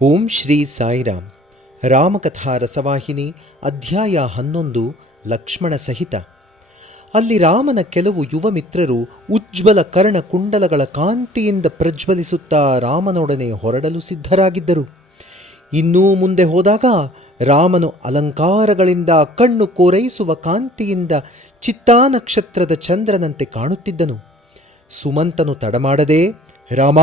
ಓಂ ಶ್ರೀ ಸಾಯಿರಾಮ್. ರಾಮಕಥಾ ರಸವಾಹಿನಿ ಅಧ್ಯಾಯ 11 ಲಕ್ಷ್ಮಣ ಸಹಿತ. ಅಲ್ಲಿ ರಾಮನ ಕೆಲವು ಯುವ ಮಿತ್ರರು ಉಜ್ವಲ ಕರ್ಣಕುಂಡಲಗಳ ಕಾಂತಿಯಿಂದ ಪ್ರಜ್ವಲಿಸುತ್ತಾ ರಾಮನೊಡನೆ ಹೊರಡಲು ಸಿದ್ಧರಾಗಿದ್ದರು. ಇನ್ನೂ ಮುಂದೆ ಹೋದಾಗ ರಾಮನು ಅಲಂಕಾರಗಳಿಂದ ಕಣ್ಣು ಕೋರೈಸುವ ಕಾಂತಿಯಿಂದ ಚಿತ್ತಾ ನಕ್ಷತ್ರದ ಚಂದ್ರನಂತೆ ಕಾಣುತ್ತಿದ್ದನು. ಸುಮಂತನು ತಡಮಾಡದೆ, ರಾಮ,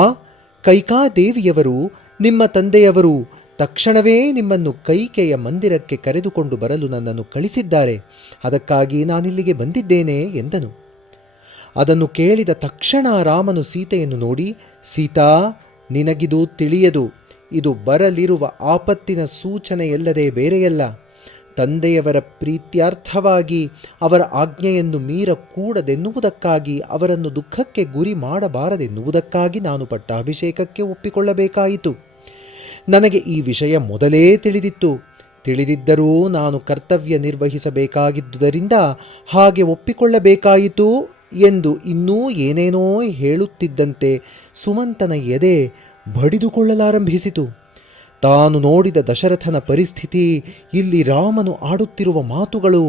ಕೈಕಾದೇವಿಯವರು ನಿಮ್ಮ ತಂದೆಯವರು ತಕ್ಷಣವೇ ನಿಮ್ಮನ್ನು ಕೈಕೆಯ ಮಂದಿರಕ್ಕೆ ಕರೆದುಕೊಂಡು ಬರಲು ನನ್ನನ್ನು ಕಳಿಸಿದ್ದಾರೆ. ಅದಕ್ಕಾಗಿ ನಾನಿಲ್ಲಿಗೆ ಬಂದಿದ್ದೇನೆ ಎಂದನು. ಅದನ್ನು ಕೇಳಿದ ತಕ್ಷಣ ರಾಮನು ಸೀತೆಯನ್ನು ನೋಡಿ, ಸೀತಾ, ನಿನಗಿದು ತಿಳಿಯದು. ಇದು ಬರಲಿರುವ ಆಪತ್ತಿನ ಸೂಚನೆಯಲ್ಲದೆ ಬೇರೆಯಲ್ಲ. ತಂದೆಯವರ ಪ್ರೀತ್ಯಾರ್ಥವಾಗಿ ಅವರ ಆಜ್ಞೆಯನ್ನು ಮೀರಕೂಡದೆನ್ನುವುದಕ್ಕಾಗಿ ಅವರನ್ನು ದುಃಖಕ್ಕೆ ಗುರಿ ಮಾಡಬಾರದೆನ್ನುವುದಕ್ಕಾಗಿ ನಾನು ಪಟ್ಟಾಭಿಷೇಕಕ್ಕೆ ಒಪ್ಪಿಕೊಳ್ಳಬೇಕಾಯಿತು. ನನಗೆ ಈ ವಿಷಯ ಮೊದಲೇ ತಿಳಿದಿದ್ದರೂ ನಾನು ಕರ್ತವ್ಯ ನಿರ್ವಹಿಸಬೇಕಾಗಿದ್ದುದರಿಂದ ಹಾಗೆ ಒಪ್ಪಿಕೊಳ್ಳಬೇಕಾಯಿತು ಎಂದು ಇನ್ನೂ ಏನೇನೋ ಹೇಳುತ್ತಿದ್ದಂತೆ ಸುಮಂತನ ಎದೆ ಬಡಿದುಕೊಳ್ಳಲಾರಂಭಿಸಿತು. ತಾನು ನೋಡಿದ ದಶರಥನ ಪರಿಸ್ಥಿತಿ, ಇಲ್ಲಿ ರಾಮನು ಆಡುತ್ತಿರುವ ಮಾತುಗಳು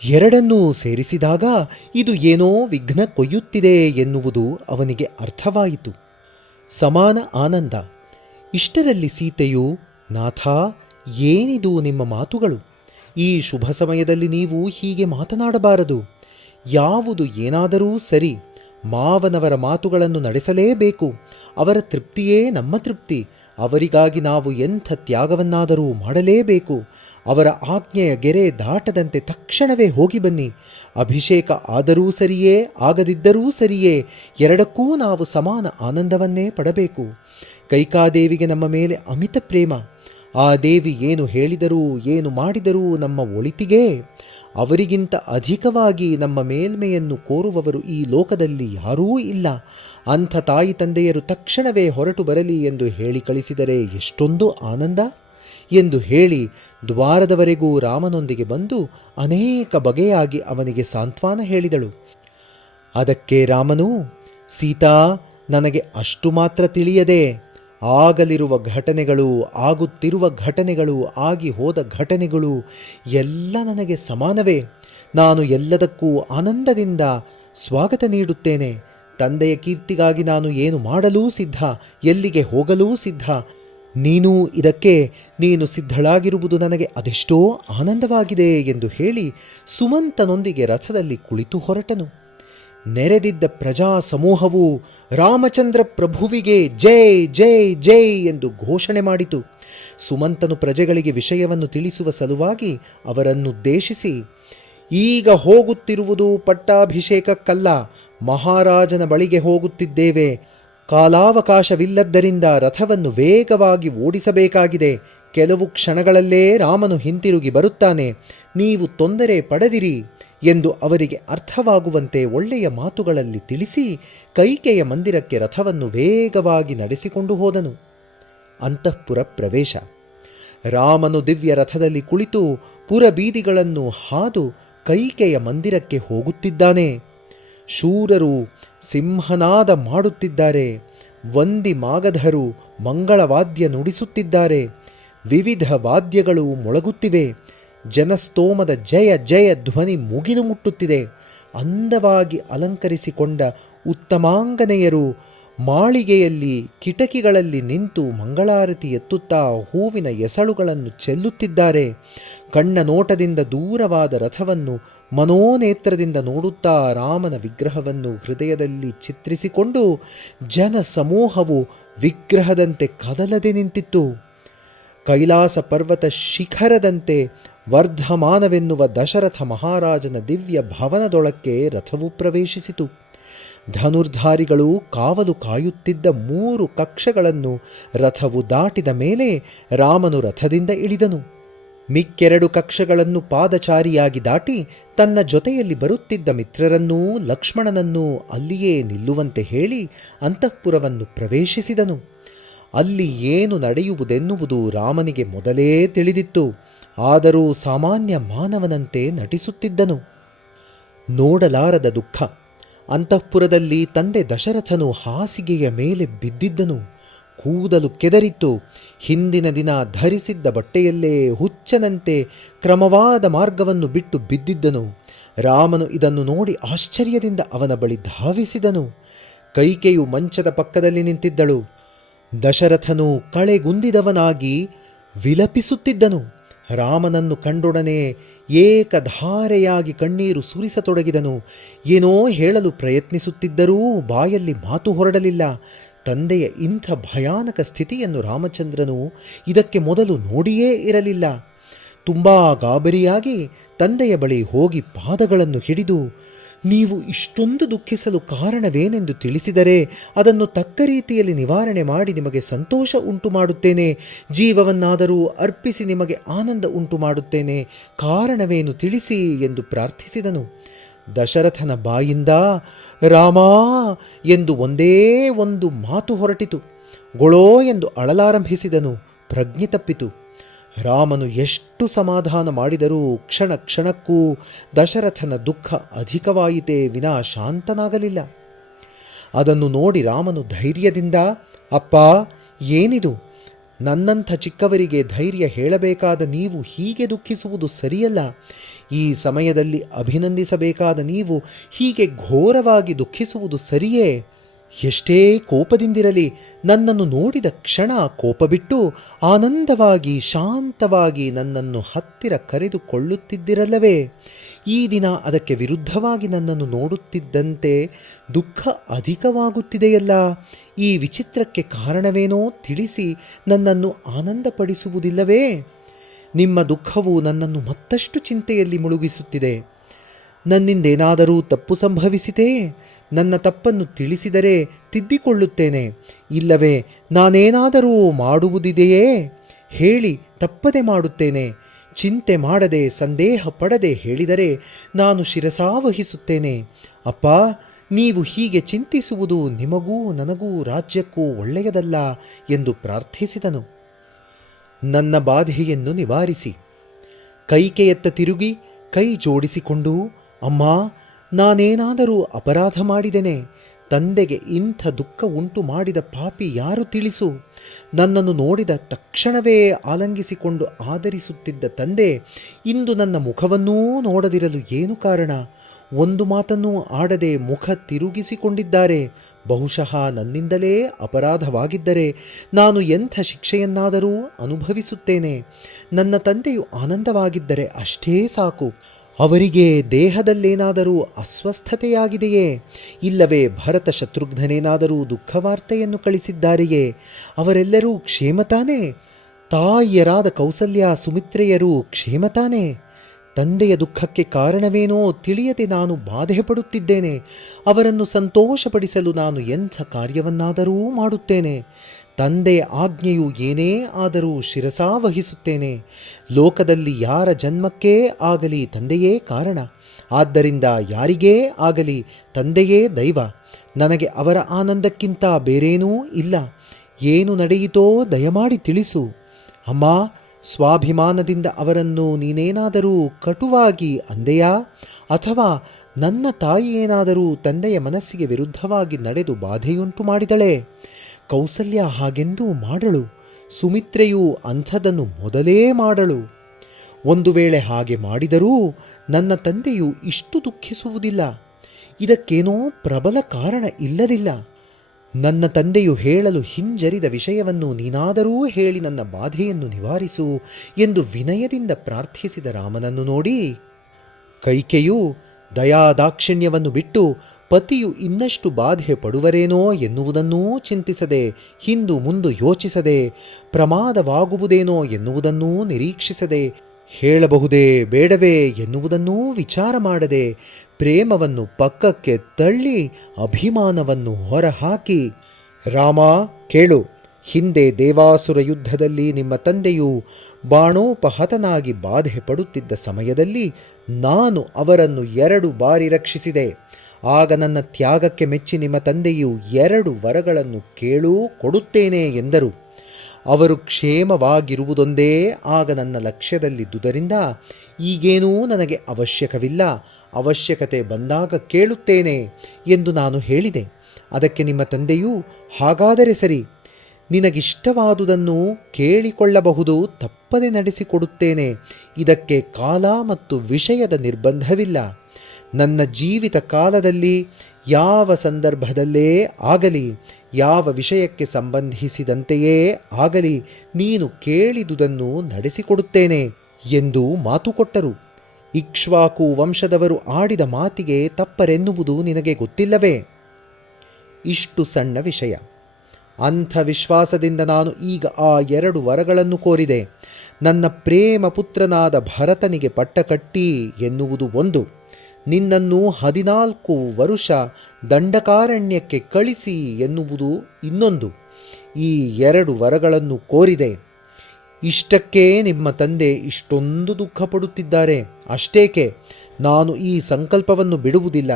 ಎರಡನ್ನೂ ಸೇರಿಸಿದಾಗ ಇದು ಏನೋ ವಿಘ್ನ ಕೊಯ್ಯುತ್ತಿದೆ ಎನ್ನುವುದು ಅವನಿಗೆ ಅರ್ಥವಾಯಿತು. ಸಮಾನ ಆನಂದ. ಇಷ್ಟರಲ್ಲಿ ಸೀತೆಯು, ನಾಥ, ಏನಿದು ನಿಮ್ಮ ಮಾತುಗಳು? ಈ ಶುಭ ಸಮಯದಲ್ಲಿ ನೀವು ಹೀಗೆ ಮಾತನಾಡಬಾರದು. ಯಾವುದು ಏನಾದರೂ ಸರಿ, ಮಾವನವರ ಮಾತುಗಳನ್ನು ನಡೆಸಲೇಬೇಕು. ಅವರ ತೃಪ್ತಿಯೇ ನಮ್ಮ ತೃಪ್ತಿ. ಅವರಿಗಾಗಿ ನಾವು ಎಂಥ ತ್ಯಾಗವನ್ನಾದರೂ ಮಾಡಲೇಬೇಕು. ಅವರ ಆಜ್ಞೆಯ ಗೆರೆ ದಾಟದಂತೆ ತಕ್ಷಣವೇ ಹೋಗಿ ಬನ್ನಿ. ಅಭಿಷೇಕ ಆದರೂ ಸರಿಯೇ, ಆಗದಿದ್ದರೂ ಸರಿಯೇ, ಎರಡಕ್ಕೂ ನಾವು ಸಮಾನ ಆನಂದವನ್ನೇ ಪಡಬೇಕು. ಕೈಕಾದೇವಿಗೆ ನಮ್ಮ ಮೇಲೆ ಅಮಿತ ಪ್ರೇಮ. ಆ ದೇವಿ ಏನು ಹೇಳಿದರೂ ಏನು ಮಾಡಿದರೂ ನಮ್ಮ ಒಳಿತಿಗೆ. ಅವರಿಗಿಂತ ಅಧಿಕವಾಗಿ ನಮ್ಮ ಮೇಲ್ಮೆಯನ್ನು ಕೋರುವವರು ಈ ಲೋಕದಲ್ಲಿ ಯಾರೂ ಇಲ್ಲ. ಅಂಥ ತಾಯಿ ತಂದೆಯರು ತಕ್ಷಣವೇ ಹೊರಟು ಬರಲಿ ಎಂದು ಹೇಳಿ ಕಳಿಸಿದರೆ ಎಷ್ಟೊಂದು ಆನಂದ ಎಂದು ಹೇಳಿ ದ್ವಾರದವರೆಗೂ ರಾಮನೊಂದಿಗೆ ಬಂದು ಅನೇಕ ಬಗೆಯಾಗಿ ಅವನಿಗೆ ಸಾಂತ್ವನ ಹೇಳಿದಳು. ಅದಕ್ಕೆ ರಾಮನು, ಸೀತಾ, ನನಗೆ ಅಷ್ಟು ಮಾತ್ರ ತಿಳಿಯದೆ, ಆಗಲಿರುವ ಘಟನೆಗಳು, ಆಗುತ್ತಿರುವ ಘಟನೆಗಳು, ಆಗಿ ಹೋದ ಘಟನೆಗಳು ಎಲ್ಲ ನನಗೆ ಸಮಾನವೇ. ನಾನು ಎಲ್ಲದಕ್ಕೂ ಆನಂದದಿಂದ ಸ್ವಾಗತ ನೀಡುತ್ತೇನೆ. ತಂದೆಯ ಕೀರ್ತಿಗಾಗಿ ನಾನು ಏನು ಮಾಡಲೂ ಸಿದ್ಧ, ಎಲ್ಲಿಗೆ ಹೋಗಲೂ ಸಿದ್ಧ. ನೀನು ಸಿದ್ಧಳಾಗಿರುವುದು ನನಗೆ ಅದೆಷ್ಟೋ ಆನಂದವಾಗಿದೆ ಎಂದು ಹೇಳಿ ಸುಮಂತನೊಂದಿಗೆ ರಥದಲ್ಲಿ ಕುಳಿತು ಹೊರಟನು. ನೆರೆದಿದ್ದ ಪ್ರಜಾ ಸಮೂಹವು ರಾಮಚಂದ್ರ ಪ್ರಭುವಿಗೆ ಜೈ ಜೈ ಜೈ ಎಂದು ಘೋಷಣೆ ಮಾಡಿತು. ಸುಮಂತನು ಪ್ರಜೆಗಳಿಗೆ ವಿಷಯವನ್ನು ತಿಳಿಸುವ ಸಲುವಾಗಿ ಅವರನ್ನುದ್ದೇಶಿಸಿ, ಈಗ ಹೋಗುತ್ತಿರುವುದು ಪಟ್ಟಾಭಿಷೇಕಕ್ಕಲ್ಲ, ಮಹಾರಾಜನ ಬಳಿಗೆ ಹೋಗುತ್ತಿದ್ದೇವೆ. ಕಾಲಾವಕಾಶವಿಲ್ಲದ್ದರಿಂದ ರಥವನ್ನು ವೇಗವಾಗಿ ಓಡಿಸಬೇಕಾಗಿದೆ. ಕೆಲವು ಕ್ಷಣಗಳಲ್ಲೇ ರಾಮನು ಹಿಂತಿರುಗಿ ಬರುತ್ತಾನೆ. ನೀವು ತೊಂದರೆ ಪಡೆದಿರಿ ಎಂದು ಅವರಿಗೆ ಅರ್ಥವಾಗುವಂತೆ ಒಳ್ಳೆಯ ಮಾತುಗಳಲ್ಲಿ ತಿಳಿಸಿ ಕೈಕೆಯ ಮಂದಿರಕ್ಕೆ ರಥವನ್ನು ವೇಗವಾಗಿ ನಡೆಸಿಕೊಂಡು ಹೋದನು. ಅಂತಃಪುರ ಪ್ರವೇಶ. ರಾಮನು ದಿವ್ಯ ರಥದಲ್ಲಿ ಕುಳಿತು ಪುರಬೀದಿಗಳನ್ನು ಹಾದು ಕೈಕೆಯ ಮಂದಿರಕ್ಕೆ ಹೋಗುತ್ತಿದ್ದಾನೆ. ಶೂರರು ಸಿಂಹನಾದ ಮಾಡುತ್ತಿದ್ದಾರೆ. ವಂದಿ ಮಾಗಧರು ಮಂಗಳವಾದ್ಯ ನುಡಿಸುತ್ತಿದ್ದಾರೆ. ವಿವಿಧ ವಾದ್ಯಗಳು ಮೊಳಗುತ್ತಿವೆ. ಜನಸ್ತೋಮದ ಜಯ ಜಯ ಧ್ವನಿ ಮುಗಿಲು ಮುಟ್ಟುತ್ತಿದೆ. ಅಂದವಾಗಿ ಅಲಂಕರಿಸಿಕೊಂಡ ಉತ್ತಮಾಂಗನೆಯರು ಮಾಳಿಗೆಯಲ್ಲಿ ಕಿಟಕಿಗಳಲ್ಲಿ ನಿಂತು ಮಂಗಳಾರತಿ ಎತ್ತುತ್ತಾ ಹೂವಿನ ಎಸಳುಗಳನ್ನು ಚೆಲ್ಲುತ್ತಿದ್ದಾರೆ. ಕಣ್ಣ ನೋಟದಿಂದ ದೂರವಾದ ರಥವನ್ನು ಮನೋನೇತ್ರದಿಂದ ನೋಡುತ್ತಾ ರಾಮನ ವಿಗ್ರಹವನ್ನು ಹೃದಯದಲ್ಲಿ ಚಿತ್ರಿಸಿಕೊಂಡು ಜನ ಸಮೂಹವು ವಿಗ್ರಹದಂತೆ ಕದಲದೆ ನಿಂತಿತ್ತು. ಕೈಲಾಸ ಪರ್ವತ ಶಿಖರದಂತೆ ವರ್ಧಮಾನವೆನ್ನುವ ದಶರಥ ಮಹಾರಾಜನ ದಿವ್ಯ ಭವನದೊಳಕ್ಕೆ ರಥವು ಪ್ರವೇಶಿಸಿತು. ಧನುರ್ಧಾರಿಗಳು ಕಾವಲು ಕಾಯುತ್ತಿದ್ದ 3 ಕಕ್ಷಗಳನ್ನು ರಥವು ದಾಟಿದ ಮೇಲೆ ರಾಮನು ರಥದಿಂದ ಇಳಿದನು. ಮಿಕ್ಕೆರಡು ಕಕ್ಷಗಳನ್ನು ಪಾದಚಾರಿಯಾಗಿ ದಾಟಿ ತನ್ನ ಜೊತೆಯಲ್ಲಿ ಬರುತ್ತಿದ್ದ ಮಿತ್ರರನ್ನೂ ಲಕ್ಷ್ಮಣನನ್ನೂ ಅಲ್ಲಿಯೇ ನಿಲ್ಲುವಂತೆ ಹೇಳಿ ಅಂತಃಪುರವನ್ನು ಪ್ರವೇಶಿಸಿದನು. ಅಲ್ಲಿ ಏನು ನಡೆಯುವುದೆನ್ನುವುದು ರಾಮನಿಗೆ ಮೊದಲೇ ತಿಳಿದಿತ್ತು. ಆದರೂ ಸಾಮಾನ್ಯ ಮಾನವನಂತೆ ನಟಿಸುತ್ತಿದ್ದನು. ನೋಡಲಾರದ ದುಃಖ. ಅಂತಃಪುರದಲ್ಲಿ ತಂದೆ ದಶರಥನು ಹಾಸಿಗೆಯ ಮೇಲೆ ಬಿದ್ದಿದ್ದನು. ಕೂದಲು ಕೆದರಿತ್ತು. ಹಿಂದಿನ ದಿನ ಧರಿಸಿದ್ದ ಬಟ್ಟೆಯಲ್ಲೇ ಹುಚ್ಚನಂತೆ ಕ್ರಮವಾದ ಮಾರ್ಗವನ್ನು ಬಿಟ್ಟು ಬಿದ್ದಿದ್ದನು. ರಾಮನು ಇದನ್ನು ನೋಡಿ ಆಶ್ಚರ್ಯದಿಂದ ಅವನ ಬಳಿ ಧಾವಿಸಿದನು. ಕೈಕೆಯು ಮಂಚದ ಪಕ್ಕದಲ್ಲಿ ನಿಂತಿದ್ದಳು. ದಶರಥನು ಕಳೆಗುಂದಿದವನಾಗಿ ವಿಲಪಿಸುತ್ತಿದ್ದನು. ರಾಮನನ್ನು ಕಂಡೊಡನೆ ಏಕಧಾರೆಯಾಗಿ ಕಣ್ಣೀರು ಸುರಿಸತೊಡಗಿದನು. ಏನೋ ಹೇಳಲು ಪ್ರಯತ್ನಿಸುತ್ತಿದ್ದರೂ ಬಾಯಲ್ಲಿ ಮಾತು ಹೊರಡಲಿಲ್ಲ. ತಂದೆಯ ಇಂಥ ಭಯಾನಕ ಸ್ಥಿತಿಯನ್ನು ರಾಮಚಂದ್ರನು ಇದಕ್ಕೆ ಮೊದಲು ನೋಡಿಯೇ ಇರಲಿಲ್ಲ. ತುಂಬ ಗಾಬರಿಯಾಗಿ ತಂದೆಯ ಬಳಿ ಹೋಗಿ ಪಾದಗಳನ್ನು ಹಿಡಿದು, ನೀವು ಇಷ್ಟೊಂದು ದುಃಖಿಸಲು ಕಾರಣವೇನೆಂದು ತಿಳಿಸಿದರೆ ಅದನ್ನು ತಕ್ಕ ರೀತಿಯಲ್ಲಿ ನಿವಾರಣೆ ಮಾಡಿ ನಿಮಗೆ ಸಂತೋಷ ಉಂಟು ಮಾಡುತ್ತೇನೆ. ಜೀವವನ್ನಾದರೂ ಅರ್ಪಿಸಿ ನಿಮಗೆ ಆನಂದ ಉಂಟು ಮಾಡುತ್ತೇನೆ. ಕಾರಣವೇನು ತಿಳಿಸಿ ಎಂದು ಪ್ರಾರ್ಥಿಸಿದನು. ದಶರಥನ ಬಾಯಿಂದ ರಾಮಾ ಎಂದು ಒಂದೇ ಒಂದು ಮಾತು ಹೊರಟಿತು. ಗೊಳೋ ಎಂದು ಅಳಲಾರಂಭಿಸಿದನು. ಪ್ರಜ್ಞೆ ತಪ್ಪಿತು. ರಾಮನು ಎಷ್ಟು ಸಮಾಧಾನ ಮಾಡಿದರೂ ಕ್ಷಣ ಕ್ಷಣಕ್ಕೂ ದಶರಥನ ದುಃಖ ಅಧಿಕವಾಯಿತೇ ವಿನಾ ಶಾಂತನಾಗಲಿಲ್ಲ. ಅದನ್ನು ನೋಡಿ ರಾಮನು ಧೈರ್ಯದಿಂದ, ಅಪ್ಪ, ಏನಿದು? ನನ್ನಂಥ ಚಿಕ್ಕವರಿಗೆ ಧೈರ್ಯ ಹೇಳಬೇಕಾದ ನೀವು ಹೀಗೆ ದುಃಖಿಸುವುದು ಸರಿಯಲ್ಲ. ಈ ಸಮಯದಲ್ಲಿ ಅಭಿನಂದಿಸಬೇಕಾದ ನೀವು ಹೀಗೆ ಘೋರವಾಗಿ ದುಃಖಿಸುವುದು ಸರಿಯೇ? ಎಷ್ಟೇ ಕೋಪದಿಂದಿರಲಿ ನನ್ನನ್ನು ನೋಡಿದ ಕ್ಷಣ ಕೋಪ ಬಿಟ್ಟು ಆನಂದವಾಗಿ ಶಾಂತವಾಗಿ ನನ್ನನ್ನು ಹತ್ತಿರ ಕರೆದುಕೊಳ್ಳುತ್ತಿದ್ದಿರಲ್ಲವೇ? ಈ ದಿನ ಅದಕ್ಕೆ ವಿರುದ್ಧವಾಗಿ ನನ್ನನ್ನು ನೋಡುತ್ತಿದ್ದಂತೆ ದುಃಖ ಅಧಿಕವಾಗುತ್ತಿದೆಯಲ್ಲ. ಈ ವಿಚಿತ್ರಕ್ಕೆ ಕಾರಣವೇನೋ ತಿಳಿಸಿ ನನ್ನನ್ನು ಆನಂದಪಡಿಸುವುದಿಲ್ಲವೇ? ನಿಮ್ಮ ದುಃಖವು ನನ್ನನ್ನು ಮತ್ತಷ್ಟು ಚಿಂತೆಯಲ್ಲಿ ಮುಳುಗಿಸುತ್ತಿದೆ. ನನ್ನಿಂದೇನಾದರೂ ತಪ್ಪು ಸಂಭವಿಸಿತೇ? ನನ್ನ ತಪ್ಪನ್ನು ತಿಳಿಸಿದರೆ ತಿದ್ದಿಕೊಳ್ಳುತ್ತೇನೆ. ಇಲ್ಲವೇ ನಾನೇನಾದರೂ ಮಾಡುವುದಿದೆಯೇ? ಹೇಳಿ, ತಪ್ಪದೆ ಮಾಡುತ್ತೇನೆ. ಚಿಂತೆ ಮಾಡದೆ ಸಂದೇಹ ಪಡದೆ ಹೇಳಿದರೆ ನಾನು ಶಿರಸಾವಹಿಸುತ್ತೇನೆ. ಅಪ್ಪ, ನೀವು ಹೀಗೆ ಚಿಂತಿಸುವುದು ನಿಮಗೂ ನನಗೂ ರಾಜ್ಯಕ್ಕೂ ಒಳ್ಳೆಯದಲ್ಲ ಎಂದು ಪ್ರಾರ್ಥಿಸಿದನು. ನನ್ನ ಬಾಧೆಯನ್ನು ನಿವಾರಿಸಿ. ಕೈಕೆಯತ್ತ ತಿರುಗಿ ಕೈ ಜೋಡಿಸಿಕೊಂಡು, ಅಮ್ಮ, ನಾನೇನಾದರೂ ಅಪರಾಧ ಮಾಡಿದೆನೆ? ತಂದೆಗೆ ಇಂಥ ದುಃಖ ಉಂಟು ಮಾಡಿದ ಪಾಪಿ ಯಾರು ತಿಳಿಸು? ನನ್ನನ್ನು ನೋಡಿದ ತಕ್ಷಣವೇ ಆಲಂಗಿಸಿಕೊಂಡು ಆದರಿಸುತ್ತಿದ್ದ ತಂದೆ ಇಂದು ನನ್ನ ಮುಖವನ್ನೂ ನೋಡದಿರಲು ಏನು ಕಾರಣ? ಒಂದು ಮಾತನ್ನೂ ಆಡದೆ ಮುಖ ತಿರುಗಿಸಿಕೊಂಡಿದ್ದಾರೆ. ಬಹುಶಃ ನನ್ನಿಂದಲೇ ಅಪರಾಧವಾಗಿದ್ದರೆ ನಾನು ಎಂಥ ಶಿಕ್ಷೆಯನ್ನಾದರೂ ಅನುಭವಿಸುತ್ತೇನೆ. ನನ್ನ ತಂದೆಯು ಆನಂದವಾಗಿದ್ದರೆ ಅಷ್ಟೇ ಸಾಕು. ಅವರಿಗೆ ದೇಹದಲ್ಲೇನಾದರೂ ಅಸ್ವಸ್ಥತೆಯಾಗಿದೆಯೇ? ಇಲ್ಲವೇ ಭರತ ಶತ್ರುಘ್ನನೇನಾದರೂ ದುಃಖವಾರ್ತೆಯನ್ನು ಕಳಿಸಿದ್ದಾರೆಯೇ? ಅವರೆಲ್ಲರೂ ಕ್ಷೇಮತಾನೇ? ತಾಯಿಯರಾದ ಕೌಸಲ್ಯ ಸುಮಿತ್ರೆಯರು ಕ್ಷೇಮತಾನೇ? ತಂದೆಯ ದುಃಖಕ್ಕೆ ಕಾರಣವೇನೋ ತಿಳಿಯದೆ ನಾನು ಬಾಧೆ ಪಡುತ್ತಿದ್ದೇನೆ. ಅವರನ್ನು ಸಂತೋಷಪಡಿಸಲು ನಾನು ಎಂಥ ಕಾರ್ಯವನ್ನಾದರೂ ಮಾಡುತ್ತೇನೆ. ತಂದೆಯ ಆಜ್ಞೆಯು ಏನೇ ಆದರೂ ಶಿರಸಾವಹಿಸುತ್ತೇನೆ. ಲೋಕದಲ್ಲಿ ಯಾರ ಜನ್ಮಕ್ಕೇ ಆಗಲಿ ತಂದೆಯೇ ಕಾರಣ. ಆದ್ದರಿಂದ ಯಾರಿಗೇ ಆಗಲಿ ತಂದೆಯೇ ದೈವ. ನನಗೆ ಅವರ ಆನಂದಕ್ಕಿಂತ ಬೇರೇನೂ ಇಲ್ಲ. ಏನು ನಡೆಯಿತೋ ದಯಮಾಡಿ ತಿಳಿಸು. ಅಮ್ಮ, ಸ್ವಾಭಿಮಾನದಿಂದ ಅವರನ್ನು ನೀನೇನಾದರೂ ಕಟುವಾಗಿ ಅಂದೆಯಾ? ಅಥವಾ ನನ್ನ ತಾಯಿಯೇನಾದರೂ ತಂದೆಯ ಮನಸ್ಸಿಗೆ ವಿರುದ್ಧವಾಗಿ ನಡೆದು ಬಾಧೆಯುಂಟು ಮಾಡಿದಳೆ? ಕೌಸಲ್ಯ ಹಾಗೆಂದೂ ಮಾಡಳು. ಸುಮಿತ್ರೆಯೂ ಅಂಥದನ್ನು ಮೊದಲೇ ಮಾಡಳು. ಒಂದು ವೇಳೆ ಹಾಗೆ ಮಾಡಿದರೂ ನನ್ನ ತಂದೆಯು ಇಷ್ಟು ದುಃಖಿಸುವುದಿಲ್ಲ. ಇದಕ್ಕೇನೋ ಪ್ರಬಲ ಕಾರಣ ಇಲ್ಲದಿಲ್ಲ. ನನ್ನ ತಂದೆಯು ಹೇಳಲು ಹಿಂಜರಿದ ವಿಷಯವನ್ನು ನೀನಾದರೂ ಹೇಳಿ ನನ್ನ ಬಾಧೆಯನ್ನು ನಿವಾರಿಸು ಎಂದು ವಿನಯದಿಂದ ಪ್ರಾರ್ಥಿಸಿದ ರಾಮನನ್ನು ನೋಡಿ ಕೈಕೆಯು ದಯಾದಾಕ್ಷಿಣ್ಯವನ್ನು ಬಿಟ್ಟು ಪತಿಯು ಇನ್ನಷ್ಟು ಬಾಧೆ ಪಡುವರೇನೋ ಎನ್ನುವುದನ್ನೂ ಚಿಂತಿಸದೆ, ಹಿಂದು ಮುಂದು ಯೋಚಿಸದೆ, ಪ್ರಮಾದವಾಗುವುದೇನೋ ಎನ್ನುವುದನ್ನೂ ನಿರೀಕ್ಷಿಸದೆ, ಹೇಳಬಹುದೇ ಬೇಡವೇ ಎನ್ನುವುದನ್ನೂ ವಿಚಾರ ಮಾಡದೆ, ಪ್ರೇಮವನ್ನು ಪಕ್ಕಕ್ಕೆ ತಳ್ಳಿ ಅಭಿಮಾನವನ್ನು ಹೊರಹಾಕಿ, ರಾಮ ಕೇಳು, ಹಿಂದೆ ದೇವಾಸುರ ಯುದ್ಧದಲ್ಲಿ ನಿಮ್ಮ ತಂದೆಯು ಬಾಣೋಪಹತನಾಗಿ ಬಾಧೆ ಪಡುತ್ತಿದ್ದ ಸಮಯದಲ್ಲಿ ನಾನು ಅವರನ್ನು 2 ಬಾರಿ ರಕ್ಷಿಸಿದೆ. ಆಗ ನನ್ನ ತ್ಯಾಗಕ್ಕೆ ಮೆಚ್ಚಿ ನಿಮ್ಮ ತಂದೆಯು 2 ವರಗಳನ್ನು ಕೇಳೂ ಕೊಡುತ್ತೇನೆ ಎಂದರು. ಅವರು ಕ್ಷೇಮವಾಗಿರುವುದೊಂದೇ ಆಗ ನನ್ನ ಲಕ್ಷ್ಯದಲ್ಲಿದ್ದುದರಿಂದ ಈಗೇನೂ ನನಗೆ ಅವಶ್ಯಕವಿಲ್ಲ. ಅವಶ್ಯಕತೆ ಬಂದಾಗ ಕೇಳುತ್ತೇನೆ ಎಂದು ನಾನು ಹೇಳಿದೆ. ಅದಕ್ಕೆ ನಿಮ್ಮ ತಂದೆಯು, ಹಾಗಾದರೆ ಸರಿ, ನಿನಗಿಷ್ಟವಾದುದನ್ನು ಕೇಳಿಕೊಳ್ಳಬಹುದು, ತಪ್ಪದೆ ನಡೆಸಿಕೊಡುತ್ತೇನೆ. ಇದಕ್ಕೆ ಕಾಲ ಮತ್ತು ವಿಷಯದ ನಿರ್ಬಂಧವಿಲ್ಲ. ನನ್ನ ಜೀವಿತ ಕಾಲದಲ್ಲಿ ಯಾವ ಸಂದರ್ಭದಲ್ಲೇ ಆಗಲಿ, ಯಾವ ವಿಷಯಕ್ಕೆ ಸಂಬಂಧಿಸಿದಂತೆಯೇ ಆಗಲಿ, ನೀನು ಕೇಳಿದುದನ್ನು ನಡೆಸಿಕೊಡುತ್ತೇನೆ ಎಂದು ಮಾತು ಕೊಟ್ಟರು. ಇಕ್ಷ್ವಾಕು ವಂಶದವರು ಆಡಿದ ಮಾತಿಗೆ ತಪ್ಪರೆನ್ನುವುದು ನಿನಗೆ ಗೊತ್ತಿಲ್ಲವೇ? ಇಷ್ಟು ಸಣ್ಣ ವಿಷಯ. ಅಂಥ ವಿಶ್ವಾಸದಿಂದ ನಾನು ಈಗ ಆ 2 ವರಗಳನ್ನು ಕೋರಿದೆ. ನನ್ನ ಪ್ರೇಮ ಪುತ್ರನಾದ ಭರತನಿಗೆ ಪಟ್ಟಕಟ್ಟಿ ಎನ್ನುವುದು ಒಂದು, ನಿನ್ನನ್ನು 14 ವರುಷ ದಂಡಕಾರಣ್ಯಕ್ಕೆ ಕಳಿಸಿ ಎನ್ನುವುದು ಇನ್ನೊಂದು. ಈ 2 ವರಗಳನ್ನು ಕೋರಿದೆ. ಇಷ್ಟಕ್ಕೆ ನಿಮ್ಮ ತಂದೆ ಇಷ್ಟೊಂದು ದುಃಖಪಡುತ್ತಿದ್ದಾರೆ. ಅಷ್ಟೇಕೆ, ನಾನು ಈ ಸಂಕಲ್ಪವನ್ನು ಬಿಡುವುದಿಲ್ಲ.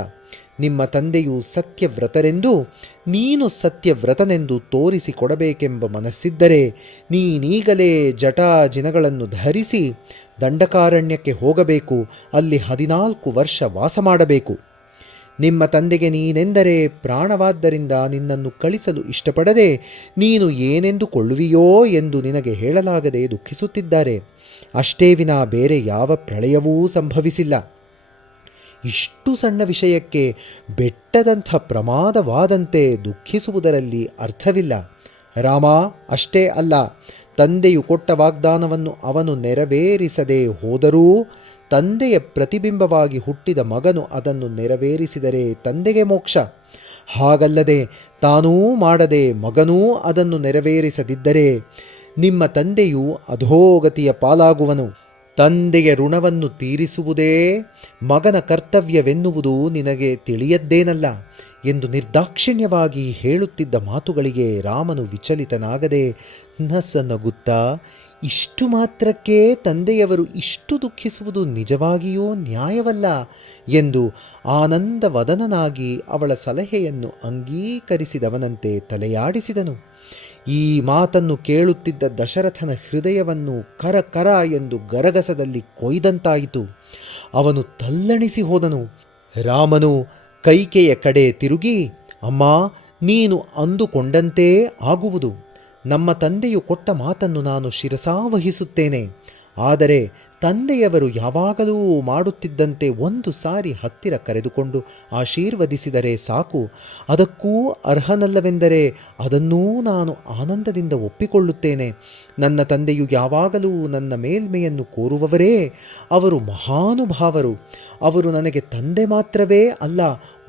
ನಿಮ್ಮ ತಂದೆಯು ಸತ್ಯವ್ರತರೆಂದು, ನೀನು ಸತ್ಯವ್ರತನೆಂದು ತೋರಿಸಿಕೊಡಬೇಕೆಂಬ ಮನಸ್ಸಿದ್ದರೆ ನೀನೀಗಲೇ ಜಟಾಜಿನಗಳನ್ನು ಧರಿಸಿ ದಂಡಕಾರಣ್ಯಕ್ಕೆ ಹೋಗಬೇಕು. ಅಲ್ಲಿ 14 ವರ್ಷ ವಾಸ ಮಾಡಬೇಕು. ನಿಮ್ಮ ತಂದೆಗೆ ನೀನೆಂದರೆ ಪ್ರಾಣವಾದ್ದರಿಂದ ನಿನ್ನನ್ನು ಕಳಿಸಲು ಇಷ್ಟಪಡದೆ ನೀನು ಏನೆಂದುಕೊಳ್ಳುವಿಯೋ ಎಂದು ನಿನಗೆ ಹೇಳಲಾಗದೆ ದುಃಖಿಸುತ್ತಿದ್ದಾರೆ. ಅಷ್ಟೇ ವಿನಾ ಬೇರೆ ಯಾವ ಪ್ರಳಯವೂ ಸಂಭವಿಸಿಲ್ಲ. ಇಷ್ಟು ಸಣ್ಣ ವಿಷಯಕ್ಕೆ ಬೆಟ್ಟದಂಥ ಪ್ರಮಾದವಾದಂತೆ ದುಃಖಿಸುವುದರಲ್ಲಿ ಅರ್ಥವಿಲ್ಲ. ರಾಮ, ಅಷ್ಟೇ ಅಲ್ಲ, ತಂದೆಯು ಕೊಟ್ಟ ವಾಗ್ದಾನವನ್ನು ಅವನು ನೆರವೇರಿಸದೆ ಹೋದರೂ ತಂದೆಯ ಪ್ರತಿಬಿಂಬವಾಗಿ ಹುಟ್ಟಿದ ಮಗನು ಅದನ್ನು ನೆರವೇರಿಸಿದರೆ ತಂದೆಗೆ ಮೋಕ್ಷ. ಹಾಗಲ್ಲದೆ ತಾನೂ ಮಾಡದೆ ಮಗನೂ ಅದನ್ನು ನೆರವೇರಿಸದಿದ್ದರೆ ನಿಮ್ಮ ತಂದೆಯು ಅಧೋಗತಿಯ ಪಾಲಾಗುವನು. ತಂದೆಯ ಋಣವನ್ನು ತೀರಿಸುವುದೇ ಮಗನ ಕರ್ತವ್ಯವೆನ್ನುವುದು ನಿನಗೆ ತಿಳಿಯದ್ದೇನಲ್ಲ ಎಂದು ನಿರ್ದಾಕ್ಷಿಣ್ಯವಾಗಿ ಹೇಳುತ್ತಿದ್ದ ಮಾತುಗಳಿಗೆ ರಾಮನು ವಿಚಲಿತನಾಗದೆ ನಗುತ್ತಾ, ಇಷ್ಟು ಮಾತ್ರಕ್ಕೆ ತಂದೆಯವರು ಇಷ್ಟು ದುಃಖಿಸುವುದು ನಿಜವಾಗಿಯೂ ನ್ಯಾಯವಲ್ಲ ಎಂದು ಆನಂದವದನನಾಗಿ ಅವಳ ಸಲಹೆಯನ್ನು ಅಂಗೀಕರಿಸಿದವನಂತೆ ತಲೆಯಾಡಿಸಿದನು. ಈ ಮಾತನ್ನು ಕೇಳುತ್ತಿದ್ದ ದಶರಥನ ಹೃದಯವನ್ನು ಕರ ಎಂದು ಗರಗಸದಲ್ಲಿ ಕೊಯ್ದಂತಾಯಿತು. ಅವನು ತಲ್ಲಣಿಸಿ ಹೋದನು. ರಾಮನು ಕೈಕೆಯ ಕಡೆ ತಿರುಗಿ, ಅಮ್ಮ, ನೀನು ಅಂದುಕೊಂಡಂತೆ ಆಗುವುದು. ನಮ್ಮ ತಂದೆಯು ಕೊಟ್ಟ ಮಾತನ್ನು ನಾನು ಶಿರಸಾವಹಿಸುತ್ತೇನೆ. ಆದರೆ ತಂದೆಯವರು ಯಾವಾಗಲೂ ಮಾಡುತ್ತಿದ್ದಂತೆ ಒಂದು ಸಾರಿ ಹತ್ತಿರ ಕರೆದುಕೊಂಡು ಆಶೀರ್ವದಿಸಿದರೆ ಸಾಕು. ಅದಕ್ಕೂ ಅರ್ಹನಲ್ಲವೆಂದರೆ ಅದನ್ನೂ ನಾನು ಆನಂದದಿಂದ ಒಪ್ಪಿಕೊಳ್ಳುತ್ತೇನೆ. ನನ್ನ ತಂದೆಯು ಯಾವಾಗಲೂ ನನ್ನ ಮೇಲ್ಮೆಯನ್ನು ಕೋರುವವರೇ. ಅವರು ಮಹಾನುಭಾವರು. ಅವರು ನನಗೆ ತಂದೆ ಮಾತ್ರವೇ ಅಲ್ಲ,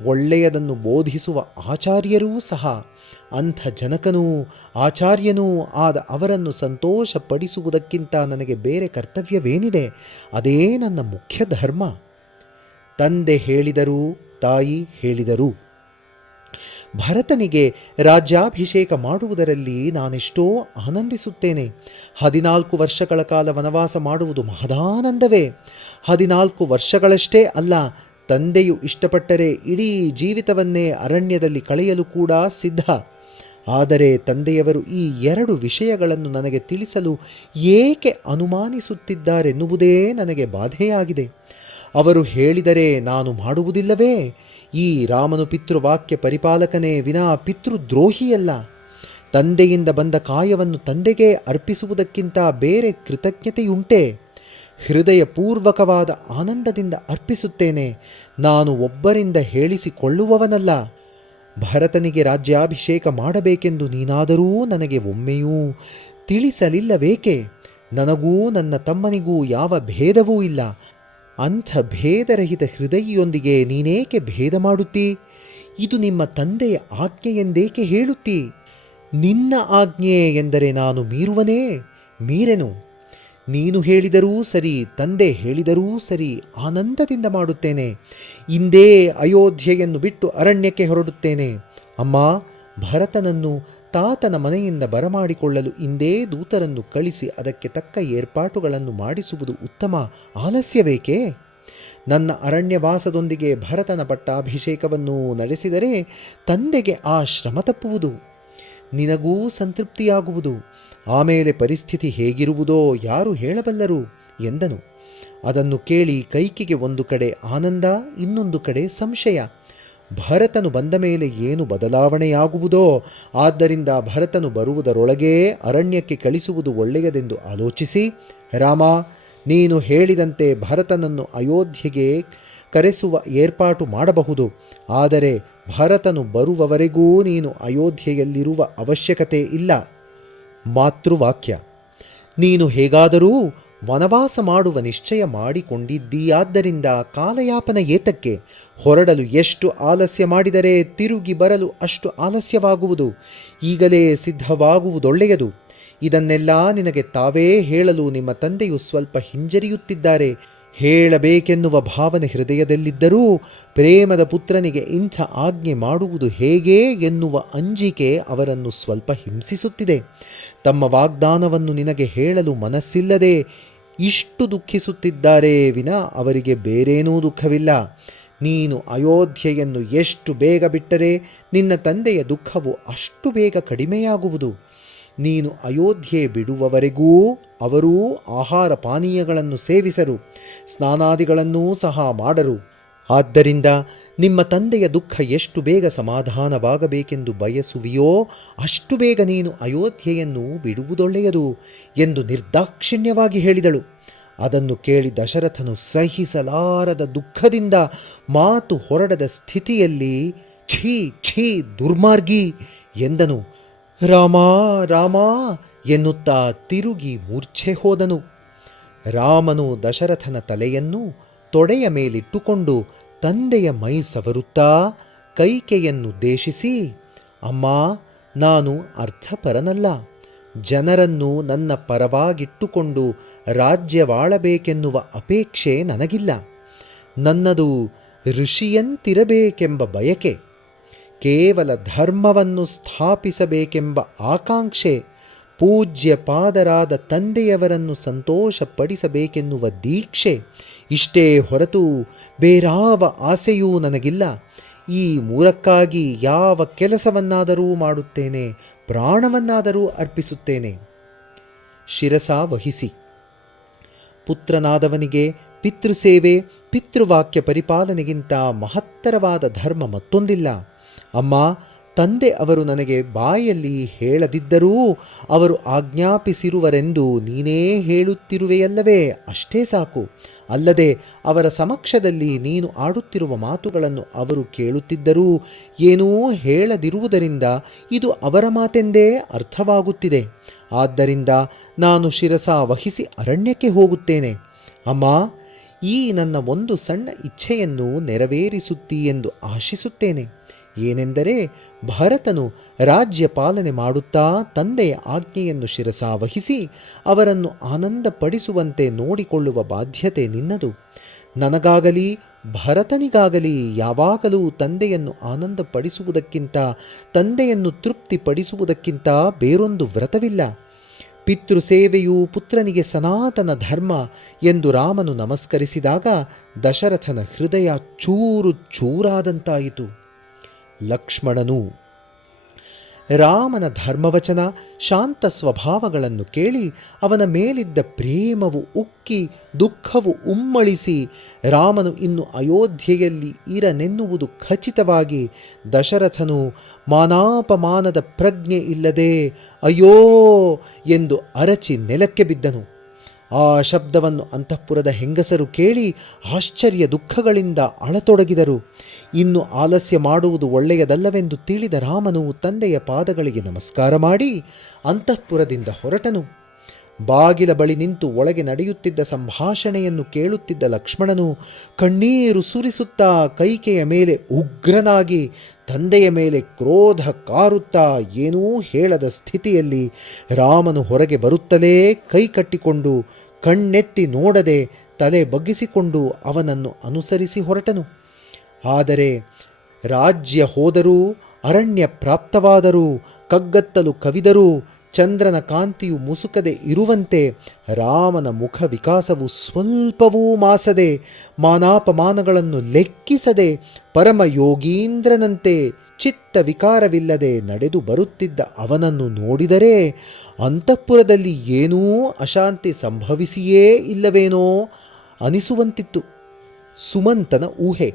ಒಳ್ಳೆಯದನ್ನು ಬೋಧಿಸುವ ಆಚಾರ್ಯರೂ ಸಹ. ಅಂಥ ಜನಕನೂ ಆಚಾರ್ಯನೂ ಆದ ಅವರನ್ನು ಸಂತೋಷಪಡಿಸುವುದಕ್ಕಿಂತ ನನಗೆ ಬೇರೆ ಕರ್ತವ್ಯವೇನಿದೆ? ಅದೇ ನನ್ನ ಮುಖ್ಯ ಧರ್ಮ. ತಂದೆ ಹೇಳಿದರು, ತಾಯಿ ಹೇಳಿದರು. ಭರತನಿಗೆ ರಾಜ್ಯಾಭಿಷೇಕ ಮಾಡುವುದರಲ್ಲಿ ನಾನೆಷ್ಟೋ ಆನಂದಿಸುತ್ತೇನೆ. 14 ವರ್ಷಗಳ ಕಾಲ ವನವಾಸ ಮಾಡುವುದು ಮಹದಾನಂದವೇ. 14 ವರ್ಷಗಳಷ್ಟೇ ಅಲ್ಲ, ತಂದೆಯು ಇಷ್ಟಪಟ್ಟರೆ ಇಡೀ ಜೀವಿತವನ್ನೇ ಅರಣ್ಯದಲ್ಲಿ ಕಳೆಯಲು ಕೂಡ ಸಿದ್ಧ. ಆದರೆ ತಂದೆಯವರು ಈ 2 ವಿಷಯಗಳನ್ನು ನನಗೆ ತಿಳಿಸಲು ಏಕೆ ಅನುಮಾನಿಸುತ್ತಿದ್ದಾರೆನ್ನುವುದೇ ನನಗೆ ಬಾಧೆಯಾಗಿದೆ. ಅವರು ಹೇಳಿದರೆ ನಾನು ಮಾಡುವುದಿಲ್ಲವೇ? ಈ ರಾಮನು ಪಿತೃವಾಕ್ಯ ಪರಿಪಾಲಕನೇ ವಿನಾ ಪಿತೃದ್ರೋಹಿಯಲ್ಲ. ತಂದೆಯಿಂದ ಬಂದ ಕಾಯವನ್ನು ತಂದೆಗೆ ಅರ್ಪಿಸುವುದಕ್ಕಿಂತ ಬೇರೆ ಕೃತಜ್ಞತೆಯುಂಟೆ? ಹೃದಯಪೂರ್ವಕವಾದ ಆನಂದದಿಂದ ಅರ್ಪಿಸುತ್ತೇನೆ. ನಾನು ಒಬ್ಬರಿಂದ ಹೇಳಿಸಿಕೊಳ್ಳುವವನಲ್ಲ. ಭರತನಿಗೆ ರಾಜ್ಯಾಭಿಷೇಕ ಮಾಡಬೇಕೆಂದು ನೀನಾದರೂ ನನಗೆ ಒಮ್ಮೆಯೂ ತಿಳಿಸಲಿಲ್ಲವೇಕೆ? ನನಗೂ ನನ್ನ ತಮ್ಮನಿಗೂ ಯಾವ ಭೇದವೂ ಇಲ್ಲ. ಅಂಥ ಭೇದರಹಿತ ಹೃದಯಿಯೊಂದಿಗೆ ನೀನೇಕೆ ಭೇದ ಮಾಡುತ್ತೀ? ಇದು ನಿಮ್ಮ ತಂದೆಯ ಆಜ್ಞೆ ಎಂದೇಕೆ ಹೇಳುತ್ತೀ? ನಿನ್ನ ಆಜ್ಞೆ ಎಂದರೆ ನಾನು ಮೀರುವನೇ? ಮೀರೆನು. ನೀನು ಹೇಳಿದರೂ ಸರಿ, ತಂದೆ ಹೇಳಿದರೂ ಸರಿ, ಆನಂದದಿಂದ ಮಾಡುತ್ತೇನೆ. ಇಂದೇ ಅಯೋಧ್ಯೆಯನ್ನು ಬಿಟ್ಟು ಅರಣ್ಯಕ್ಕೆ ಹೊರಡುತ್ತೇನೆ. ಅಮ್ಮ, ಭರತನನ್ನು ತಾತನ ಮನೆಯಿಂದ ಬರಮಾಡಿಕೊಳ್ಳಲು ಇಂದೇ ದೂತರನ್ನು ಕಳಿಸಿ ಅದಕ್ಕೆ ತಕ್ಕ ಏರ್ಪಾಟುಗಳನ್ನು ಮಾಡಿಸುವುದು ಉತ್ತಮ. ಆಲಸ್ಯವೇಕೆ? ನನ್ನ ಅರಣ್ಯವಾಸದೊಂದಿಗೆ ಭರತನ ಪಟ್ಟಾಭಿಷೇಕವನ್ನು ನಡೆಸಿದರೆ ತಂದೆಗೆ ಆ ಶ್ರಮ ತಪ್ಪುವುದು, ನಿನಗೂ ಸಂತೃಪ್ತಿಯಾಗುವುದು. ಆಮೇಲೆ ಪರಿಸ್ಥಿತಿ ಹೇಗಿರುವುದೋ ಯಾರು ಹೇಳಬಲ್ಲರು ಎಂದನು. ಅದನ್ನು ಕೇಳಿ ಕೈಕೆಗೆ ಒಂದು ಕಡೆ ಆನಂದ, ಇನ್ನೊಂದು ಕಡೆ ಸಂಶಯ. ಭರತನು ಬಂದ ಮೇಲೆ ಏನು ಬದಲಾವಣೆಯಾಗುವುದೋ, ಆದ್ದರಿಂದ ಭರತನು ಬರುವುದರೊಳಗೇ ಅರಣ್ಯಕ್ಕೆ ಕಳಿಸುವುದು ಒಳ್ಳೆಯದೆಂದು ಆಲೋಚಿಸಿ, ರಾಮ, ನೀನು ಹೇಳಿದಂತೆ ಭರತನನ್ನು ಅಯೋಧ್ಯೆಗೆ ಕರೆಸುವ ಏರ್ಪಾಟು ಮಾಡಬಹುದು. ಆದರೆ ಭರತನು ಬರುವವರೆಗೂ ನೀನು ಅಯೋಧ್ಯೆಯಲ್ಲಿರುವ ಅವಶ್ಯಕತೆ ಇಲ್ಲ. ಮಾತೃವಾಕ್ಯ. ನೀನು ಹೇಗಾದರೂ ವನವಾಸ ಮಾಡುವ ನಿಶ್ಚಯ ಮಾಡಿಕೊಂಡಿದ್ದೀಯಾದ್ದರಿಂದ ಕಾಲಯಾಪನ ಏತಕ್ಕೆ? ಹೊರಡಲು ಎಷ್ಟು ಆಲಸ್ಯ ಮಾಡಿದರೆ ತಿರುಗಿ ಬರಲು ಅಷ್ಟು ಆಲಸ್ಯವಾಗುವುದು. ಈಗಲೇ ಸಿದ್ಧವಾಗುವುದೊಳ್ಳೆಯದು. ಇದನ್ನೆಲ್ಲ ನಿನಗೆ ತಾವೇ ಹೇಳಲು ನಿಮ್ಮ ತಂದೆಯು ಸ್ವಲ್ಪ ಹಿಂಜರಿಯುತ್ತಿದ್ದಾರೆ. ಹೇಳಬೇಕೆನ್ನುವ ಭಾವನೆ ಹೃದಯದಲ್ಲಿದ್ದರೂ ಪ್ರೇಮದ ಪುತ್ರನಿಗೆ ಇಂಥ ಆಜ್ಞೆ ಮಾಡುವುದು ಹೇಗೆ ಎನ್ನುವ ಅಂಜಿಕೆ ಅವರನ್ನು ಸ್ವಲ್ಪ ಹಿಂಸಿಸುತ್ತಿದೆ. ತಮ್ಮ ವಾಗ್ದಾನವನ್ನು ನಿನಗೆ ಹೇಳಲು ಮನಸ್ಸಿಲ್ಲದೆ ಇಷ್ಟು ದುಃಖಿಸುತ್ತಿದ್ದಾರೆ ವಿನ ಅವರಿಗೆ ಬೇರೇನೂ ದುಃಖವಿಲ್ಲ. ನೀನು ಅಯೋಧ್ಯೆಯನ್ನು ಎಷ್ಟು ಬೇಗ ಬಿಟ್ಟರೆ ನಿನ್ನ ತಂದೆಯ ದುಃಖವು ಅಷ್ಟು ಬೇಗ ಕಡಿಮೆಯಾಗುವುದು. ನೀನು ಅಯೋಧ್ಯೆ ಬಿಡುವವರೆಗೂ ಅವರೂ ಆಹಾರ ಪಾನೀಯಗಳನ್ನು ಸೇವಿಸರು, ಸ್ನಾನಾದಿಗಳನ್ನೂ ಸಹ ಮಾಡರು. ಆದ್ದರಿಂದ ನಿಮ್ಮ ತಂದೆಯ ದುಃಖ ಎಷ್ಟು ಬೇಗ ಸಮಾಧಾನವಾಗಬೇಕೆಂದು ಬಯಸುವಿಯೋ ಅಷ್ಟು ಬೇಗ ನೀನು ಅಯೋಧ್ಯೆಯನ್ನು ಬಿಡುವುದೊಳ್ಳೆಯದು ಎಂದು ನಿರ್ದಾಕ್ಷಿಣ್ಯವಾಗಿ ಹೇಳಿದಳು. ಅದನ್ನು ಕೇಳಿ ದಶರಥನು ಸಹಿಸಲಾರದ ದುಃಖದಿಂದ ಮಾತು ಹೊರಡದ ಸ್ಥಿತಿಯಲ್ಲಿ ಛೀ ಛೀ ದುರ್ಮಾರ್ಗಿ ಎಂದನು. ರಾಮ ರಾಮ ಎನ್ನುತ್ತಾ ತಿರುಗಿ ಮೂರ್ಛೆ ಹೋದನು. ರಾಮನು ದಶರಥನ ತಲೆಯನ್ನು ತೊಡೆಯ ಮೇಲಿಟ್ಟುಕೊಂಡು ತಂದೆಯ ಮೈ ಸವರುತ್ತಾ ಕೈಕೆಯನ್ನುದ್ದೇಶಿಸಿ, ಅಮ್ಮ, ನಾನು ಅರ್ಥಪರನಲ್ಲ. ಜನರನ್ನು ನನ್ನ ಪರವಾಗಿಟ್ಟುಕೊಂಡು ರಾಜ್ಯವಾಳಬೇಕೆನ್ನುವ ಅಪೇಕ್ಷೆ ನನಗಿಲ್ಲ. ನನ್ನದು ಋಷಿಯಂತಿರಬೇಕೆಂಬ ಬಯಕೆ, ಕೇವಲ ಧರ್ಮವನ್ನು ಸ್ಥಾಪಿಸಬೇಕೆಂಬ ಆಕಾಂಕ್ಷೆ, ಪೂಜ್ಯ ಪಾದರಾದ ತಂದೆಯವರನ್ನು ಸಂತೋಷಪಡಿಸಬೇಕೆನ್ನುವ ದೀಕ್ಷೆ, ಇಷ್ಟೇ ಹೊರತು ಬೇರಾವ ಆಸೆಯೂ ನನಗಿಲ್ಲ. ಈ ಮೂರಕ್ಕಾಗಿ ಯಾವ ಕೆಲಸವನ್ನಾದರೂ ಮಾಡುತ್ತೇನೆ, ಪ್ರಾಣವನ್ನಾದರೂ ಅರ್ಪಿಸುತ್ತೇನೆ. ಶಿರಸ ವಹಿಸಿ. ಪುತ್ರನಾದವನಿಗೆ ಪಿತೃಸೇವೆ, ಪಿತೃವಾಕ್ಯ ಪರಿಪಾಲನೆಗಿಂತ ಮಹತ್ತರವಾದ ಧರ್ಮ ಮತ್ತೊಂದಿಲ್ಲ. ಅಮ್ಮ, ತಂದೆ ಅವರು ನನಗೆ ಬಾಯಲ್ಲಿ ಹೇಳದಿದ್ದರೂ ಅವರು ಆಜ್ಞಾಪಿಸಿರುವರೆಂದು ನೀನೇ ಹೇಳುತ್ತಿರುವೆಯಲ್ಲವೇ, ಅಷ್ಟೇ ಸಾಕು. ಅಲ್ಲದೆ ಅವರ ಸಮಕ್ಷದಲ್ಲಿ ನೀನು ಆಡುತ್ತಿರುವ ಮಾತುಗಳನ್ನು ಅವರು ಕೇಳುತ್ತಿದ್ದರೂ ಏನೂ ಹೇಳದಿರುವುದರಿಂದ ಇದು ಅವರ ಮಾತೆಂದೇ ಅರ್ಥವಾಗುತ್ತಿದೆ. ಆದ್ದರಿಂದ ನಾನು ಶಿರಸ ವಹಿಸಿ ಅರಣ್ಯಕ್ಕೆ ಹೋಗುತ್ತೇನೆ. ಅಮ್ಮ, ಈ ನನ್ನ ಒಂದು ಸಣ್ಣ ಇಚ್ಛೆಯನ್ನು ನೆರವೇರಿಸುತ್ತೀಯೆಂದು ಆಶಿಸುತ್ತೇನೆ. ಏನೆಂದರೆ, ಭರತನು ರಾಜ್ಯ ಪಾಲನೆ ಮಾಡುತ್ತಾ ತಂದೆಯ ಆಜ್ಞೆಯನ್ನು ಶಿರಸಾವಹಿಸಿ ಅವರನ್ನು ಆನಂದಪಡಿಸುವಂತೆ ನೋಡಿಕೊಳ್ಳುವ ಬಾಧ್ಯತೆ ನಿನ್ನದು. ನನಗಾಗಲಿ ಭರತನಿಗಾಗಲಿ ಯಾವಾಗಲೂ ತಂದೆಯನ್ನು ಆನಂದಪಡಿಸುವುದಕ್ಕಿಂತ, ತಂದೆಯನ್ನು ತೃಪ್ತಿಪಡಿಸುವುದಕ್ಕಿಂತ ಬೇರೊಂದು ವ್ರತವಿಲ್ಲ. ಪಿತೃಸೇವೆಯು ಪುತ್ರನಿಗೆ ಸನಾತನ ಧರ್ಮ ಎಂದು ರಾಮನು ನಮಸ್ಕರಿಸಿದಾಗ ದಶರಥನ ಹೃದಯ ಚೂರು ಚೂರಾದಂತಾಯಿತು. ಲಕ್ಷ್ಮಣನು ರಾಮನ ಧರ್ಮವಚನ, ಶಾಂತ ಸ್ವಭಾವಗಳನ್ನು ಕೇಳಿ ಅವನ ಮೇಲಿದ್ದ ಪ್ರೇಮವು ಉಕ್ಕಿ ದುಃಖವು ಉಮ್ಮಳಿಸಿ ರಾಮನು ಇನ್ನು ಅಯೋಧ್ಯೆಯಲ್ಲಿ ಇರನೆನ್ನುವುದು ಖಚಿತವಾಗಿ ದಶರಥನು ಮಾನಾಪಮಾನದ ಪ್ರಜ್ಞೆ ಇಲ್ಲದೆ ಅಯ್ಯೋ ಎಂದು ಅರಚಿ ನೆಲಕ್ಕೆ ಬಿದ್ದನು. ಆ ಶಬ್ದವನ್ನು ಅಂತಃಪುರದ ಹೆಂಗಸರು ಕೇಳಿ ಆಶ್ಚರ್ಯ ದುಃಖಗಳಿಂದ ಅಳತೊಡಗಿದರು. ಇನ್ನು ಆಲಸ್ಯ ಮಾಡುವುದು ಒಳ್ಳೆಯದಲ್ಲವೆಂದು ತಿಳಿದ ರಾಮನು ತಂದೆಯ ಪಾದಗಳಿಗೆ ನಮಸ್ಕಾರ ಮಾಡಿ ಅಂತಃಪುರದಿಂದ ಹೊರಟನು. ಬಾಗಿಲ ಬಳಿ ನಿಂತು ಒಳಗೆ ನಡೆಯುತ್ತಿದ್ದ ಸಂಭಾಷಣೆಯನ್ನು ಕೇಳುತ್ತಿದ್ದ ಲಕ್ಷ್ಮಣನು ಕಣ್ಣೀರು ಸುರಿಸುತ್ತಾ ಕೈಕೆಯ ಮೇಲೆ ಉಗ್ರನಾಗಿ, ತಂದೆಯ ಮೇಲೆ ಕ್ರೋಧ ಕಾರುತ್ತಾ ಏನೂ ಹೇಳದ ಸ್ಥಿತಿಯಲ್ಲಿ ರಾಮನು ಹೊರಗೆ ಬರುತ್ತಲೇ ಕೈ ಕಟ್ಟಿಕೊಂಡು ಕಣ್ಣೆತ್ತಿ ನೋಡದೆ ತಲೆ ಬಗ್ಗಿಸಿಕೊಂಡು ಅವನನ್ನು ಅನುಸರಿಸಿ ಹೊರಟನು. ಆದರೆ ರಾಜ್ಯ ಹೋದರೂ, ಅರಣ್ಯ ಪ್ರಾಪ್ತವಾದರೂ, ಕಗ್ಗತ್ತಲು ಕವಿದರೂ, ಚಂದ್ರನ ಕಾಂತಿಯು ಮುಸುಕದೆ ಇರುವಂತೆ ರಾಮನ ಮುಖ ವಿಕಾಸವು ಸ್ವಲ್ಪವೂ ಮಾಸದೆ, ಮಾನಾಪಮಾನಗಳನ್ನು ಲೆಕ್ಕಿಸದೆ, ಪರಮಯೋಗೀಂದ್ರನಂತೆ ಚಿತ್ತ ವಿಕಾರವಿಲ್ಲದೆ ನಡೆದು ಬರುತ್ತಿದ್ದ ಅವನನ್ನು ನೋಡಿದರೆ ಅಂತಃಪುರದಲ್ಲಿ ಏನೂ ಅಶಾಂತಿ ಸಂಭವಿಸಿಯೇ ಇಲ್ಲವೇನೋ ಅನಿಸುವಂತಿತ್ತು. ಸುಮಂತನ ಊಹೆ.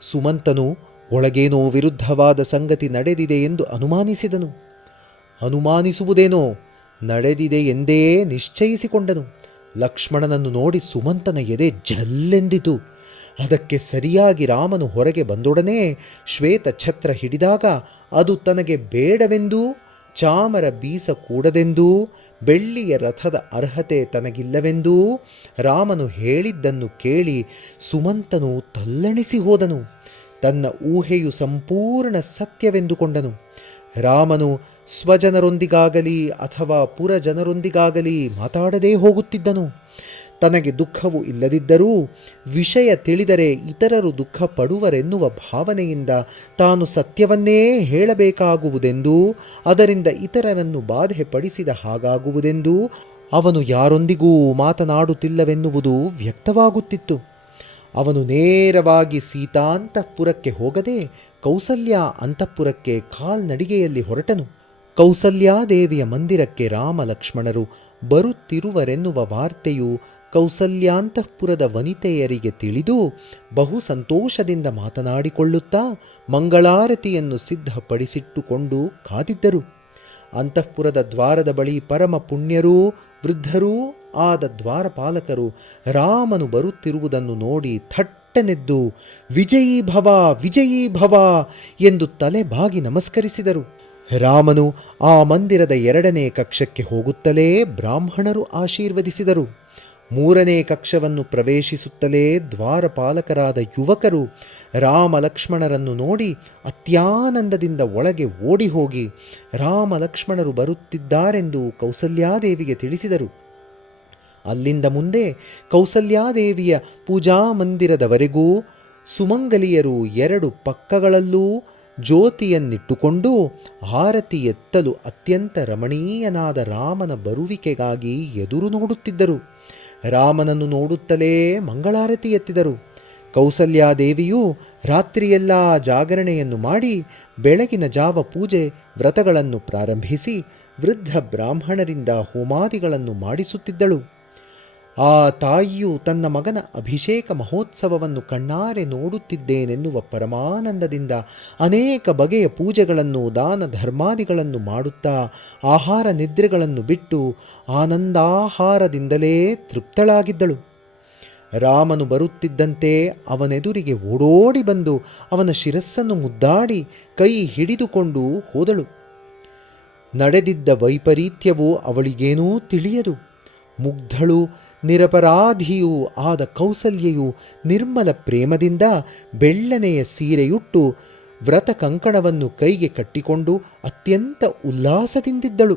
ಸುಮಂತನು ಒಳಗೇನೋ ವಿರುದ್ಧವಾದ ಸಂಗತಿ ನಡೆದಿದೆ ಎಂದು ಅನುಮಾನಿಸಿದನು. ಅನುಮಾನಿಸುವುದೇನೋ ನಡೆದಿದೆ ಎಂದೇ ನಿಶ್ಚಯಿಸಿಕೊಂಡನು. ಲಕ್ಷ್ಮಣನನ್ನು ನೋಡಿ ಸುಮಂತನ ಎದೆ ಜಲ್ಲೆಂದಿತು. ಅದಕ್ಕೆ ಸರಿಯಾಗಿ ರಾಮನು ಹೊರಗೆ ಬಂದೊಡನೆ ಶ್ವೇತ ಛತ್ರ ಹಿಡಿದಾಗ ಅದು ತನಗೆ ಬೇಡವೆಂದೂ, ಚಾಮರ ಬೀಸ ಕೂಡದೆಂದೂ, ಬೆಳ್ಳಿಯ ರಥದ ಅರ್ಹತೆ ತನಗಿಲ್ಲವೆಂದೂ ರಾಮನು ಹೇಳಿದ್ದನ್ನು ಕೇಳಿ ಸುಮಂತನು ತಲ್ಲಣಿಸಿ ಹೋದನು. ತನ್ನ ಊಹೆಯು ಸಂಪೂರ್ಣ ಸತ್ಯವೆಂದುಕೊಂಡನು. ರಾಮನು ಸ್ವಜನರೊಂದಿಗಾಗಲಿ ಅಥವಾ ಪುರಜನರೊಂದಿಗಾಗಲಿ ಮಾತಾಡದೇ ಹೋಗುತ್ತಿದ್ದನು. ತನಗೆ ದುಃಖವು ಇಲ್ಲದಿದ್ದರೂ ವಿಷಯ ತಿಳಿದರೆ ಇತರರು ದುಃಖ ಪಡುವರೆನ್ನುವ ಭಾವನೆಯಿಂದ ತಾನು ಸತ್ಯವನ್ನೇ ಹೇಳಬೇಕಾಗುವುದೆಂದೂ, ಅದರಿಂದ ಇತರರನ್ನು ಬಾಧೆಪಡಿಸಿದ ಹಾಗಾಗುವುದೆಂದೂ ಅವನು ಯಾರೊಂದಿಗೂ ಮಾತನಾಡುತ್ತಿಲ್ಲವೆನ್ನುವುದು ವ್ಯಕ್ತವಾಗುತ್ತಿತ್ತು. ಅವನು ನೇರವಾಗಿ ಸೀತಾಂತಃಪುರಕ್ಕೆ ಹೋಗದೆ ಕೌಸಲ್ಯ ಅಂತಃಪುರಕ್ಕೆ ಕಾಲ್ನಡಿಗೆಯಲ್ಲಿ ಹೊರಟನು. ಕೌಸಲ್ಯಾದೇವಿಯ ಮಂದಿರಕ್ಕೆ ರಾಮ ಲಕ್ಷ್ಮಣರು ಬರುತ್ತಿರುವರೆನ್ನುವ ವಾರ್ತೆಯು ಕೌಸಲ್ಯಾಂತಃಪುರದ ವನಿತೆಯರಿಗೆ ತಿಳಿದು ಬಹು ಸಂತೋಷದಿಂದ ಮಾತನಾಡಿಕೊಳ್ಳುತ್ತಾ ಮಂಗಳಾರತಿಯನ್ನು ಸಿದ್ಧಪಡಿಸಿಟ್ಟುಕೊಂಡು ಕಾದಿದ್ದರು. ಅಂತಃಪುರದ ದ್ವಾರದ ಬಳಿ ಪರಮ ಪುಣ್ಯರೂ ವೃದ್ಧರೂ ಆದ ದ್ವಾರಪಾಲಕರು ರಾಮನು ಬರುತ್ತಿರುವುದನ್ನು ನೋಡಿ ಥಟ್ಟನೆದ್ದು ವಿಜಯೀ ಭವ ವಿಜಯೀ ಭವ ಎಂದು ತಲೆ ಬಾಗಿ ನಮಸ್ಕರಿಸಿದರು. ರಾಮನು ಆ ಮಂದಿರದ 2ನೇ ಕಕ್ಷಕ್ಕೆ ಹೋಗುತ್ತಲೇ ಬ್ರಾಹ್ಮಣರು ಆಶೀರ್ವದಿಸಿದರು. 3ನೇ ಕಕ್ಷವನ್ನು ಪ್ರವೇಶಿಸುತ್ತಲೇ ದ್ವಾರಪಾಲಕರಾದ ಯುವಕರು ರಾಮ ಲಕ್ಷ್ಮಣರನ್ನು ನೋಡಿ ಅತ್ಯಾನಂದದಿಂದ ಒಳಗೆ ಓಡಿ ಹೋಗಿ ರಾಮ ಲಕ್ಷ್ಮಣರು ಬರುತ್ತಿದ್ದಾರೆಂದು ಕೌಸಲ್ಯಾದೇವಿಗೆ ತಿಳಿಸಿದರು. ಅಲ್ಲಿಂದ ಮುಂದೆ ಕೌಸಲ್ಯಾದೇವಿಯ ಪೂಜಾ ಮಂದಿರದವರೆಗೂ ಸುಮಂಗಲಿಯರು 2 ಪಕ್ಕಗಳಲ್ಲೂ ಜ್ಯೋತಿಯನ್ನಿಟ್ಟುಕೊಂಡು ಆರತಿ ಎತ್ತಲು ಅತ್ಯಂತ ರಮಣೀಯನಾದ ರಾಮನ ಬರುವಿಕೆಗಾಗಿ ಎದುರು ನೋಡುತ್ತಿದ್ದರು. ರಾಮನನ್ನು ನೋಡುತ್ತಲೇ ಮಂಗಳಾರತಿ ಎತ್ತಿದರು. ಕೌಸಲ್ಯಾದೇವಿಯು ರಾತ್ರಿಯೆಲ್ಲ ಜಾಗರಣೆಯನ್ನು ಮಾಡಿ ಬೆಳಗಿನ ಜಾವ ಪೂಜೆ ವ್ರತಗಳನ್ನು ಪ್ರಾರಂಭಿಸಿ ವೃದ್ಧ ಬ್ರಾಹ್ಮಣರಿಂದ ಹೋಮಾದಿಗಳನ್ನು ಮಾಡಿಸುತ್ತಿದ್ದಳು. ಆ ತಾಯಿಯು ತನ್ನ ಮಗನ ಅಭಿಷೇಕ ಮಹೋತ್ಸವವನ್ನು ಕಣ್ಣಾರೆ ನೋಡುತ್ತಿದ್ದೇನೆನ್ನುವ ಪರಮಾನಂದದಿಂದ ಅನೇಕ ಬಗೆಯ ಪೂಜೆಗಳನ್ನು ದಾನ ಧರ್ಮಾದಿಗಳನ್ನು ಮಾಡುತ್ತಾ ಆಹಾರ ನಿದ್ರೆಗಳನ್ನು ಬಿಟ್ಟು ಆನಂದಾಹಾರದಿಂದಲೇ ತೃಪ್ತಳಾಗಿದ್ದಳು. ರಾಮನು ಬರುತ್ತಿದ್ದಂತೆ ಅವನೆದುರಿಗೆ ಓಡೋಡಿ ಬಂದು ಅವನ ಶಿರಸ್ಸನ್ನು ಮುದ್ದಾಡಿ ಕೈ ಹಿಡಿದುಕೊಂಡು ಹೋದಳು. ನಡೆದಿದ್ದ ವೈಪರೀತ್ಯವು ಅವಳಿಗೇನೂ ತಿಳಿಯದು. ಮುಗ್ಧಳು ನಿರಪರಾಧಿಯೂ ಆದ ಕೌಸಲ್ಯೆಯು ನಿರ್ಮಲ ಪ್ರೇಮದಿಂದ ಬೆಳ್ಳನೆಯ ಸೀರೆಯುಟ್ಟು ವ್ರತ ಕಂಕಣವನ್ನು ಕೈಗೆ ಕಟ್ಟಿಕೊಂಡು ಅತ್ಯಂತ ಉಲ್ಲಾಸದಿಂದಿದ್ದಳು.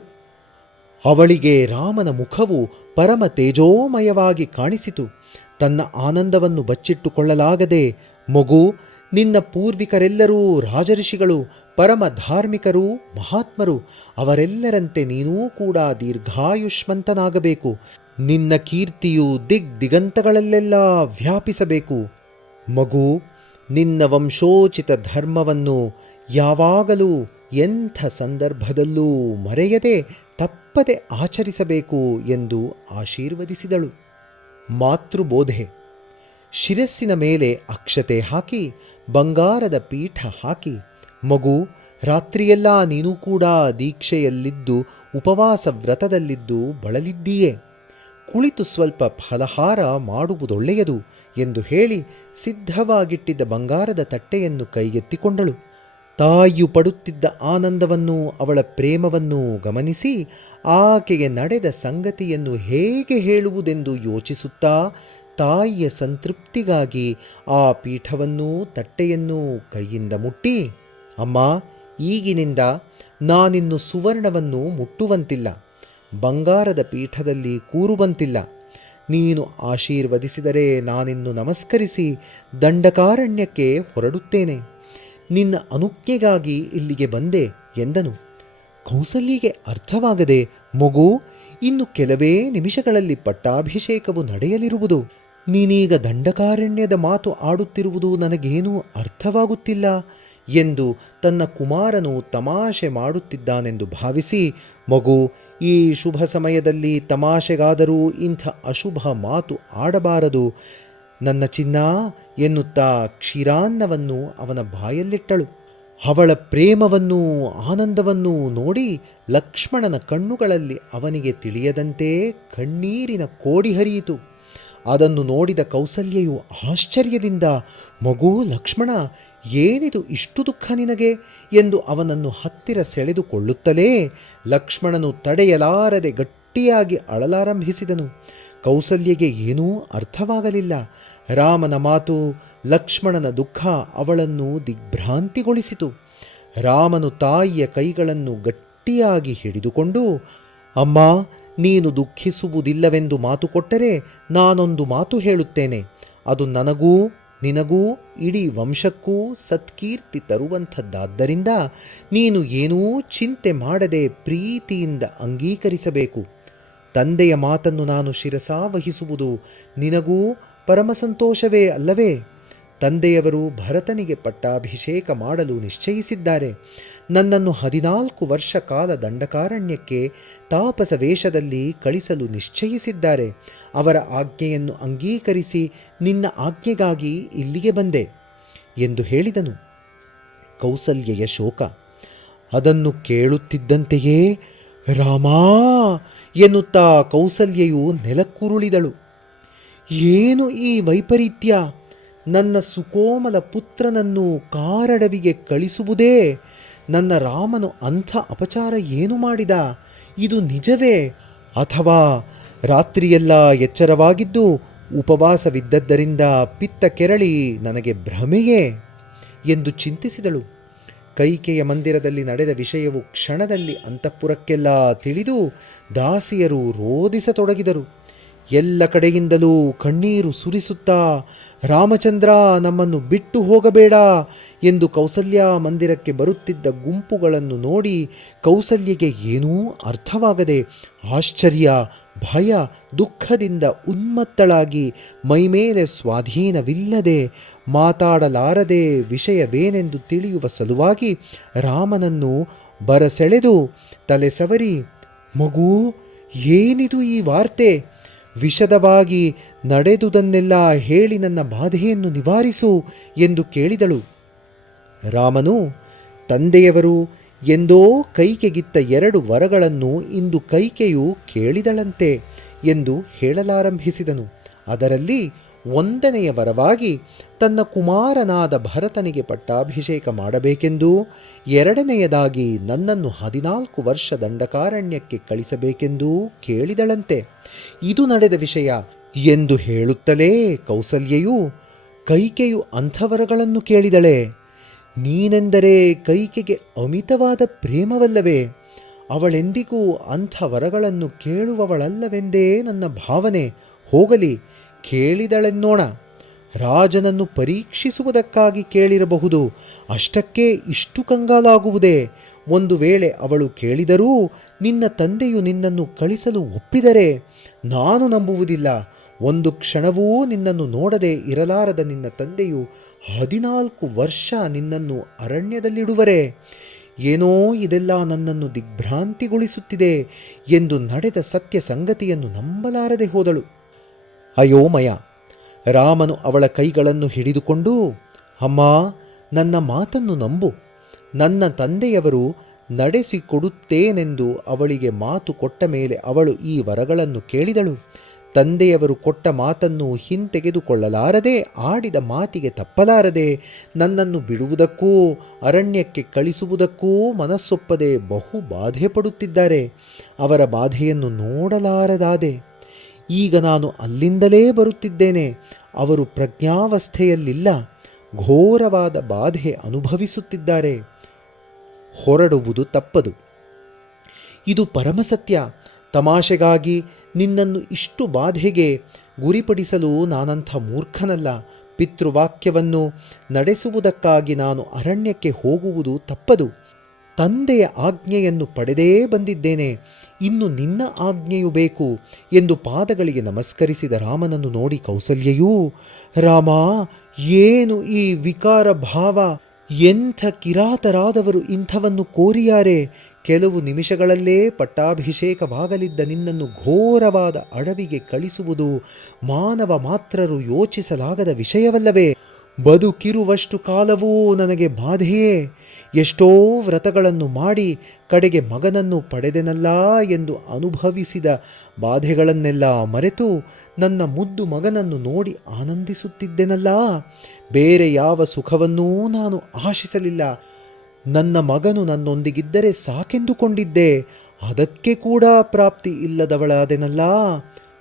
ಅವಳಿಗೆ ರಾಮನ ಮುಖವು ಪರಮ ತೇಜೋಮಯವಾಗಿ ಕಾಣಿಸಿತು. ತನ್ನ ಆನಂದವನ್ನು ಬಚ್ಚಿಟ್ಟುಕೊಳ್ಳಲಾಗದೆ, ಮಗು, ನಿನ್ನ ಪೂರ್ವಿಕರೆಲ್ಲರೂ ರಾಜಋಷಿಗಳು, ಪರಮ ಧಾರ್ಮಿಕರು, ಮಹಾತ್ಮರು. ಅವರೆಲ್ಲರಂತೆ ನೀನೂ ಕೂಡ ದೀರ್ಘಾಯುಷ್ಮಂತನಾಗಬೇಕು. ನಿನ್ನ ಕೀರ್ತಿಯು ದಿಗಂತಗಳಲ್ಲೆಲ್ಲ ವ್ಯಾಪಿಸಬೇಕು. ಮಗು, ನಿನ್ನ ವಂಶೋಚಿತ ಧರ್ಮವನ್ನು ಯಾವಾಗಲೂ ಎಂಥ ಸಂದರ್ಭದಲ್ಲೂ ಮರೆಯದೆ ತಪ್ಪದೆ ಆಚರಿಸಬೇಕು ಎಂದು ಆಶೀರ್ವದಿಸಿದಳು. ಮಾತೃಬೋಧೆ. ಶಿರಸ್ಸಿನ ಮೇಲೆ ಅಕ್ಷತೆ ಹಾಕಿ ಬಂಗಾರದ ಪೀಠ ಹಾಕಿ, ಮಗು, ರಾತ್ರಿಯೆಲ್ಲ ನೀನು ಕೂಡ ದೀಕ್ಷೆಯಲ್ಲಿದ್ದು ಉಪವಾಸ ವ್ರತದಲ್ಲಿದ್ದು ಬಳಲಿದ್ದೀಯೆ. ಕುಳಿತು ಸ್ವಲ್ಪ ಫಲಹಾರ ಮಾಡುವುದೊಳ್ಳೆಯದು ಎಂದು ಹೇಳಿ ಸಿದ್ಧವಾಗಿಟ್ಟಿದ್ದ ಬಂಗಾರದ ತಟ್ಟೆಯನ್ನು ಕೈಗೆತ್ತಿಕೊಂಡಳು. ತಾಯಿಯು ಪಡುತ್ತಿದ್ದ ಆನಂದವನ್ನು, ಅವಳ ಪ್ರೇಮವನ್ನು ಗಮನಿಸಿ ಆಕೆಗೆ ನಡೆದ ಸಂಗತಿಯನ್ನು ಹೇಗೆ ಹೇಳುವುದೆಂದು ಯೋಚಿಸುತ್ತಾ ತಾಯಿಯ ಸಂತೃಪ್ತಿಗಾಗಿ ಆ ಪೀಠವನ್ನೂ ತಟ್ಟೆಯನ್ನೂ ಕೈಯಿಂದ ಮುಟ್ಟಿ, ಅಮ್ಮ, ಈಗಿನಿಂದ ನಾನಿನ್ನು ಸುವರ್ಣವನ್ನು ಮುಟ್ಟುವಂತಿಲ್ಲ, ಬಂಗಾರದ ಪೀಠದಲ್ಲಿ ಕೂರುವಂತಿಲ್ಲ. ನೀನು ಆಶೀರ್ವದಿಸಿದರೆ ನಾನಿನ್ನು ನಮಸ್ಕರಿಸಿ ದಂಡಕಾರಣ್ಯಕ್ಕೆ ಹೊರಡುತ್ತೇನೆ. ನಿನ್ನ ಅನುಜ್ಞೆಗಾಗಿ ಇಲ್ಲಿಗೆ ಬಂದೆ ಎಂದನು. ಕೌಸಲ್ಯಗೆ ಅರ್ಥವಾಗದೆ, ಮಗು, ಇನ್ನು ಕೆಲವೇ ನಿಮಿಷಗಳಲ್ಲಿ ಪಟ್ಟಾಭಿಷೇಕವು ನಡೆಯಲಿರುವುದು. ನೀನೀಗ ದಂಡಕಾರಣ್ಯದ ಮಾತು ಆಡುತ್ತಿರುವುದು ನನಗೇನೂ ಅರ್ಥವಾಗುತ್ತಿಲ್ಲ ಎಂದು ತನ್ನ ಕುಮಾರನು ತಮಾಷೆ ಮಾಡುತ್ತಿದ್ದಾನೆಂದು ಭಾವಿಸಿ, ಮಗು, ಈ ಶುಭ ಸಮಯದಲ್ಲಿ ತಮಾಷೆಗಾದರೂ ಇಂಥ ಅಶುಭ ಮಾತು ಆಡಬಾರದು. ನನ್ನ ಚಿನ್ನ ಎನ್ನುತ್ತಾ ಕ್ಷೀರಾನ್ನವನ್ನು ಅವನ ಬಾಯಲ್ಲಿಟ್ಟಳು. ಅವಳ ಪ್ರೇಮವನ್ನೂ ಆನಂದವನ್ನೂ ನೋಡಿ ಲಕ್ಷ್ಮಣನ ಕಣ್ಣುಗಳಲ್ಲಿ ಅವನಿಗೆ ತಿಳಿಯದಂತೆ ಕಣ್ಣೀರಿನ ಕೋಡಿ ಹರಿಯಿತು. ಅದನ್ನು ನೋಡಿದ ಕೌಸಲ್ಯೆಯು ಆಶ್ಚರ್ಯದಿಂದ, ಮಗು ಲಕ್ಷ್ಮಣ, ಏನಿದು ಇಷ್ಟು ದುಃಖ ನಿನಗೆ ಎಂದು ಅವನನ್ನು ಹತ್ತಿರ ಸೆಳೆದುಕೊಳ್ಳುತ್ತಲೇ ಲಕ್ಷ್ಮಣನು ತಡೆಯಲಾರದೆ ಗಟ್ಟಿಯಾಗಿ ಅಳಲಾರಂಭಿಸಿದನು. ಕೌಸಲ್ಯೆಗೆ ಏನೂ ಅರ್ಥವಾಗಲಿಲ್ಲ. ರಾಮನ ಮಾತು, ಲಕ್ಷ್ಮಣನ ದುಃಖ ಅವಳನ್ನು ದಿಗ್ಭ್ರಾಂತಿಗೊಳಿಸಿತು. ರಾಮನು ತಾಯಿಯ ಕೈಗಳನ್ನು ಗಟ್ಟಿಯಾಗಿ ಹಿಡಿದುಕೊಂಡು, ಅಮ್ಮ, ನೀನು ದುಃಖಿಸುವುದಿಲ್ಲವೆಂದು ಮಾತು ಕೊಟ್ಟರೆ ನಾನೊಂದು ಮಾತು ಹೇಳುತ್ತೇನೆ. ಅದು ನನಗೂ ನಿನಗೂ ಇಡೀ ವಂಶಕ್ಕೂ ಸತ್ಕೀರ್ತಿ ತರುವಂಥದ್ದಾದ್ದರಿಂದ ನೀನು ಏನೂ ಚಿಂತೆ ಮಾಡದೆ ಪ್ರೀತಿಯಿಂದ ಅಂಗೀಕರಿಸಬೇಕು. ತಂದೆಯ ಮಾತನ್ನು ನಾನು ಶಿರಸಾವಹಿಸುವುದು ನಿನಗೂ ಪರಮ ಸಂತೋಷವೇ ಅಲ್ಲವೇ? ತಂದೆಯವರು ಭರತನಿಗೆ ಪಟ್ಟಾಭಿಷೇಕ ಮಾಡಲು ನಿಶ್ಚಯಿಸಿದ್ದಾರೆ. ನನ್ನನ್ನು 14 ವರ್ಷ ಕಾಲ ದಂಡಕಾರಣ್ಯಕ್ಕೆ ತಾಪಸ ವೇಷದಲ್ಲಿ ಕಳಿಸಲು ನಿಶ್ಚಯಿಸಿದ್ದಾರೆ. ಅವರ ಆಜ್ಞೆಯನ್ನು ಅಂಗೀಕರಿಸಿ ನಿನ್ನ ಆಜ್ಞೆಗಾಗಿ ಇಲ್ಲಿಗೆ ಬಂದೆ ಎಂದು ಹೇಳಿದನು. ಕೌಸಲ್ಯೆಯ ಶೋಕ. ಅದನ್ನು ಕೇಳುತ್ತಿದ್ದಂತೆಯೇ ರಾಮಾ ಎನ್ನುತ್ತಾ ಕೌಸಲ್ಯೆಯು ನೆಲಕ್ಕುರುಳಿದಳು. ಏನು ಈ ವೈಪರೀತ್ಯ? ನನ್ನ ಸುಕೋಮಲ ಪುತ್ರನನ್ನು ಕಾರಡವಿಗೆ ಕಳಿಸುವುದೇ? ನನ್ನ ರಾಮನು ಅಂಥ ಅಪಚಾರ ಏನು ಮಾಡಿದ? ಇದು ನಿಜವೇ? ಅಥವಾ ರಾತ್ರಿಯೆಲ್ಲ ಎಚ್ಚರವಾಗಿದ್ದು ಉಪವಾಸವಿದ್ದದ್ದರಿಂದ ಪಿತ್ತ ಕೆರಳಿ ನನಗೆ ಭ್ರಮೆಯೇ ಎಂದು ಚಿಂತಿಸಿದಳು. ಕೈಕೆಯ ಮಂದಿರದಲ್ಲಿ ನಡೆದ ವಿಷಯವು ಕ್ಷಣದಲ್ಲಿ ಅಂತಃಪುರಕ್ಕೆಲ್ಲ ತಿಳಿದು ದಾಸಿಯರು ರೋದಿಸತೊಡಗಿದರು. ಎಲ್ಲ ಕಡೆಯಿಂದಲೂ ಕಣ್ಣೀರು ಸುರಿಸುತ್ತಾ, ರಾಮಚಂದ್ರ, ನಮ್ಮನ್ನು ಬಿಟ್ಟು ಹೋಗಬೇಡ ಎಂದು ಕೌಸಲ್ಯ ಮಂದಿರಕ್ಕೆ ಬರುತ್ತಿದ್ದ ಗುಂಪುಗಳನ್ನು ನೋಡಿ ಕೌಸಲ್ಯೆಗೆ ಏನೂ ಅರ್ಥವಾಗದೆ ಆಶ್ಚರ್ಯ, ಭಯ, ದುಃಖದಿಂದ ಉನ್ಮತ್ತಳಾಗಿ ಮೈಮೇಲೆ ಸ್ವಾಧೀನವಿಲ್ಲದೆ ಮಾತಾಡಲಾರದೆ ವಿಷಯವೇನೆಂದು ತಿಳಿಯುವ ಸಲುವಾಗಿ ರಾಮನನ್ನು ಬರಸೆಳೆದು ತಲೆ ಸವರಿ, ಮಗು, ಏನಿದು ಈ ವಾರ್ತೆ? ವಿಶದವಾಗಿ ನಡೆದುದನ್ನೆಲ್ಲ ಹೇಳಿ ನನ್ನ ಬಾಧೆಯನ್ನು ನಿವಾರಿಸು ಎಂದು ಕೇಳಿದಳು. ರಾಮನು, ತಂದೆಯವರು ಎಂದೋ ಕೈಕೆಗಿತ್ತ 2 ವರಗಳನ್ನು ಇಂದು ಕೈಕೆಯು ಕೇಳಿದಳಂತೆ ಎಂದು ಹೇಳಲಾರಂಭಿಸಿದನು. ಅದರಲ್ಲಿ 1ನೆಯ ವರವಾಗಿ ತನ್ನ ಕುಮಾರನಾದ ಭರತನಿಗೆ ಪಟ್ಟಾಭಿಷೇಕ ಮಾಡಬೇಕೆಂದೂ, 2ನೆಯದಾಗಿ ನನ್ನನ್ನು 14 ವರ್ಷ ದಂಡಕಾರಣ್ಯಕ್ಕೆ ಕಳಿಸಬೇಕೆಂದೂ ಕೇಳಿದಳಂತೆ. ಇದು ನಡೆದ ವಿಷಯ ಎಂದು ಹೇಳುತ್ತಲೇ ಕೌಸಲ್ಯೆಯು, ಕೈಕೆಯು ಅಂಥವರಗಳನ್ನು ಕೇಳಿದಳೆ? ನೀನೆಂದರೆ ಕೈಕೆಗೆ ಅಮಿತವಾದ ಪ್ರೇಮವಲ್ಲವೇ? ಅವಳೆಂದಿಗೂ ಅಂಥ ವರಗಳನ್ನು ಕೇಳುವವಳಲ್ಲವೆಂದೇ ನನ್ನ ಭಾವನೆ. ಹೋಗಲಿ, ಕೇಳಿದಳೆನ್ನೋಣ. ರಾಜನನ್ನು ಪರೀಕ್ಷಿಸುವುದಕ್ಕಾಗಿ ಕೇಳಿರಬಹುದು. ಅಷ್ಟಕ್ಕೆ ಇಷ್ಟು ಕಂಗಾಲಾಗುವುದೇ? ಒಂದು ವೇಳೆ ಅವಳು ಕೇಳಿದರೂ ನಿನ್ನ ತಂದೆಯು ನಿನ್ನನ್ನು ಕಳಿಸಲು ಒಪ್ಪಿದರೆ ನಾನು ನಂಬುವುದಿಲ್ಲ. ಒಂದು ಕ್ಷಣವೂ ನಿನ್ನನ್ನು ನೋಡದೆ ಇರಲಾರದ ನಿನ್ನ ತಂದೆಯು 14 ವರ್ಷ ನಿನ್ನನ್ನು ಅರಣ್ಯದಲ್ಲಿಡುವರೆ? ಏನೋ ಇದೆಲ್ಲ ನನ್ನನ್ನು ದಿಗ್ಭ್ರಾಂತಿಗೊಳಿಸುತ್ತಿದೆ ಎಂದು ನಡೆದ ಸತ್ಯ ಸಂಗತಿಯನ್ನು ನಂಬಲಾರದೆ ಹೋದಳು. ಅಯೋಮಯ. ರಾಮನು ಅವಳ ಕೈಗಳನ್ನು ಹಿಡಿದುಕೊಂಡು, ಅಮ್ಮ, ನನ್ನ ಮಾತನ್ನು ನಂಬು. ನನ್ನ ತಂದೆಯವರು ನಡೆಸಿಕೊಡುತ್ತೇನೆಂದು ಅವಳಿಗೆ ಮಾತು ಕೊಟ್ಟ ಮೇಲೆ ಅವಳು ಈ ವರಗಳನ್ನು ಕೇಳಿದಳು. ತಂದೆಯವರು ಕೊಟ್ಟ ಮಾತನ್ನು ಹಿಂತೆಗೆದುಕೊಳ್ಳಲಾರದೆ, ಆಡಿದ ಮಾತಿಗೆ ತಪ್ಪಲಾರದೆ, ನನ್ನನ್ನು ಬಿಡುವುದಕ್ಕೂ ಅರಣ್ಯಕ್ಕೆ ಕಳಿಸುವುದಕ್ಕೂ ಮನಸ್ಸೊಪ್ಪದೆ ಬಹು ಬಾಧೆ ಪಡುತ್ತಿದ್ದಾರೆ. ಅವರ ಬಾಧೆಯನ್ನು ನೋಡಲಾರದಾದೆ. ಈಗ ನಾನು ಅಲ್ಲಿಂದಲೇ ಬರುತ್ತಿದ್ದೇನೆ. ಅವರು ಪ್ರಜ್ಞಾವಸ್ಥೆಯಲ್ಲಿಲ್ಲ, ಘೋರವಾದ ಬಾಧೆ ಅನುಭವಿಸುತ್ತಿದ್ದಾರೆ. ಹೊರಡುವುದು ತಪ್ಪದು. ಇದು ಪರಮಸತ್ಯ. ತಮಾಷೆಗಾಗಿ ನಿನ್ನನ್ನು ಇಷ್ಟು ಬಾಧೆಗೆ ಗುರಿಪಡಿಸಲು ನಾನಂಥ ಮೂರ್ಖನಲ್ಲ. ಪಿತೃವಾಕ್ಯವನ್ನು ನಡೆಸುವುದಕ್ಕಾಗಿ ನಾನು ಅರಣ್ಯಕ್ಕೆ ಹೋಗುವುದು ತಪ್ಪದು. ತಂದೆಯ ಆಜ್ಞೆಯನ್ನು ಪಡೆದೇ ಬಂದಿದ್ದೇನೆ. ಇನ್ನು ನಿನ್ನ ಆಜ್ಞೆಯು ಬೇಕು ಎಂದು ಪಾದಗಳಿಗೆ ನಮಸ್ಕರಿಸಿದ ರಾಮನನ್ನು ನೋಡಿ ಕೌಸಲ್ಯೆಯೂ, ರಾಮ, ಏನು ಈ ವಿಕಾರ ಭಾವ? ಎಂಥ ಕಿರಾತರಾದವರು ಇಂಥವನ್ನು ಕೋರಿಯಾರೆ? ಕೆಲವು ನಿಮಿಷಗಳಲ್ಲೇ ಪಟ್ಟಾಭಿಷೇಕವಾಗಲಿದ್ದ ನಿನ್ನನ್ನು ಘೋರವಾದ ಅಡವಿಗೆ ಕಳಿಸುವುದು ಮಾನವ ಮಾತ್ರರು ಯೋಚಿಸಲಾಗದ ವಿಷಯವಲ್ಲವೇ? ಬದುಕಿರುವಷ್ಟು ಕಾಲವೂ ನನಗೆ ಬಾಧೆಯೇ. ಎಷ್ಟೋ ವ್ರತಗಳನ್ನು ಮಾಡಿ ಕಡೆಗೆ ಮಗನನ್ನು ಪಡೆದೆನಲ್ಲ ಎಂದು ಅನುಭವಿಸಿದ ಬಾಧೆಗಳನ್ನೆಲ್ಲ ಮರೆತು ನನ್ನ ಮುದ್ದು ಮಗನನ್ನು ನೋಡಿ ಆನಂದಿಸುತ್ತಿದ್ದೆನಲ್ಲ. ಬೇರೆ ಯಾವ ಸುಖವನ್ನೂ ನಾನು ಆಶಿಸಲಿಲ್ಲ. ನನ್ನ ಮಗನು ನನ್ನೊಂದಿಗಿದ್ದರೆ ಸಾಕೆಂದುಕೊಂಡಿದ್ದೆ. ಅದಕ್ಕೆ ಕೂಡ ಪ್ರಾಪ್ತಿ ಇಲ್ಲದವಳಾದೆನಲ್ಲ.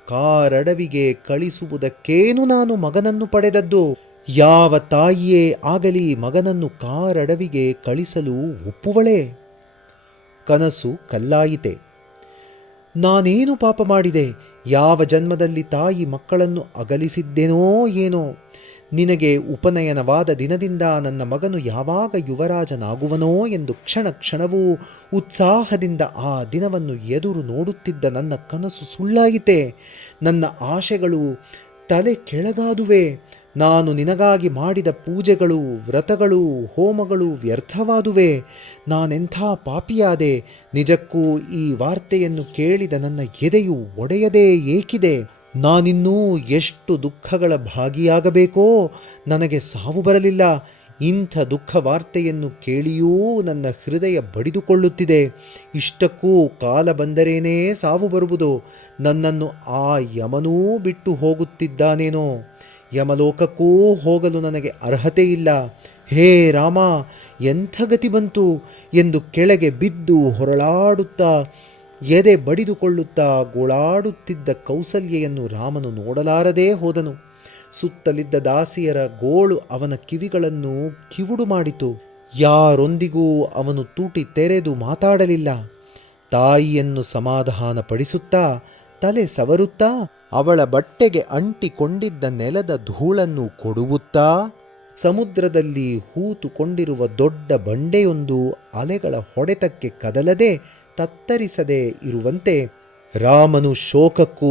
ಕಾರಡವಿಗೆ ಕಳಿಸುವುದಕ್ಕೇನು ನಾನು ಮಗನನ್ನು ಪಡೆದದ್ದು? ಯಾವ ತಾಯಿಯೇ ಆಗಲಿ ಮಗನನ್ನು ಕಾರಡವಿಗೆ ಕಳಿಸಲು ಒಪ್ಪುವಳೇ? ಕನಸು ಕಲ್ಲಾಯಿತೆ. ನಾನೇನು ಪಾಪ ಮಾಡಿದೆ? ಯಾವ ಜನ್ಮದಲ್ಲಿ ತಾಯಿ ಮಕ್ಕಳನ್ನು ಅಗಲಿಸಿದ್ದೇನೋ ಏನೋ? ನಿನಗೆ ಉಪನಯನವಾದ ದಿನದಿಂದ ನನ್ನ ಮಗನು ಯಾವಾಗ ಯುವರಾಜನಾಗುವನೋ ಎಂದು ಕ್ಷಣ ಕ್ಷಣವೂ ಉತ್ಸಾಹದಿಂದ ಆ ದಿನವನ್ನು ಎದುರು ನೋಡುತ್ತಿದ್ದ ನನ್ನ ಕನಸು ಸುಳ್ಳಾಯಿತೆ. ನನ್ನ ಆಶೆಗಳು ತಲೆ ಕೆಳಗಾದುವೆ. ನಾನು ನಿನಗಾಗಿ ಮಾಡಿದ ಪೂಜೆಗಳು, ವ್ರತಗಳು, ಹೋಮಗಳು ವ್ಯರ್ಥವಾದುವೆ. ನಾನೆಂಥ ಪಾಪಿಯಾದೆ! ನಿಜಕ್ಕೂ ಈ ವಾರ್ತೆಯನ್ನು ಕೇಳಿದ ನನ್ನ ಎದೆಯು ಒಡೆಯದೇ ಏಕಿದೆ. ನಾನಿನ್ನೂ ಎಷ್ಟು ದುಃಖಗಳ ಭಾಗಿಯಾಗಬೇಕೋ? ನನಗೆ ಸಾವು ಬರಲಿಲ್ಲ. ಇಂಥ ದುಃಖ ವಾರ್ತೆಯನ್ನು ಕೇಳಿಯೂ ನನ್ನ ಹೃದಯ ಬಡಿದುಕೊಳ್ಳುತ್ತಿದೆ. ಇಷ್ಟಕ್ಕೂ ಕಾಲ ಬಂದರೇನೇ ಸಾವು ಬರುವುದು. ನನ್ನನ್ನು ಆ ಯಮನೂ ಬಿಟ್ಟು ಹೋಗುತ್ತಿದ್ದಾನೇನೋ? ಯಮಲೋಕಕ್ಕೂ ಹೋಗಲು ನನಗೆ ಅರ್ಹತೆ ಇಲ್ಲ. ಹೇ ರಾಮ, ಎಂಥ ಗತಿ ಬಂತು ಎಂದು ಕೆಳಗೆ ಬಿದ್ದು ಹೊರಳಾಡುತ್ತಾ ಎದೆ ಬಡಿದುಕೊಳ್ಳುತ್ತಾ ಗೋಳಾಡುತ್ತಿದ್ದ ಕೌಸಲ್ಯೆಯನ್ನು ರಾಮನು ನೋಡಲಾರದೇ ಹೋದನು. ಸುತ್ತಲಿದ್ದ ದಾಸಿಯರ ಗೋಳು ಅವನ ಕಿವಿಗಳನ್ನು ಕಿವುಡು ಮಾಡಿತು. ಯಾರೊಂದಿಗೂ ಅವನು ತೂಟಿ ತೆರೆದು ಮಾತಾಡಲಿಲ್ಲ. ತಾಯಿಯನ್ನು ಸಮಾಧಾನಪಡಿಸುತ್ತಾ, ತಲೆ ಸವರುತ್ತಾ, ಅವಳ ಬಟ್ಟೆಗೆ ಅಂಟಿಕೊಂಡಿದ್ದ ನೆಲದ ಧೂಳನ್ನು ಕೊಡುವುತ್ತಾ, ಸಮುದ್ರದಲ್ಲಿ ಹೂತುಕೊಂಡಿರುವ ದೊಡ್ಡ ಬಂಡೆಯೊಂದು ಅಲೆಗಳ ಹೊಡೆತಕ್ಕೆ ಕದಲದೆ ತತ್ತರಿಸದೆ ಇರುವಂತೆ ರಾಮನು ಶೋಕಕ್ಕೂ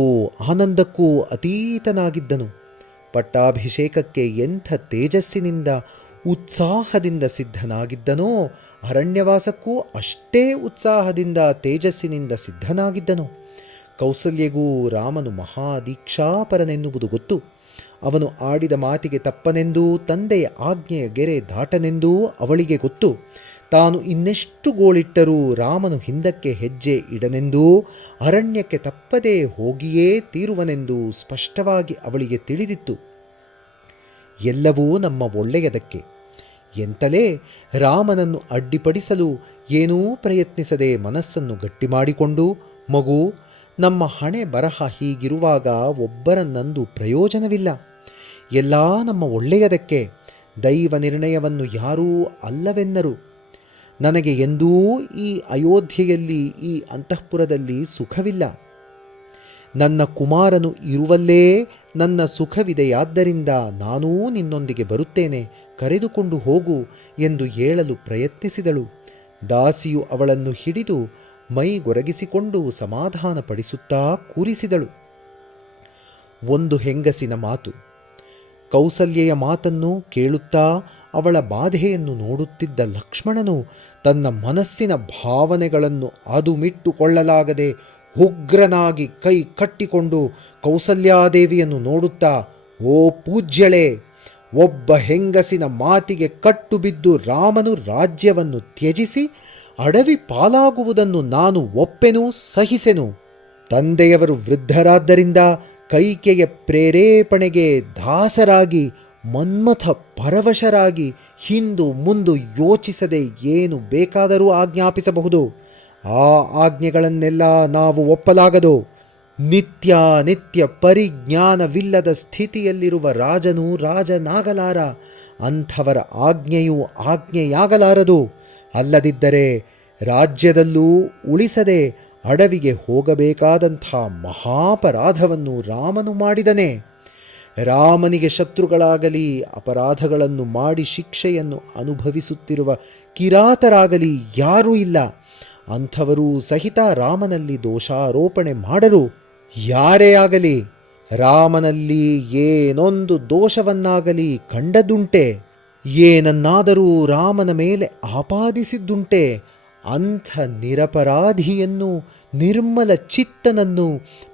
ಆನಂದಕ್ಕೂ ಅತೀತನಾಗಿದ್ದನು. ಪಟ್ಟಾಭಿಷೇಕಕ್ಕೆ ಎಂಥ ತೇಜಸ್ಸಿನಿಂದ ಉತ್ಸಾಹದಿಂದ ಸಿದ್ಧನಾಗಿದ್ದನೋ, ಅರಣ್ಯವಾಸಕ್ಕೂ ಅಷ್ಟೇ ಉತ್ಸಾಹದಿಂದ ತೇಜಸ್ಸಿನಿಂದ ಸಿದ್ಧನಾಗಿದ್ದನು. ಕೌಸಲ್ಯೆಗೂ ರಾಮನು ಮಹಾದೀಕ್ಷಾಪರನೆನ್ನುವುದು ಗೊತ್ತು. ಅವನು ಆಡಿದ ಮಾತಿಗೆ ತಪ್ಪನೆಂದೂ ತಂದೆಯ ಆಜ್ಞೆಯ ಗೆರೆ ದಾಟನೆಂದೂ ಅವಳಿಗೆ ಗೊತ್ತು. ತಾನು ಇನ್ನೆಷ್ಟು ಗೋಳಿಟ್ಟರೂ ರಾಮನು ಹಿಂದಕ್ಕೆ ಹೆಜ್ಜೆ ಇಡನೆಂದೂ ಅರಣ್ಯಕ್ಕೆ ತಪ್ಪದೇ ಹೋಗಿಯೇ ತೀರುವನೆಂದು ಸ್ಪಷ್ಟವಾಗಿ ಅವಳಿಗೆ ತಿಳಿದಿತ್ತು. ಎಲ್ಲವೂ ನಮ್ಮ ಒಳ್ಳೆಯದಕ್ಕೆ. ಎಂತಲೇ ರಾಮನನ್ನು ಅಡ್ಡಿಪಡಿಸಲು ಏನೂ ಪ್ರಯತ್ನಿಸದೆ ಮನಸ್ಸನ್ನು ಗಟ್ಟಿ ಮಾಡಿಕೊಂಡು, ಮಗು, ನಮ್ಮ ಹಣೆ ಬರಹ ಹೀಗಿರುವಾಗ ಒಬ್ಬರನ್ನಂದು ಪ್ರಯೋಜನವಿಲ್ಲ. ಎಲ್ಲ ನಮ್ಮ ಒಳ್ಳೆಯದಕ್ಕೆ. ದೈವ ನಿರ್ಣಯವನ್ನು ಯಾರೂ ಅಲ್ಲವೆನ್ನರು. ನನಗೆ ಎಂದೂ ಈ ಅಯೋಧ್ಯೆಯಲ್ಲಿ, ಈ ಅಂತಃಪುರದಲ್ಲಿ ಸುಖವಿಲ್ಲ. ನನ್ನ ಕುಮಾರನು ಇರುವಲ್ಲೇ ನನ್ನ ಸುಖವಿದೆಯಾದ್ದರಿಂದ ನಾನೂ ನಿನ್ನೊಂದಿಗೆ ಬರುತ್ತೇನೆ, ಕರೆದುಕೊಂಡು ಹೋಗು ಎಂದು ಹೇಳಲು ಪ್ರಯತ್ನಿಸಿದಳು. ದಾಸಿಯು ಅವಳನ್ನು ಹಿಡಿದು ಮೈಗೊರಗಿಸಿಕೊಂಡು ಸಮಾಧಾನಪಡಿಸುತ್ತಾ ಕೂರಿಸಿದಳು. ಒಂದು ಹೆಂಗಸಿನ ಮಾತು. ಕೌಸಲ್ಯೆಯ ಮಾತನ್ನು ಕೇಳುತ್ತಾ ಅವಳ ಬಾಧೆಯನ್ನು ನೋಡುತ್ತಿದ್ದ ಲಕ್ಷ್ಮಣನು ತನ್ನ ಮನಸ್ಸಿನ ಭಾವನೆಗಳನ್ನು ಅದುಮಿಟ್ಟುಕೊಳ್ಳಲಾಗದೆ ಉಗ್ರನಾಗಿ ಕೈ ಕಟ್ಟಿಕೊಂಡು ಕೌಸಲ್ಯಾದೇವಿಯನ್ನು ನೋಡುತ್ತಾ, ಓ ಪೂಜ್ಯಳೆ, ಒಬ್ಬ ಹೆಂಗಸಿನ ಮಾತಿಗೆ ಕಟ್ಟು ಬಿದ್ದು ರಾಮನು ರಾಜ್ಯವನ್ನು ತ್ಯಜಿಸಿ ಅಡವಿ ಪಾಲಾಗುವುದನ್ನು ನಾನು ಒಪ್ಪೆನು, ಸಹಿಸೆನು. ತಂದೆಯವರು ವೃದ್ಧರಾದ್ದರಿಂದ ಕೈಕೆಯ ಪ್ರೇರೇಪಣೆಗೆ ದಾಸರಾಗಿ ಮನ್ಮಥ ಪರವಶರಾಗಿ ಹಿಂದು ಮುಂದು ಯೋಚಿಸದೆ ಏನು ಬೇಕಾದರೂ ಆಜ್ಞಾಪಿಸಬಹುದು. ಆ ಆಜ್ಞೆಗಳನ್ನೆಲ್ಲ ನಾವು ಒಪ್ಪಲಾಗದು. ನಿತ್ಯ ಪರಿಜ್ಞಾನವಿಲ್ಲದ ಸ್ಥಿತಿಯಲ್ಲಿರುವ ರಾಜನು ರಾಜನಾಗಲಾರ. ಅಂಥವರ ಆಜ್ಞೆಯೂ ಆಜ್ಞೆಯಾಗಲಾರದು. ಅಲ್ಲದಿದ್ದರೆ ರಾಜ್ಯದಲ್ಲೂ ಉಳಿಸದೆ ಅಡವಿಗೆ ಹೋಗಬೇಕಾದಂಥ ಮಹಾಪರಾಧವನ್ನು ರಾಮನು ಮಾಡಿದನೇ. ರಾಮನಿಗೆ ಶತ್ರುಗಳಾಗಲಿ ಅಪರಾಧಗಳನ್ನು ಮಾಡಿ ಶಿಕ್ಷೆಯನ್ನು ಅನುಭವಿಸುತ್ತಿರುವ ಕಿರಾತರಾಗಲಿ ಯಾರೂ ಇಲ್ಲ. ಅಂಥವರೂ ಸಹಿತ ರಾಮನಲ್ಲಿ ದೋಷಾರೋಪಣೆ ಮಾಡರು. ಯಾರೇ ಆಗಲಿ ರಾಮನಲ್ಲಿ ಏನೊಂದು ದೋಷವನ್ನಾಗಲಿ ಕಂಡದುಂಟೆ, ಏನನ್ನಾದರೂ ರಾಮನ ಮೇಲೆ ಆಪಾದಿಸಿದ್ದುಂಟೆ, ಅಂಥ ನಿರಪರಾಧಿಯನ್ನು, ನಿರ್ಮಲ ಚಿತ್ತನನ್ನು,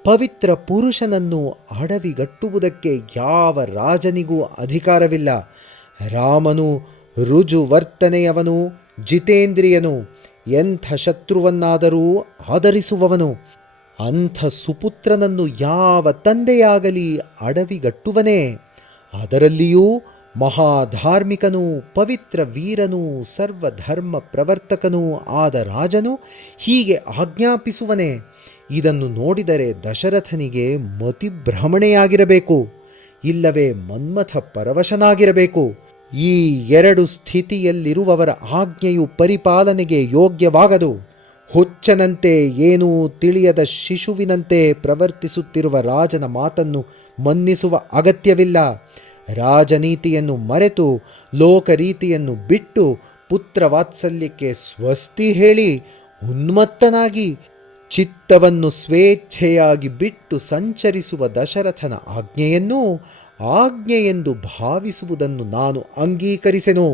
ಪವಿತ್ರ ಪುರುಷನನ್ನು ಅಡವಿಗಟ್ಟುವುದಕ್ಕೆ ಯಾವ ರಾಜನಿಗೂ ಅಧಿಕಾರವಿಲ್ಲ. ರಾಮನು ರುಜು ವರ್ತನೆಯವನು, ಜಿತೇಂದ್ರಿಯನು, ಎಂಥ ಶತ್ರುವನ್ನಾದರೂ ಆದರಿಸುವವನು. ಅಂಥ ಸುಪುತ್ರನನ್ನು ಯಾವ ತಂದೆಯಾಗಲಿ ಅಡವಿಗಟ್ಟುವನೇ? ಅದರಲ್ಲಿಯೂ ಮಹಾಧಾರ್ಮಿಕನೂ ಪವಿತ್ರ ವೀರನೂ ಸರ್ವಧರ್ಮ ಪ್ರವರ್ತಕನೂ ಆದ ರಾಜನು ಹೀಗೆ ಆಜ್ಞಾಪಿಸುವನೇ? ಇದನ್ನು ನೋಡಿದರೆ ದಶರಥನಿಗೆ ಮತಿಭ್ರಮಣೆಯಾಗಿರಬೇಕು, ಇಲ್ಲವೇ ಮನ್ಮಥ ಪರವಶನಾಗಿರಬೇಕು. ಈ ಎರಡು ಸ್ಥಿತಿಯಲ್ಲಿರುವವರ ಆಜ್ಞೆಯು ಪರಿಪಾಲನೆಗೆ ಯೋಗ್ಯವಾಗದು. ಹುಚ್ಚನಂತೆ ಏನೂ ತಿಳಿಯದ ಶಿಶುವಿನಂತೆ ಪ್ರವರ್ತಿಸುತ್ತಿರುವ ರಾಜನ ಮಾತನ್ನು ಮನ್ನಿಸುವ ಅಗತ್ಯವಿಲ್ಲ. ರಾಜನೀತಿಯನ್ನು ಮರೆತು ಲೋಕರೀತಿಯನ್ನು ಬಿಟ್ಟು ಪುತ್ರವಾತ್ಸಲ್ಯಕ್ಕೆ ಸ್ವಸ್ತಿ ಹೇಳಿ ಉನ್ಮತ್ತನಾಗಿ ಚಿತ್ತವನ್ನು ಸ್ವೇಚ್ಛೆಯಾಗಿ ಬಿಟ್ಟು ಸಂಚರಿಸುವ ದಶರಥನ ಆಜ್ಞೆಯೆಂದು ಭಾವಿಸುವುದನ್ನು ನಾನು ಅಂಗೀಕರಿಸೆನು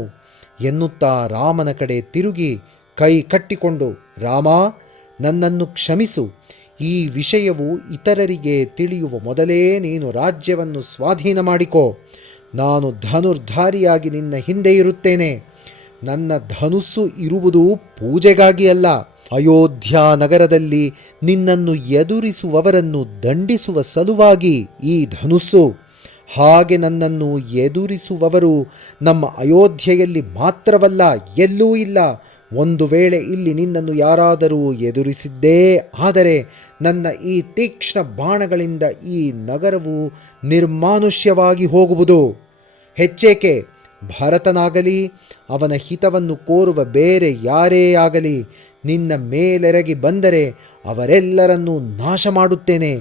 ಎನ್ನುತ್ತಾ ರಾಮನ ಕಡೆ ತಿರುಗಿ ಕೈ ಕಟ್ಟಿಕೊಂಡು, ರಾಮ, ನನ್ನನ್ನು ಕ್ಷಮಿಸು. ಈ ವಿಷಯವು ಇತರರಿಗೆ ತಿಳಿಯುವ ಮೊದಲೇ ನೀನು ರಾಜ್ಯವನ್ನು ಸ್ವಾಧೀನ ಮಾಡಿಕೋ. ನಾನು ಧನುರ್ಧಾರಿಯಾಗಿ ನಿನ್ನ ಹಿಂದೆ ಇರುತ್ತೇನೆ. ನನ್ನ ಧನುಸ್ಸು ಇರುವುದು ಪೂಜೆಗಾಗಿ ಅಲ್ಲ, ಅಯೋಧ್ಯ ನಗರದಲ್ಲಿ ನಿನ್ನನ್ನು ಎದುರಿಸುವವರನ್ನು ದಂಡಿಸುವ ಸಲುವಾಗಿ ಈ ಧನುಸ್ಸು. ಹಾಗೆ ನನ್ನನ್ನು ಎದುರಿಸುವವರು ನಮ್ಮ ಅಯೋಧ್ಯೆಯಲ್ಲಿ ಮಾತ್ರವಲ್ಲ, ಎಲ್ಲೂ ಇಲ್ಲ. ಒಂದು ವೇಳೆ ಇಲ್ಲಿ ನಿನ್ನನ್ನು ಯಾರಾದರೂ ಎದುರಿಸಿದ್ದೇ ಆದರೆ ನನ್ನ ಈ ತೀಕ್ಷ್ಣ ಬಾಣಗಳಿಂದ ಈ ನಗರವು ನಿರ್ಮಾನುಷ್ಯವಾಗಿ ಹೋಗುವುದು. ಹೆಚ್ಚೇಕೆ ಭರತನಾಗಲಿ ಅವನ ಹಿತವನ್ನು ಕೋರುವ ಬೇರೆ ಯಾರೇ ಆಗಲಿ ನಿನ್ನ ಮೇಲೆರಗಿ ಬಂದರೆ ಅವರೆಲ್ಲರನ್ನೂ ನಾಶ ಮಾಡುತ್ತೇನೆ.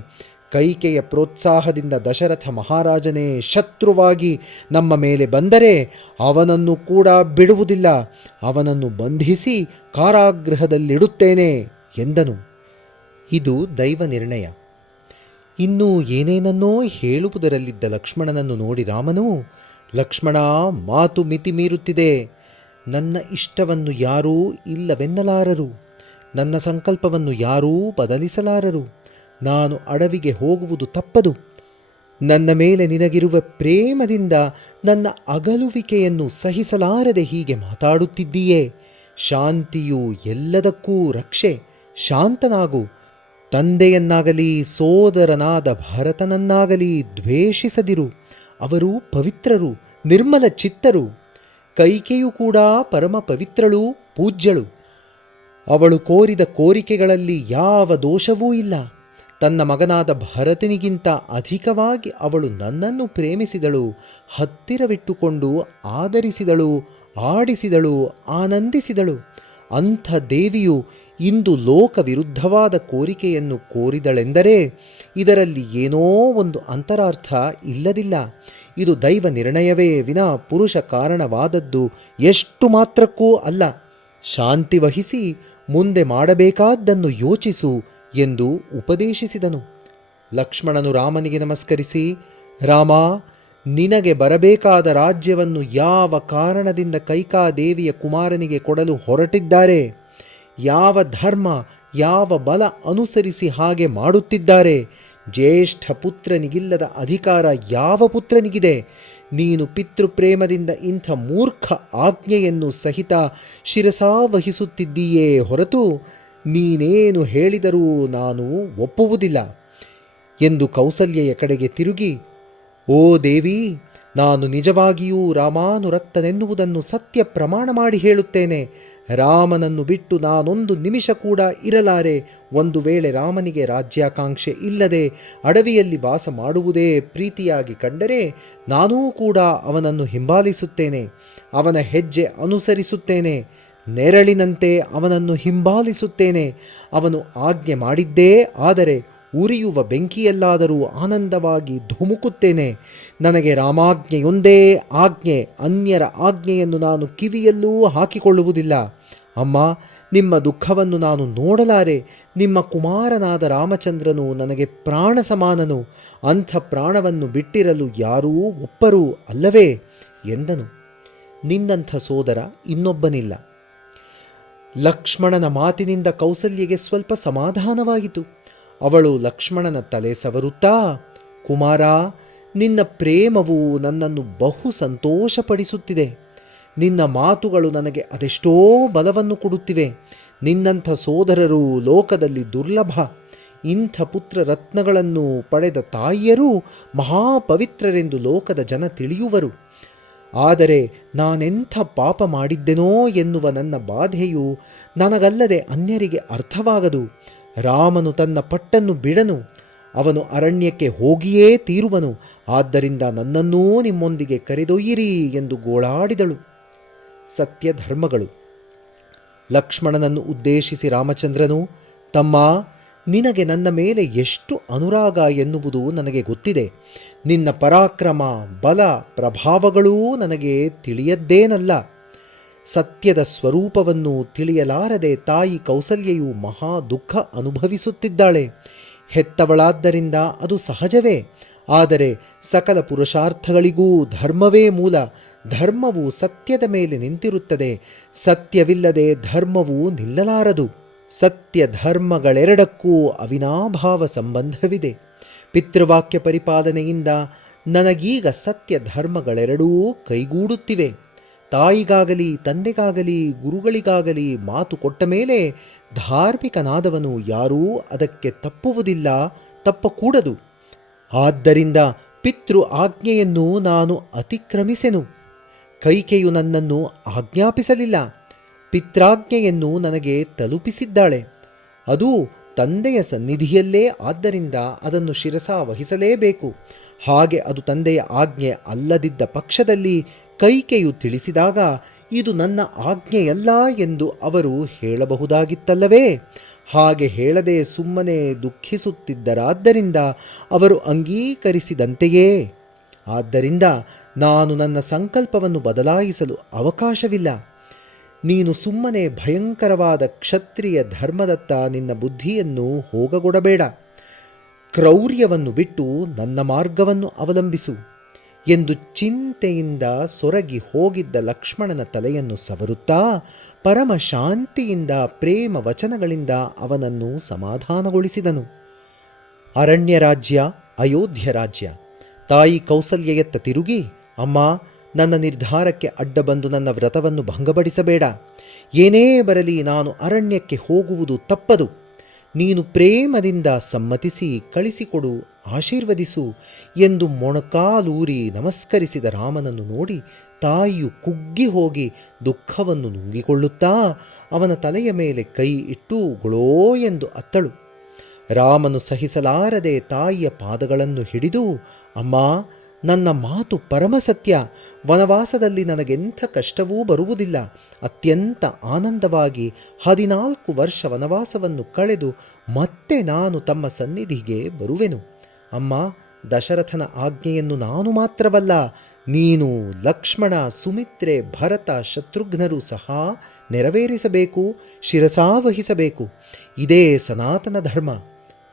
ಕೈಕೆಯ ಪ್ರೋತ್ಸಾಹದಿಂದ ದಶರಥ ಮಹಾರಾಜನೇ ಶತ್ರುವಾಗಿ ನಮ್ಮ ಮೇಲೆ ಬಂದರೆ ಅವನನ್ನು ಕೂಡ ಬಿಡುವುದಿಲ್ಲ, ಅವನನ್ನು ಬಂಧಿಸಿ ಕಾರಾಗೃಹದಲ್ಲಿಡುತ್ತೇನೆ ಎಂದನು. ಇದು ದೈವ ನಿರ್ಣಯ. ಇನ್ನೂ ಏನೇನನ್ನೋ ಹೇಳುವುದರಲ್ಲಿದ್ದ ಲಕ್ಷ್ಮಣನನ್ನು ನೋಡಿ ರಾಮನು, ಲಕ್ಷ್ಮಣ, ಮಾತು ಮಿತಿ ಮೀರುತ್ತಿದೆ. ನನ್ನ ಇಷ್ಟವನ್ನು ಯಾರೂ ಇಲ್ಲವೆನ್ನಲಾರರು, ನನ್ನ ಸಂಕಲ್ಪವನ್ನು ಯಾರೂ ಬದಲಿಸಲಾರರು. ನಾನು ಅಡವಿಗೆ ಹೋಗುವುದು ತಪ್ಪದು. ನನ್ನ ಮೇಲೆ ನಿನಗಿರುವ ಪ್ರೇಮದಿಂದ ನನ್ನ ಅಗಲುವಿಕೆಯನ್ನು ಸಹಿಸಲಾರದೆ ಹೀಗೆ ಮಾತಾಡುತ್ತಿದ್ದೀಯೇ. ಶಾಂತಿಯು ಎಲ್ಲದಕ್ಕೂ ರಕ್ಷೆ. ಶಾಂತನಾಗು. ತಂದೆಯನ್ನಾಗಲಿ ಸೋದರನಾದ ಭರತನನ್ನಾಗಲಿ ದ್ವೇಷಿಸದಿರು. ಅವರು ಪವಿತ್ರರು, ನಿರ್ಮಲ ಚಿತ್ತರು. ಕೈಕೆಯು ಕೂಡ ಪರಮ ಪವಿತ್ರಳು, ಪೂಜ್ಯಳು. ಅವಳು ಕೋರಿದ ಕೋರಿಕೆಗಳಲ್ಲಿ ಯಾವ ದೋಷವೂ ಇಲ್ಲ. ತನ್ನ ಮಗನಾದ ಭರತನಿಗಿಂತ ಅಧಿಕವಾಗಿ ಅವಳು ನನ್ನನ್ನು ಪ್ರೇಮಿಸಿದಳು, ಹತ್ತಿರವಿಟ್ಟುಕೊಂಡು ಆದರಿಸಿದಳು, ಆಡಿಸಿದಳು, ಆನಂದಿಸಿದಳು. ಅಂಥ ದೇವಿಯು ಇಂದು ಲೋಕವಿರುದ್ಧವಾದ ಕೋರಿಕೆಯನ್ನು ಕೋರಿದಳೆಂದರೆ ಇದರಲ್ಲಿ ಏನೋ ಒಂದು ಅಂತರಾರ್ಥ ಇಲ್ಲದಿಲ್ಲ. ಇದು ದೈವ ನಿರ್ಣಯವೇ ವಿನಾ ಪುರುಷ ಕಾರಣವಾದದ್ದು ಎಷ್ಟು ಮಾತ್ರಕ್ಕೂ ಅಲ್ಲ. ಶಾಂತಿ ವಹಿಸಿ ಮುಂದೆ ಮಾಡಬೇಕಾದ್ದನ್ನು ಯೋಚಿಸು ಎಂದು ಉಪದೇಶಿಸಿದನು. ಲಕ್ಷ್ಮಣನು ರಾಮನಿಗೆ ನಮಸ್ಕರಿಸಿ, ರಾಮ, ನಿನಗೆ ಬರಬೇಕಾದ ರಾಜ್ಯವನ್ನು ಯಾವ ಕಾರಣದಿಂದ ಕೈಕಾದೇವಿಯ ಕುಮಾರನಿಗೆ ಕೊಡಲು ಹೊರಟಿದ್ದಾರೆ? ಯಾವ ಧರ್ಮ, ಯಾವ ಬಲ ಅನುಸರಿಸಿ ಹಾಗೆ ಮಾಡುತ್ತಿದ್ದಾರೆ? ಜ್ಯೇಷ್ಠ ಪುತ್ರನಿಗಿಲ್ಲದ ಅಧಿಕಾರ ಯಾವ ಪುತ್ರನಿಗಿದೆ? ನೀನು ಪಿತೃಪ್ರೇಮದಿಂದ ಇಂಥ ಮೂರ್ಖ ಆಜ್ಞೆಯನ್ನು ಸಹಿತ ಶಿರಸಾವಹಿಸುತ್ತಿದ್ದೀಯೇ ಹೊರತು ನೀನೇನು ಹೇಳಿದರೂ ನಾನು ಒಪ್ಪುವುದಿಲ್ಲ ಎಂದು ಕೌಸಲ್ಯೆಯ ಕಡೆಗೆ ತಿರುಗಿ, ಓ ದೇವಿ, ನಾನು ನಿಜವಾಗಿಯೂ ರಾಮಾನುರಕ್ತನೆನ್ನುವುದನ್ನು ಸತ್ಯ ಪ್ರಮಾಣ ಮಾಡಿ ಹೇಳುತ್ತೇನೆ. ರಾಮನನ್ನು ಬಿಟ್ಟು ನಾನೊಂದು ನಿಮಿಷ ಕೂಡ ಇರಲಾರೆ. ಒಂದು ವೇಳೆ ರಾಮನಿಗೆ ರಾಜ್ಯಾಕಾಂಕ್ಷೆ ಇಲ್ಲದೆ ಅಡವಿಯಲ್ಲಿ ವಾಸ ಮಾಡುವುದೇ ಪ್ರೀತಿಯಾಗಿ ಕಂಡರೆ ನಾನೂ ಕೂಡ ಅವನನ್ನು ಹಿಂಬಾಲಿಸುತ್ತೇನೆ, ಅವನ ಹೆಜ್ಜೆ ಅನುಸರಿಸುತ್ತೇನೆ, ನೆರಳಿನಂತೆ ಅವನನ್ನು ಹಿಂಬಾಲಿಸುತ್ತೇನೆ. ಅವನು ಆಜ್ಞೆ ಮಾಡಿದ್ದೇ ಆದರೆ ಉರಿಯುವ ಬೆಂಕಿಯಲ್ಲಾದರೂ ಆನಂದವಾಗಿ ಧುಮುಕುತ್ತೇನೆ. ನನಗೆ ರಾಮಾಜ್ಞೆಯೊಂದೇ ಆಜ್ಞೆ, ಅನ್ಯರ ಆಜ್ಞೆಯನ್ನು ನಾನು ಕಿವಿಯಲ್ಲೂ ಹಾಕಿಕೊಳ್ಳುವುದಿಲ್ಲ. ಅಮ್ಮ, ನಿಮ್ಮ ದುಃಖವನ್ನು ನಾನು ನೋಡಲಾರೆ. ನಿಮ್ಮ ಕುಮಾರನಾದ ರಾಮಚಂದ್ರನು ನನಗೆ ಪ್ರಾಣ ಸಮಾನನು. ಅಂಥ ಪ್ರಾಣವನ್ನು ಬಿಟ್ಟಿರಲು ಯಾರೂ ಒಪ್ಪರೂ ಅಲ್ಲವೇ ಎಂದನು. ನಿನ್ನಂಥ ಸೋದರ ಇನ್ನೊಬ್ಬನಿಲ್ಲ. ಲಕ್ಷ್ಮಣನ ಮಾತಿನಿಂದ ಕೌಸಲ್ಯಗೆ ಸ್ವಲ್ಪ ಸಮಾಧಾನವಾಯಿತು. ಅವಳು ಲಕ್ಷ್ಮಣನ ತಲೆ ಸವರುತ್ತಾ, ಕುಮಾರ, ನಿನ್ನ ಪ್ರೇಮವು ನನ್ನನ್ನು ಬಹು ಸಂತೋಷಪಡಿಸುತ್ತಿದೆ. ನಿನ್ನ ಮಾತುಗಳು ನನಗೆ ಅದೆಷ್ಟೋ ಬಲವನ್ನು ಕೊಡುತ್ತಿವೆ. ನಿನ್ನಂಥ ಸೋದರರು ಲೋಕದಲ್ಲಿ ದುರ್ಲಭ. ಇಂಥ ಪುತ್ರ ರತ್ನಗಳನ್ನು ಪಡೆದ ತಾಯಿಯರೂ ಮಹಾಪವಿತ್ರರೆಂದು ಲೋಕದ ಜನ ತಿಳಿಯುವರು. ಆದರೆ ನಾನೆಂಥ ಪಾಪ ಮಾಡಿದ್ದೆನೋ ಎನ್ನುವ ನನ್ನ ಬಾಧೆಯು ನನಗಲ್ಲದೆ ಅನ್ಯರಿಗೆ ಅರ್ಥವಾಗದು. ರಾಮನು ತನ್ನ ಪಟ್ಟನ್ನು ಬಿಡನು. ಅವನು ಅರಣ್ಯಕ್ಕೆ ಹೋಗಿಯೇ ತೀರುವನು. ಆದ್ದರಿಂದ ನನ್ನನ್ನೂ ನಿಮ್ಮೊಂದಿಗೆ ಕರೆದೊಯ್ಯಿರಿ ಎಂದು ಗೋಳಾಡಿದಳು. ಸತ್ಯಧರ್ಮಗಳು. ಲಕ್ಷ್ಮಣನನ್ನು ಉದ್ದೇಶಿಸಿ ರಾಮಚಂದ್ರನು, ತಮ್ಮ, ನಿನಗೆ ನನ್ನ ಮೇಲೆ ಎಷ್ಟು ಅನುರಾಗ ಎನ್ನುವುದು ನನಗೆ ಗೊತ್ತಿದೆ. ನಿನ್ನ ಪರಾಕ್ರಮ, ಬಲ, ಪ್ರಭಾವಗಳೂ ನನಗೆ ತಿಳಿಯದ್ದೇನಲ್ಲ. ಸತ್ಯದ ಸ್ವರೂಪವನ್ನು ತಿಳಿಯಲಾರದೆ ತಾಯಿ ಕೌಸಲ್ಯೆಯು ಮಹಾ ದುಃಖ ಅನುಭವಿಸುತ್ತಿದ್ದಾಳೆ. ಹೆತ್ತವಳಾದ್ದರಿಂದ ಅದು ಸಹಜವೇ. ಆದರೆ ಸಕಲ ಪುರುಷಾರ್ಥಗಳಿಗೂ ಧರ್ಮವೇ ಮೂಲ. ಧರ್ಮವು ಸತ್ಯದ ಮೇಲೆ ನಿಂತಿರುತ್ತದೆ. ಸತ್ಯವಿಲ್ಲದೆ ಧರ್ಮವು ನಿಲ್ಲಲಾರದು. ಸತ್ಯ ಧರ್ಮಗಳೆರಡಕ್ಕೂ ಅವಿನಾಭಾವ ಸಂಬಂಧವಿದೆ. ಪಿತೃವಾಕ್ಯ ಪರಿಪಾಲನೆಯಿಂದ ನನಗೀಗ ಸತ್ಯ ಧರ್ಮಗಳೆರಡೂ ಕೈಗೂಡುತ್ತಿವೆ. ತಾಯಿಗಾಗಲಿ ತಂದೆಗಾಗಲಿ ಗುರುಗಳಿಗಾಗಲಿ ಮಾತು ಕೊಟ್ಟ ಮೇಲೆ ಧಾರ್ಮಿಕನಾದವನು ಯಾರೂ ಅದಕ್ಕೆ ತಪ್ಪುವುದಿಲ್ಲ, ತಪ್ಪಕೂಡದು. ಆದ್ದರಿಂದ ಪಿತೃ ಆಜ್ಞೆಯನ್ನು ನಾನು ಅತಿಕ್ರಮಿಸೆನು. ಕೈಕೆಯು ನನ್ನನ್ನು ಆಜ್ಞಾಪಿಸಲಿಲ್ಲ. ಪಿತ್ರಾಜ್ಞೆಯನ್ನು ನನಗೆ ತಲುಪಿಸಿದ್ದಾಳೆ. ಅದು ತಂದೆಯ ಸನ್ನಿಧಿಯಲ್ಲೇ, ಆದ್ದರಿಂದ ಅದನ್ನು ಶಿರಸಾವಹಿಸಲೇಬೇಕು. ಹಾಗೆ ಅದು ತಂದೆಯ ಆಜ್ಞೆ ಅಲ್ಲದಿದ್ದ ಪಕ್ಷದಲ್ಲಿ ಕೈಕೆಯು ತಿಳಿಸಿದಾಗ ಇದು ನನ್ನ ಆಜ್ಞೆಯಲ್ಲ ಎಂದು ಅವರು ಹೇಳಬಹುದಾಗಿತ್ತಲ್ಲವೇ? ಹಾಗೆ ಹೇಳದೆ ಸುಮ್ಮನೆ ದುಃಖಿಸುತ್ತಿದ್ದರಾದ್ದರಿಂದ ಅವರು ಅಂಗೀಕರಿಸಿದಂತೆಯೇ. ಆದ್ದರಿಂದ ನಾನು ನನ್ನ ಸಂಕಲ್ಪವನ್ನು ಬದಲಾಯಿಸಲು ಅವಕಾಶವಿಲ್ಲ. ನೀನು ಸುಮ್ಮನೆ ಭಯಂಕರವಾದ ಕ್ಷತ್ರಿಯ ಧರ್ಮದತ್ತ ನಿನ್ನ ಬುದ್ಧಿಯನ್ನು ಹೋಗಗೊಡಬೇಡ. ಕ್ರೌರ್ಯವನ್ನು ಬಿಟ್ಟು ನನ್ನ ಮಾರ್ಗವನ್ನು ಅವಲಂಬಿಸು ಎಂದು ಚಿಂತೆಯಿಂದ ಸೊರಗಿ ಹೋಗಿದ್ದ ಲಕ್ಷ್ಮಣನ ತಲೆಯನ್ನು ಸವರುತ್ತಾ ಪರಮ ಶಾಂತಿಯಿಂದ ಪ್ರೇಮ ವಚನಗಳಿಂದ ಅವನನ್ನು ಸಮಾಧಾನಗೊಳಿಸಿದನು. ಅರಣ್ಯ ರಾಜ್ಯ, ಅಯೋಧ್ಯ ರಾಜ್ಯ. ತಾಯಿ ಕೌಸಲ್ಯೆಯತ್ತ ತಿರುಗಿ, ಅಮ್ಮ, ನನ್ನ ನಿರ್ಧಾರಕ್ಕೆ ಅಡ್ಡ ಬಂದು ನನ್ನ ವ್ರತವನ್ನು ಭಂಗಪಡಿಸಬೇಡ. ಏನೇ ಬರಲಿ ನಾನು ಅರಣ್ಯಕ್ಕೆ ಹೋಗುವುದು ತಪ್ಪದು. ನೀನು ಪ್ರೇಮದಿಂದ ಸಮ್ಮತಿಸಿ ಕಳಿಸಿಕೊಡು, ಆಶೀರ್ವದಿಸು ಎಂದು ಮೊಣಕಾಲೂರಿ ನಮಸ್ಕರಿಸಿದ ರಾಮನನ್ನು ನೋಡಿ ತಾಯಿಯು ಕುಗ್ಗಿ ಹೋಗಿ ದುಃಖವನ್ನು ನುಂಗಿಕೊಳ್ಳುತ್ತಾ ಅವನ ತಲೆಯ ಮೇಲೆ ಕೈ ಇಟ್ಟು ಗೊಳೋ ಎಂದು ಅತ್ತಳು. ರಾಮನು ಸಹಿಸಲಾರದೆ ತಾಯಿಯ ಪಾದಗಳನ್ನು ಹಿಡಿದು, ಅಮ್ಮ, ನನ್ನ ಮಾತು ಪರಮಸತ್ಯ. ವನವಾಸದಲ್ಲಿ ನನಗೆಂಥ ಕಷ್ಟವೂ ಬರುವುದಿಲ್ಲ. ಅತ್ಯಂತ ಆನಂದವಾಗಿ 14 ವರ್ಷ ವನವಾಸವನ್ನು ಕಳೆದು ಮತ್ತೆ ನಾನು ತಮ್ಮ ಸನ್ನಿಧಿಗೆ ಬರುವೆನು. ಅಮ್ಮ, ದಶರಥನ ಆಜ್ಞೆಯನ್ನು ನಾನು ಮಾತ್ರವಲ್ಲ, ನೀನು, ಲಕ್ಷ್ಮಣ, ಸುಮಿತ್ರೆ, ಭರತ, ಶತ್ರುಘ್ನರು ಸಹ ನೆರವೇರಿಸಬೇಕು, ಶಿರಸಾವಹಿಸಬೇಕು. ಇದೇ ಸನಾತನ ಧರ್ಮ.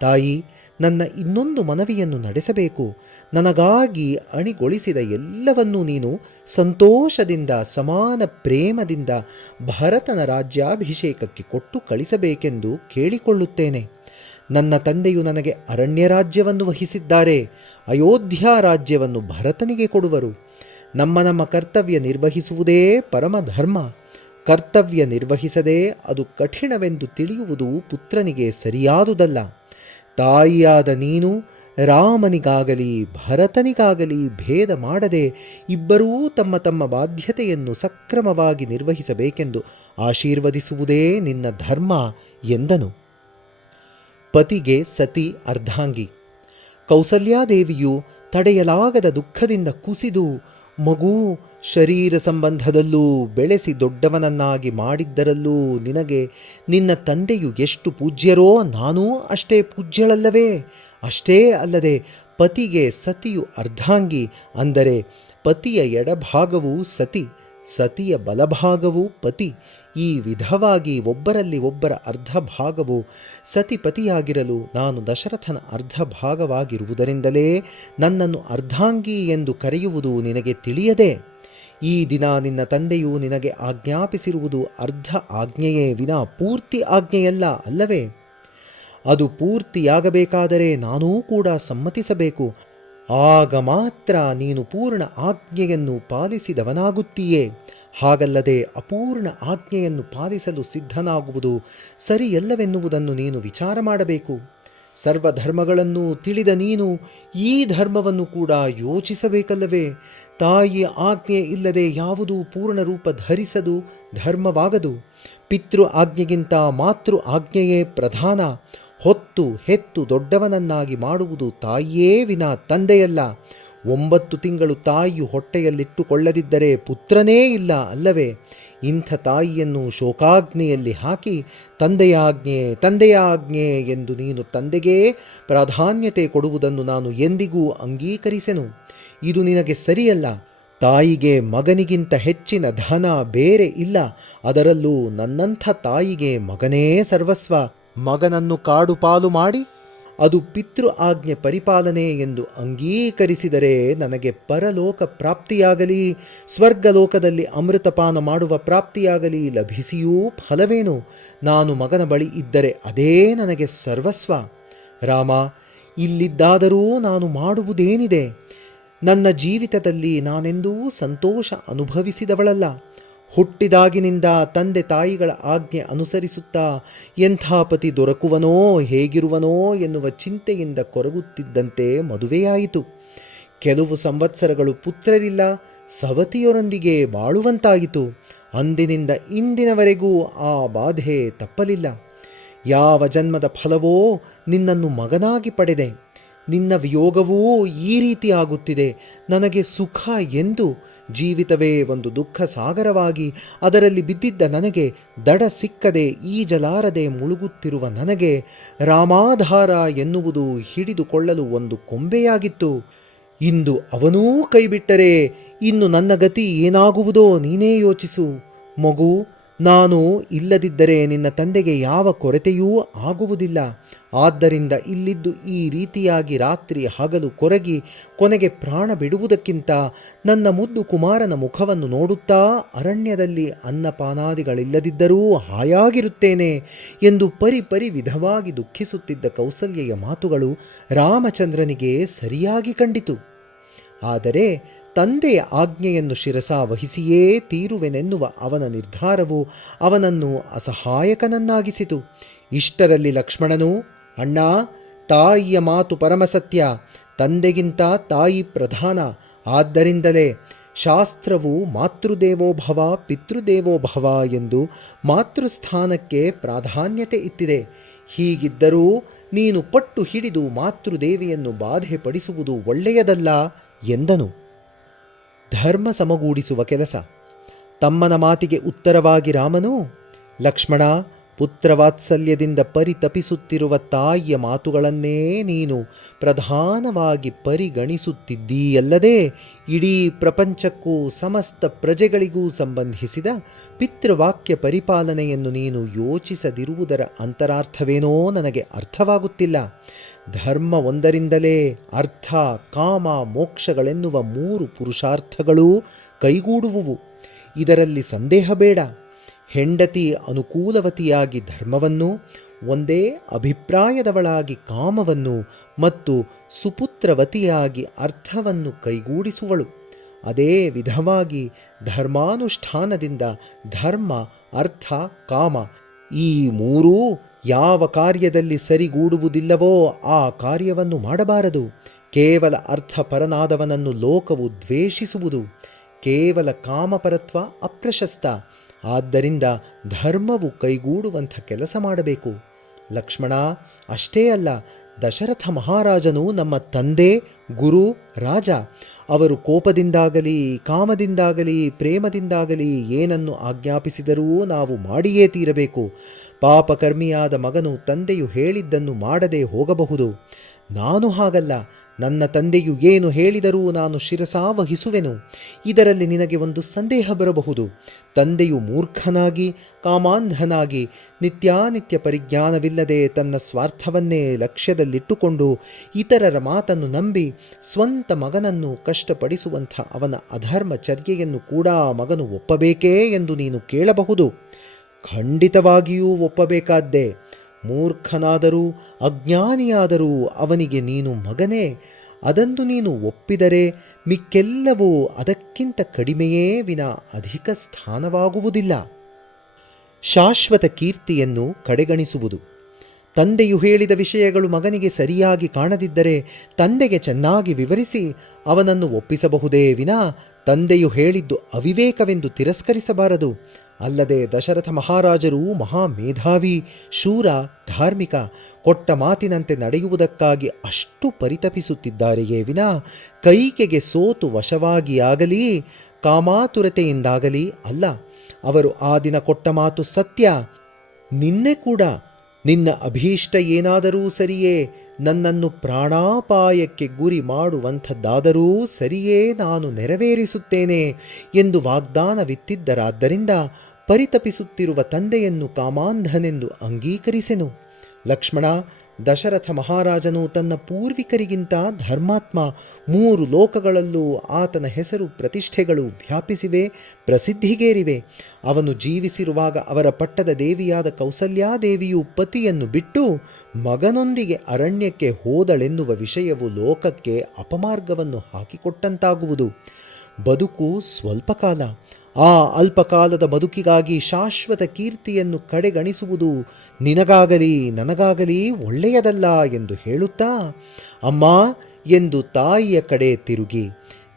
ತಾಯಿ, ನನ್ನ ಇನ್ನೊಂದು ಮನವಿಯನ್ನು ನಡೆಸಬೇಕು. ನನಗಾಗಿ ಅಣಿಗೊಳಿಸಿದ ಎಲ್ಲವನ್ನೂ ನೀನು ಸಂತೋಷದಿಂದ ಸಮಾನ ಪ್ರೇಮದಿಂದ ಭರತನ ರಾಜ್ಯಾಭಿಷೇಕಕ್ಕೆ ಕೊಟ್ಟು ಕಳಿಸಬೇಕೆಂದು ಕೇಳಿಕೊಳ್ಳುತ್ತೇನೆ. ನನ್ನ ತಂದೆಯು ನನಗೆ ಅರಣ್ಯ ರಾಜ್ಯವನ್ನು ವಹಿಸಿದ್ದಾರೆ. ಅಯೋಧ್ಯ ರಾಜ್ಯವನ್ನು ಭರತನಿಗೆ ಕೊಡುವರು. ನಮ್ಮ ಕರ್ತವ್ಯ ನಿರ್ವಹಿಸುವುದೇ ಪರಮಧರ್ಮ. ಕರ್ತವ್ಯ ನಿರ್ವಹಿಸದೆ ಅದು ಕಠಿಣವೆಂದು ತಿಳಿಯುವುದು ಪುತ್ರನಿಗೆ ಸರಿಯಾದುದಲ್ಲ. ತಾಯಿಯಾದ ನೀನು ರಾಮನಿಗಾಗಲಿ ಭರತನಿಗಾಗಲಿ ಭೇದ ಮಾಡದೆ ಇಬ್ಬರೂ ತಮ್ಮ ತಮ್ಮ ಬಾಧ್ಯತೆಯನ್ನು ಸಕ್ರಮವಾಗಿ ನಿರ್ವಹಿಸಬೇಕೆಂದು ಆಶೀರ್ವದಿಸುವುದೇ ನಿನ್ನ ಧರ್ಮ ಎಂದನು. ಪತಿಗೆ ಸತಿ ಅರ್ಧಾಂಗಿ. ಕೌಸಲ್ಯಾದೇವಿಯು ತಡೆಯಲಾಗದ ದುಃಖದಿಂದ ಕುಸಿದು, ಮಗು, ಶರೀರ ಸಂಬಂಧದಲ್ಲೂ ಬೆಳೆಸಿ ದೊಡ್ಡವನನ್ನಾಗಿ ಮಾಡಿದ್ದರಲ್ಲೂ ನಿನಗೆ ನಿನ್ನ ತಂದೆಯು ಎಷ್ಟು ಪೂಜ್ಯರೋ ನಾನೂ ಅಷ್ಟೇ ಪೂಜ್ಯಳಲ್ಲವೇ? ಅಷ್ಟೇ ಅಲ್ಲದೆ ಪತಿಗೆ ಸತಿಯು ಅರ್ಧಾಂಗಿ. ಅಂದರೆ ಪತಿಯ ಎಡಭಾಗವು ಸತಿ, ಸತಿಯ ಬಲಭಾಗವು ಪತಿ. ಈ ವಿಧವಾಗಿ ಒಬ್ಬರಲ್ಲಿ ಒಬ್ಬರ ಅರ್ಧ ಭಾಗವು ಸತಿಪತಿಯಾಗಿರಲು ನಾನು ದಶರಥನ ಅರ್ಧ ಭಾಗವಾಗಿರುವುದರಿಂದಲೇ ನನ್ನನ್ನು ಅರ್ಧಾಂಗಿ ಎಂದು ಕರೆಯುವುದು ನಿನಗೆ ತಿಳಿಯದೆ? ಈ ದಿನ ನಿನ್ನ ತಂದೆಯು ನಿನಗೆ ಆಜ್ಞಾಪಿಸಿರುವುದು ಅರ್ಧ ಆಜ್ಞೆಯೇ ವಿನಾ ಪೂರ್ತಿ ಆಜ್ಞೆಯಲ್ಲ ಅಲ್ಲವೇ? ಅದು ಪೂರ್ತಿಯಾಗಬೇಕಾದರೆ ನಾನೂ ಕೂಡ ಸಮ್ಮತಿಸಬೇಕು. ಆಗ ಮಾತ್ರ ನೀನು ಪೂರ್ಣ ಆಜ್ಞೆಯನ್ನು ಪಾಲಿಸಿದವನಾಗುತ್ತೀಯೇ. ಹಾಗಲ್ಲದೆ ಅಪೂರ್ಣ ಆಜ್ಞೆಯನ್ನು ಪಾಲಿಸಲು ಸಿದ್ಧನಾಗುವುದು ಸರಿಯಲ್ಲವೆನ್ನುವುದನ್ನು ನೀನು ವಿಚಾರ ಮಾಡಬೇಕು. ಸರ್ವಧರ್ಮಗಳನ್ನು ತಿಳಿದ ನೀನು ಈ ಧರ್ಮವನ್ನು ಕೂಡ ಯೋಚಿಸಬೇಕಲ್ಲವೇ? ತಾಯಿಯ ಆಜ್ಞೆ ಇಲ್ಲದೆ ಯಾವುದೂ ಪೂರ್ಣ ರೂಪ ಧರಿಸದು, ಧರ್ಮವಾಗದು. ಪಿತೃ ಆಜ್ಞೆಗಿಂತ ಮಾತೃ ಆಜ್ಞೆಯೇ ಪ್ರಧಾನ. ಹೊತ್ತು ಹೆತ್ತು ದೊಡ್ಡವನನ್ನಾಗಿ ಮಾಡುವುದು ತಾಯಿಯೇ ವಿನಾ ತಂದೆಯಲ್ಲ. 9 ತಿಂಗಳು ತಾಯಿಯು ಹೊಟ್ಟೆಯಲ್ಲಿಟ್ಟುಕೊಳ್ಳದಿದ್ದರೆ ಪುತ್ರನೇ ಇಲ್ಲ ಅಲ್ಲವೇ? ಇಂಥ ತಾಯಿಯನ್ನು ಶೋಕಾಗ್ನಿಯಲ್ಲಿ ಹಾಕಿ ತಂದೆಯ ಆಜ್ಞೆ ತಂದೆಯ ಆಜ್ಞೆ ಎಂದು ನೀನು ತಂದೆಗೇ ಪ್ರಾಧಾನ್ಯತೆ ಕೊಡುವುದನ್ನು ನಾನು ಎಂದಿಗೂ ಅಂಗೀಕರಿಸೆನು. ಇದು ನಿನಗೆ ಸರಿಯಲ್ಲ. ತಾಯಿಗೆ ಮಗನಿಗಿಂತ ಹೆಚ್ಚಿನ ಧನ ಬೇರೆ ಇಲ್ಲ. ಅದರಲ್ಲೂ ನನ್ನಂಥ ತಾಯಿಗೆ ಮಗನೇ ಸರ್ವಸ್ವ. ಮಗನನ್ನು ಕಾಡು ಪಾಲು ಮಾಡಿ ಅದು ಪಿತೃ ಆಜ್ಞೆ ಪರಿಪಾಲನೆ ಎಂದು ಅಂಗೀಕರಿಸಿದರೆ ನನಗೆ ಪರಲೋಕ ಪ್ರಾಪ್ತಿಯಾಗಲಿ ಸ್ವರ್ಗಲೋಕದಲ್ಲಿ ಅಮೃತಪಾನ ಮಾಡುವ ಪ್ರಾಪ್ತಿಯಾಗಲಿ ಲಭಿಸಿಯೂ ಫಲವೇನು? ನಾನು ಮಗನ ಬಳಿ ಇದ್ದರೆ ಅದೇ ನನಗೆ ಸರ್ವಸ್ವ. ರಾಮ, ಇಲ್ಲಿದ್ದಾದರೂ ನಾನು ಮಾಡುವುದೇನಿದೆ? ನನ್ನ ಜೀವಿತದಲ್ಲಿ ನಾನೆಂದೂ ಸಂತೋಷ ಅನುಭವಿಸಿದವಳಲ್ಲ. ಹುಟ್ಟಿದಾಗಿನಿಂದ ತಂದೆ ತಾಯಿಗಳ ಆಜ್ಞೆ ಅನುಸರಿಸುತ್ತಾ ಎಂಥ ಪತಿ ದೊರಕುವನೋ ಹೇಗಿರುವನೋ ಎನ್ನುವ ಚಿಂತೆಯಿಂದ ಕೊರಗುತ್ತಿದ್ದಂತೆ ಮದುವೆಯಾಯಿತು. ಕೆಲವು ಸಂವತ್ಸರಗಳು ಪುತ್ರರಿಲ್ಲ, ಸವತಿಯರೊಂದಿಗೆ ಬಾಳುವಂತಾಯಿತು. ಅಂದಿನಿಂದ ಇಂದಿನವರೆಗೂ ಆ ಬಾಧೆ ತಪ್ಪಲಿಲ್ಲ. ಯಾವ ಜನ್ಮದ ಫಲವೋ ನಿನ್ನನ್ನು ಮಗನಾಗಿ ಪಡೆದೆ. ನಿನ್ನ ವಿಯೋಗವೂ ಈ ರೀತಿ ಆಗುತ್ತಿದೆ. ನನಗೆ ಸುಖ ಎಂದು ಜೀವಿತವೇ ಒಂದು ದುಃಖ ಸಾಗರವಾಗಿ ಅದರಲ್ಲಿ ಬಿದ್ದಿದ್ದ ನನಗೆ ದಡ ಸಿಕ್ಕದೆ ಈಜಲಾರದೆ ಮುಳುಗುತ್ತಿರುವ ನನಗೆ ರಾಮಾಧಾರ ಎನ್ನುವುದು ಹಿಡಿದುಕೊಳ್ಳಲು ಒಂದು ಕೊಂಬೆಯಾಗಿತ್ತು. ಇಂದು ಅವನೂ ಕೈಬಿಟ್ಟರೆ ಇನ್ನು ನನ್ನ ಗತಿ ಏನಾಗುವುದೋ ನೀನೇ ಯೋಚಿಸು. ಮಗು, ನಾನು ಇಲ್ಲದಿದ್ದರೆ ನಿನ್ನ ತಂದೆಗೆ ಯಾವ ಕೊರತೆಯೂ ಆಗುವುದಿಲ್ಲ. ಆದ್ದರಿಂದ ಇಲ್ಲಿದ್ದು ಈ ರೀತಿಯಾಗಿ ರಾತ್ರಿ ಹಗಲು ಕೊರಗಿ ಕೊನೆಗೆ ಪ್ರಾಣ ಬಿಡುವುದಕ್ಕಿಂತ ನನ್ನ ಮುದ್ದು ಕುಮಾರನ ಮುಖವನ್ನು ನೋಡುತ್ತಾ ಅರಣ್ಯದಲ್ಲಿ ಅನ್ನಪಾನಾದಿಗಳಿಲ್ಲದಿದ್ದರೂ ಹಾಯಾಗಿರುತ್ತೇನೆ ಎಂದು ಪರಿ ವಿಧವಾಗಿ ದುಃಖಿಸುತ್ತಿದ್ದ ಕೌಸಲ್ಯೆಯ ಮಾತುಗಳು ರಾಮಚಂದ್ರನಿಗೆ ಸರಿಯಾಗಿ ಕಂಡಿತು. ಆದರೆ ತಂದೆಯ ಆಜ್ಞೆಯನ್ನು ಶಿರಸಾವಹಿಸಿಯೇ ತೀರುವೆನೆನ್ನುವ ಅವನ ನಿರ್ಧಾರವು ಅವನನ್ನು ಅಸಹಾಯಕನನ್ನಾಗಿಸಿತು. ಇಷ್ಟರಲ್ಲಿ ಲಕ್ಷ್ಮಣನು, ಅಣ್ಣ, ತಾಯಿಯ ಮಾತು ಪರಮಸತ್ಯ. ತಂದೆಗಿಂತ ತಾಯಿ ಪ್ರಧಾನ. ಆದ್ದರಿಂದಲೇ ಶಾಸ್ತ್ರವು ಮಾತೃದೇವೋಭವ ಪಿತೃದೇವೋಭವ ಎಂದು ಮಾತೃಸ್ಥಾನಕ್ಕೆ ಪ್ರಾಧಾನ್ಯತೆ ಇತ್ತಿದೆ. ಹೀಗಿದ್ದರೂ ನೀನು ಪಟ್ಟು ಹಿಡಿದು ಮಾತೃದೇವಿಯನ್ನು ಬಾಧೆಪಡಿಸುವುದು ಒಳ್ಳೆಯದಲ್ಲ ಎಂದನು. ಧರ್ಮ ಸಮಗೂಡಿಸುವ ಕೆಲಸ. ತಮ್ಮನ ಮಾತಿಗೆ ಉತ್ತರವಾಗಿ ರಾಮನು, ಲಕ್ಷ್ಮಣ, ಪುತ್ರವಾತ್ಸಲ್ಯದಿಂದ ಪರಿತಪಿಸುತ್ತಿರುವ ತಾಯಿಯ ಮಾತುಗಳನ್ನೇ ನೀನು ಪ್ರಧಾನವಾಗಿ ಪರಿಗಣಿಸುತ್ತಿದ್ದೀಯಲ್ಲದೆ ಇಡೀ ಪ್ರಪಂಚಕ್ಕೂ ಸಮಸ್ತ ಪ್ರಜೆಗಳಿಗೂ ಸಂಬಂಧಿಸಿದ ಪಿತೃವಾಕ್ಯ ಪರಿಪಾಲನೆಯನ್ನು ನೀನು ಯೋಚಿಸದಿರುವುದರ ಅಂತರಾರ್ಥವೇನೋ ನನಗೆ ಅರ್ಥವಾಗುತ್ತಿಲ್ಲ. ಧರ್ಮ ಒಂದರಿಂದಲೇ ಅರ್ಥ, ಕಾಮ, ಮೋಕ್ಷಗಳೆನ್ನುವ 3 ಪುರುಷಾರ್ಥಗಳೂ ಕೈಗೂಡುವುವು. ಇದರಲ್ಲಿ ಸಂದೇಹ ಬೇಡ. ಹೆಂಡತಿ ಅನುಕೂಲವತಿಯಾಗಿ ಧರ್ಮವನ್ನು, ಒಂದೇ ಅಭಿಪ್ರಾಯದವಳಾಗಿ ಕಾಮವನ್ನು ಮತ್ತು ಸುಪುತ್ರವತಿಯಾಗಿ ಅರ್ಥವನ್ನು ಕೈಗೂಡಿಸುವಳು. ಅದೇ ವಿಧವಾಗಿ ಧರ್ಮಾನುಷ್ಠಾನದಿಂದ ಧರ್ಮ, ಅರ್ಥ, ಕಾಮ ಈ 3 ಯಾವ ಕಾರ್ಯದಲ್ಲಿ ಸರಿಗೂಡುವುದಿಲ್ಲವೋ ಆ ಕಾರ್ಯವನ್ನು ಮಾಡಬಾರದು. ಕೇವಲ ಅರ್ಥಪರನಾದವನನ್ನು ಲೋಕವು ದ್ವೇಷಿಸುವುದು. ಕೇವಲ ಕಾಮಪರತ್ವ ಅಪ್ರಶಸ್ತ. ಆದ್ದರಿಂದ ಧರ್ಮವು ಕೈಗೂಡುವಂಥ ಕೆಲಸ ಮಾಡಬೇಕು. ಲಕ್ಷ್ಮಣ, ಅಷ್ಟೇ ಅಲ್ಲ, ದಶರಥ ಮಹಾರಾಜನು ನಮ್ಮ ತಂದೆ, ಗುರು, ರಾಜ. ಅವರು ಕೋಪದಿಂದಾಗಲಿ ಕಾಮದಿಂದಾಗಲಿ ಪ್ರೇಮದಿಂದಾಗಲಿ ಏನನ್ನು ಆಜ್ಞಾಪಿಸಿದರೂ ನಾವು ಮಾಡಿಯೇ ತೀರಬೇಕು. ಪಾಪಕರ್ಮಿಯಾದ ಮಗನು ತಂದೆಯು ಹೇಳಿದ್ದನ್ನು ಮಾಡದೆ ಹೋಗಬಹುದು. ನಾನು ಹಾಗಲ್ಲ. ನನ್ನ ತಂದೆಯು ಏನು ಹೇಳಿದರೂ ನಾನು ಶಿರಸಾವಹಿಸುವೆನು. ಇದರಲ್ಲಿ ನಿನಗೆ ಒಂದು ಸಂದೇಹ ಬರಬಹುದು. ತಂದೆಯು ಮೂರ್ಖನಾಗಿ ಕಾಮಾಂಧನಾಗಿ ನಿತ್ಯಾನಿತ್ಯ ಪರಿಜ್ಞಾನವಿಲ್ಲದೆ ತನ್ನ ಸ್ವಾರ್ಥವನ್ನೇ ಲಕ್ಷ್ಯದಲ್ಲಿಟ್ಟುಕೊಂಡು ಇತರರ ಮಾತನ್ನು ನಂಬಿ ಸ್ವಂತ ಮಗನನ್ನು ಕಷ್ಟಪಡಿಸುವಂಥ ಅವನ ಅಧರ್ಮ ಚರ್ಯೆಯನ್ನು ಕೂಡ ಮಗನು ಒಪ್ಪಬೇಕೇ ಎಂದು ನೀನು ಕೇಳಬಹುದು. ಖಂಡಿತವಾಗಿಯೂ ಒಪ್ಪಬೇಕಾದ್ದೇ. ಮೂರ್ಖನಾದರೂ ಅಜ್ಞಾನಿಯಾದರೂ ಅವನಿಗೆ ನೀನು ಮಗನೇ. ಅದನ್ನು ನೀನು ಒಪ್ಪಿದರೆ ಮಿಕ್ಕೆಲ್ಲವೂ ಅದಕ್ಕಿಂತ ಕಡಿಮೆಯೇ ವಿನ ಅಧಿಕ ಸ್ಥಾನವಾಗುವುದಿಲ್ಲ. ಶಾಶ್ವತ ಕೀರ್ತಿಯನ್ನು ಕಡೆಗಣಿಸುವುದು. ತಂದೆಯು ಹೇಳಿದ ವಿಷಯಗಳು ಮಗನಿಗೆ ಸರಿಯಾಗಿ ಕಾಣದಿದ್ದರೆ ತಂದೆಗೆ ಚೆನ್ನಾಗಿ ವಿವರಿಸಿ ಅವನನ್ನು ಒಪ್ಪಿಸಬಹುದೇ ವಿನ ತಂದೆಯು ಹೇಳಿದ್ದು ಅವಿವೇಕವೆಂದು ತಿರಸ್ಕರಿಸಬಾರದು. ಅಲ್ಲದೆ ದಶರಥ ಮಹಾರಾಜರು ಮಹಾಮೇಧಾವಿ, ಶೂರ, ಧಾರ್ಮಿಕ, ಕೊಟ್ಟ ಮಾತಿನಂತೆ ನಡೆಯುವುದಕ್ಕಾಗಿ ಅಷ್ಟು ಪರಿತಪಿಸುತ್ತಿದ್ದಾರೆಯೇ ವಿನ ಕೈಕೆಗೆ ಸೋತು ವಶವಾಗಿಯಾಗಲಿ ಕಾಮಾತುರತೆಯಿಂದಾಗಲಿ ಅಲ್ಲ. ಅವರು ಆ ದಿನ ಕೊಟ್ಟ ಮಾತು ಸತ್ಯ. ನಿನ್ನೆ ಕೂಡ ನಿನ್ನ ಅಭೀಷ್ಟ ಏನಾದರೂ ಸರಿಯೇ, ನನ್ನನ್ನು ಪ್ರಾಣಾಪಾಯಕ್ಕೆ ಗುರಿ ಮಾಡುವಂಥದ್ದಾದರೂ ಸರಿಯೇ ನಾನು ನೆರವೇರಿಸುತ್ತೇನೆ ಎಂದು ವಾಗ್ದಾನವಿತ್ತಿದ್ದರಾದ್ದರಿಂದ ಪರಿತಪಿಸುತ್ತಿರುವ ತಂದೆಯನ್ನು ಕಾಮಾಂಧನೆಂದು ಅಂಗೀಕರಿಸೆನು. ಲಕ್ಷ್ಮಣ, ದಶರಥ ಮಹಾರಾಜನು ತನ್ನ ಪೂರ್ವಿಕರಿಗಿಂತ ಧರ್ಮಾತ್ಮ. 3 ಲೋಕಗಳಲ್ಲೂ ಆತನ ಹೆಸರು ಪ್ರತಿಷ್ಠೆಗಳು ವ್ಯಾಪಿಸಿವೆ, ಪ್ರಸಿದ್ಧಿಗೇರಿವೆ. ಅವನು ಜೀವಿಸಿರುವಾಗ ಅವರ ಪಟ್ಟದ ದೇವಿಯಾದ ಕೌಸಲ್ಯಾದೇವಿಯು ಪತಿಯನ್ನು ಬಿಟ್ಟು ಮಗನೊಂದಿಗೆ ಅರಣ್ಯಕ್ಕೆ ಹೋದಳೆನ್ನುವ ವಿಷಯವು ಲೋಕಕ್ಕೆ ಅಪಮಾರ್ಗವನ್ನು ಹಾಕಿಕೊಟ್ಟಂತಾಗುವುದು. ಬದುಕು ಸ್ವಲ್ಪ ಕಾಲ. ಆ ಅಲ್ಪಕಾಲದ ಬದುಕಿಗಾಗಿ ಶಾಶ್ವತ ಕೀರ್ತಿಯನ್ನು ಕಡೆಗಣಿಸುವುದು ನಿನಗಾಗಲಿ ನನಗಾಗಲಿ ಒಳ್ಳೆಯದಲ್ಲ ಎಂದು ಹೇಳುತ್ತಾ ಅಮ್ಮ ಎಂದು ತಾಯಿಯ ಕಡೆ ತಿರುಗಿ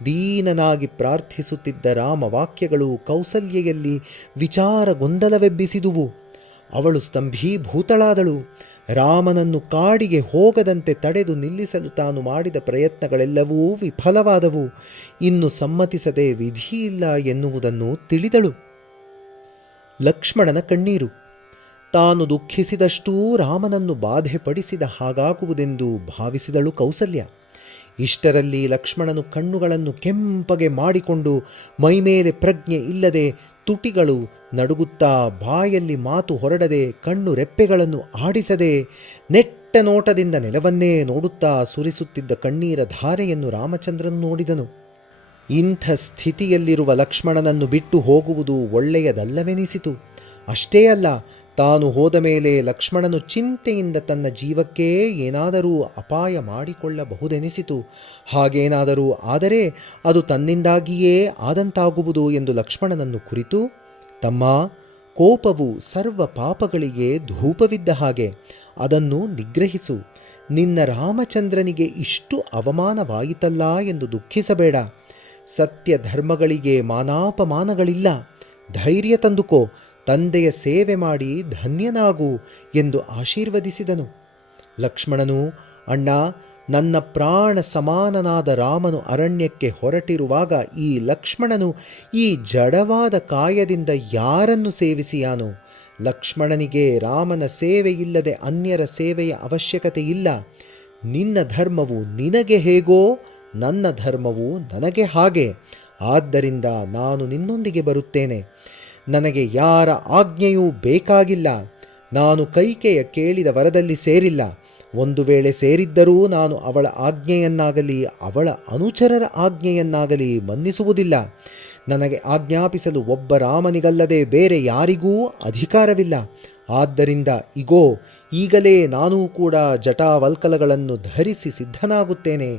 ದೀನನಾಗಿ ಪ್ರಾರ್ಥಿಸುತ್ತಿದ್ದ ರಾಮವಾಕ್ಯಗಳು ಕೌಸಲ್ಯೆಯಲ್ಲಿ ವಿಚಾರ ಗೊಂದಲವೆಬ್ಬಿಸಿದುವು. ಅವಳು ಸ್ತಂಭೀಭೂತಳಾದಳು. ರಾಮನನ್ನು ಕಾಡಿಗೆ ಹೋಗದಂತೆ ತಡೆದು ನಿಲ್ಲಿಸಲು ತಾನು ಮಾಡಿದ ಪ್ರಯತ್ನಗಳೆಲ್ಲವೂ ವಿಫಲವಾದವು. ಇನ್ನು ಸಮ್ಮತಿಸದೆ ವಿಧಿಯಿಲ್ಲ ಎನ್ನುವುದನ್ನು ತಿಳಿದಳು. ಲಕ್ಷ್ಮಣನ ಕಣ್ಣೀರು. ತಾನು ದುಃಖಿಸಿದಷ್ಟೂ ರಾಮನನ್ನು ಬಾಧೆಪಡಿಸಿದ ಹಾಗಾಗುವುದೆಂದು ಭಾವಿಸಿದಳು ಕೌಸಲ್ಯ. ಇಷ್ಟರಲ್ಲಿ ಲಕ್ಷ್ಮಣನು ಕಣ್ಣುಗಳನ್ನು ಕೆಂಪಗೆ ಮಾಡಿಕೊಂಡು ಮೈಮೇಲೆ ಪ್ರಜ್ಞೆ ಇಲ್ಲದೆ ತುಟಿಗಳು ನಡುಗುತ್ತಾ ಬಾಯಲ್ಲಿ ಮಾತು ಹೊರಡದೆ ಕಣ್ಣು ರೆಪ್ಪೆಗಳನ್ನು ಆಡಿಸದೆ ನೆಟ್ಟ ನೋಟದಿಂದ ನೆಲವನ್ನೇ ನೋಡುತ್ತಾ ಸುರಿಸುತ್ತಿದ್ದ ಕಣ್ಣೀರ ಧಾರೆಯನ್ನು ರಾಮಚಂದ್ರನು ನೋಡಿದನು. ಇಂಥ ಸ್ಥಿತಿಯಲ್ಲಿರುವ ಲಕ್ಷ್ಮಣನನ್ನು ಬಿಟ್ಟು ಹೋಗುವುದು ಒಳ್ಳೆಯದಲ್ಲವೆನಿಸಿತು. ಅಷ್ಟೇ ಅಲ್ಲ, ತಾನು ಹೋದ ಮೇಲೆ ಲಕ್ಷ್ಮಣನು ಚಿಂತೆಯಿಂದ ತನ್ನ ಜೀವಕ್ಕೇ ಏನಾದರೂ ಅಪಾಯ ಮಾಡಿಕೊಳ್ಳಬಹುದೆನಿಸಿತು. ಹಾಗೇನಾದರೂ ಆದರೆ ಅದು ತನ್ನಿಂದಾಗಿಯೇ ಆದಂತಾಗುವುದು ಎಂದು ಲಕ್ಷ್ಮಣನನ್ನು ಕುರಿತು, ತಮ್ಮ, ಕೋಪವು ಸರ್ವ ಪಾಪಗಳಿಗೆ ಧೂಪವಿದ್ದ ಹಾಗೆ, ಅದನ್ನು ನಿಗ್ರಹಿಸು. ನಿನ್ನ ರಾಮಚಂದ್ರನಿಗೆ ಇಷ್ಟು ಅವಮಾನವಾಯಿತಲ್ಲ ಎಂದು ದುಃಖಿಸಬೇಡ. ಸತ್ಯ ಧರ್ಮಗಳಿಗೆ ಮಾನಾಪಮಾನಗಳಿಲ್ಲ. ಧೈರ್ಯ ತಂದುಕೋ, ತಂದೆಯ ಸೇವೆ ಮಾಡಿ ಧನ್ಯನಾಗು ಎಂದು ಆಶೀರ್ವದಿಸಿದನು. ಲಕ್ಷ್ಮಣನು, ಅಣ್ಣ, ನನ್ನ ಪ್ರಾಣ ಸಮಾನನಾದ ರಾಮನು ಅರಣ್ಯಕ್ಕೆ ಹೊರಟಿರುವಾಗ ಈ ಲಕ್ಷ್ಮಣನು ಈ ಜಡವಾದ ಕಾಯದಿಂದ ಯಾರನ್ನು ಸೇವಿಸಿಯಾನು? ಲಕ್ಷ್ಮಣನಿಗೆ ರಾಮನ ಸೇವೆಯಿಲ್ಲದೆ ಅನ್ಯರ ಸೇವೆಯ ಅವಶ್ಯಕತೆ ಇಲ್ಲ. ನಿನ್ನ ಧರ್ಮವು ನಿನಗೆ ಹೇಗೋ ನನ್ನ ಧರ್ಮವು ನನಗೆ ಹಾಗೆ. ಆದ್ದರಿಂದ ನಾನು ನಿನ್ನೊಂದಿಗೆ ಬರುತ್ತೇನೆ. ನನಗೆ ಯಾರ ಆಜ್ಞೆಯೂ ಬೇಕಾಗಿಲ್ಲ. ನಾನು ಕೈಕೆಯ ಕೇಳಿದ ವರದಲ್ಲಿ ಸೇರಿಲ್ಲ. ಒಂದು ವೇಳೆ ಸೇರಿದ್ದರೂ ನಾನು ಅವಳ ಆಜ್ಞೆಯನ್ನಾಗಲಿ ಅವಳ ಅನುಚರರ ಆಜ್ಞೆಯನ್ನಾಗಲಿ ಮನ್ನಿಸುವುದಿಲ್ಲ. ನನಗೆ ಆಜ್ಞಾಪಿಸಲು ಒಬ್ಬ ರಾಮನಿಗಲ್ಲದೆ ಬೇರೆ ಯಾರಿಗೂ ಅಧಿಕಾರವಿಲ್ಲ. ಆದ್ದರಿಂದ ಇಗೋ, ಈಗಲೇ ನಾನೂ ಕೂಡ ಜಟಾವಲ್ಕಲಗಳನ್ನು ಧರಿಸಿ ಸಿದ್ಧನಾಗುತ್ತೇನೆ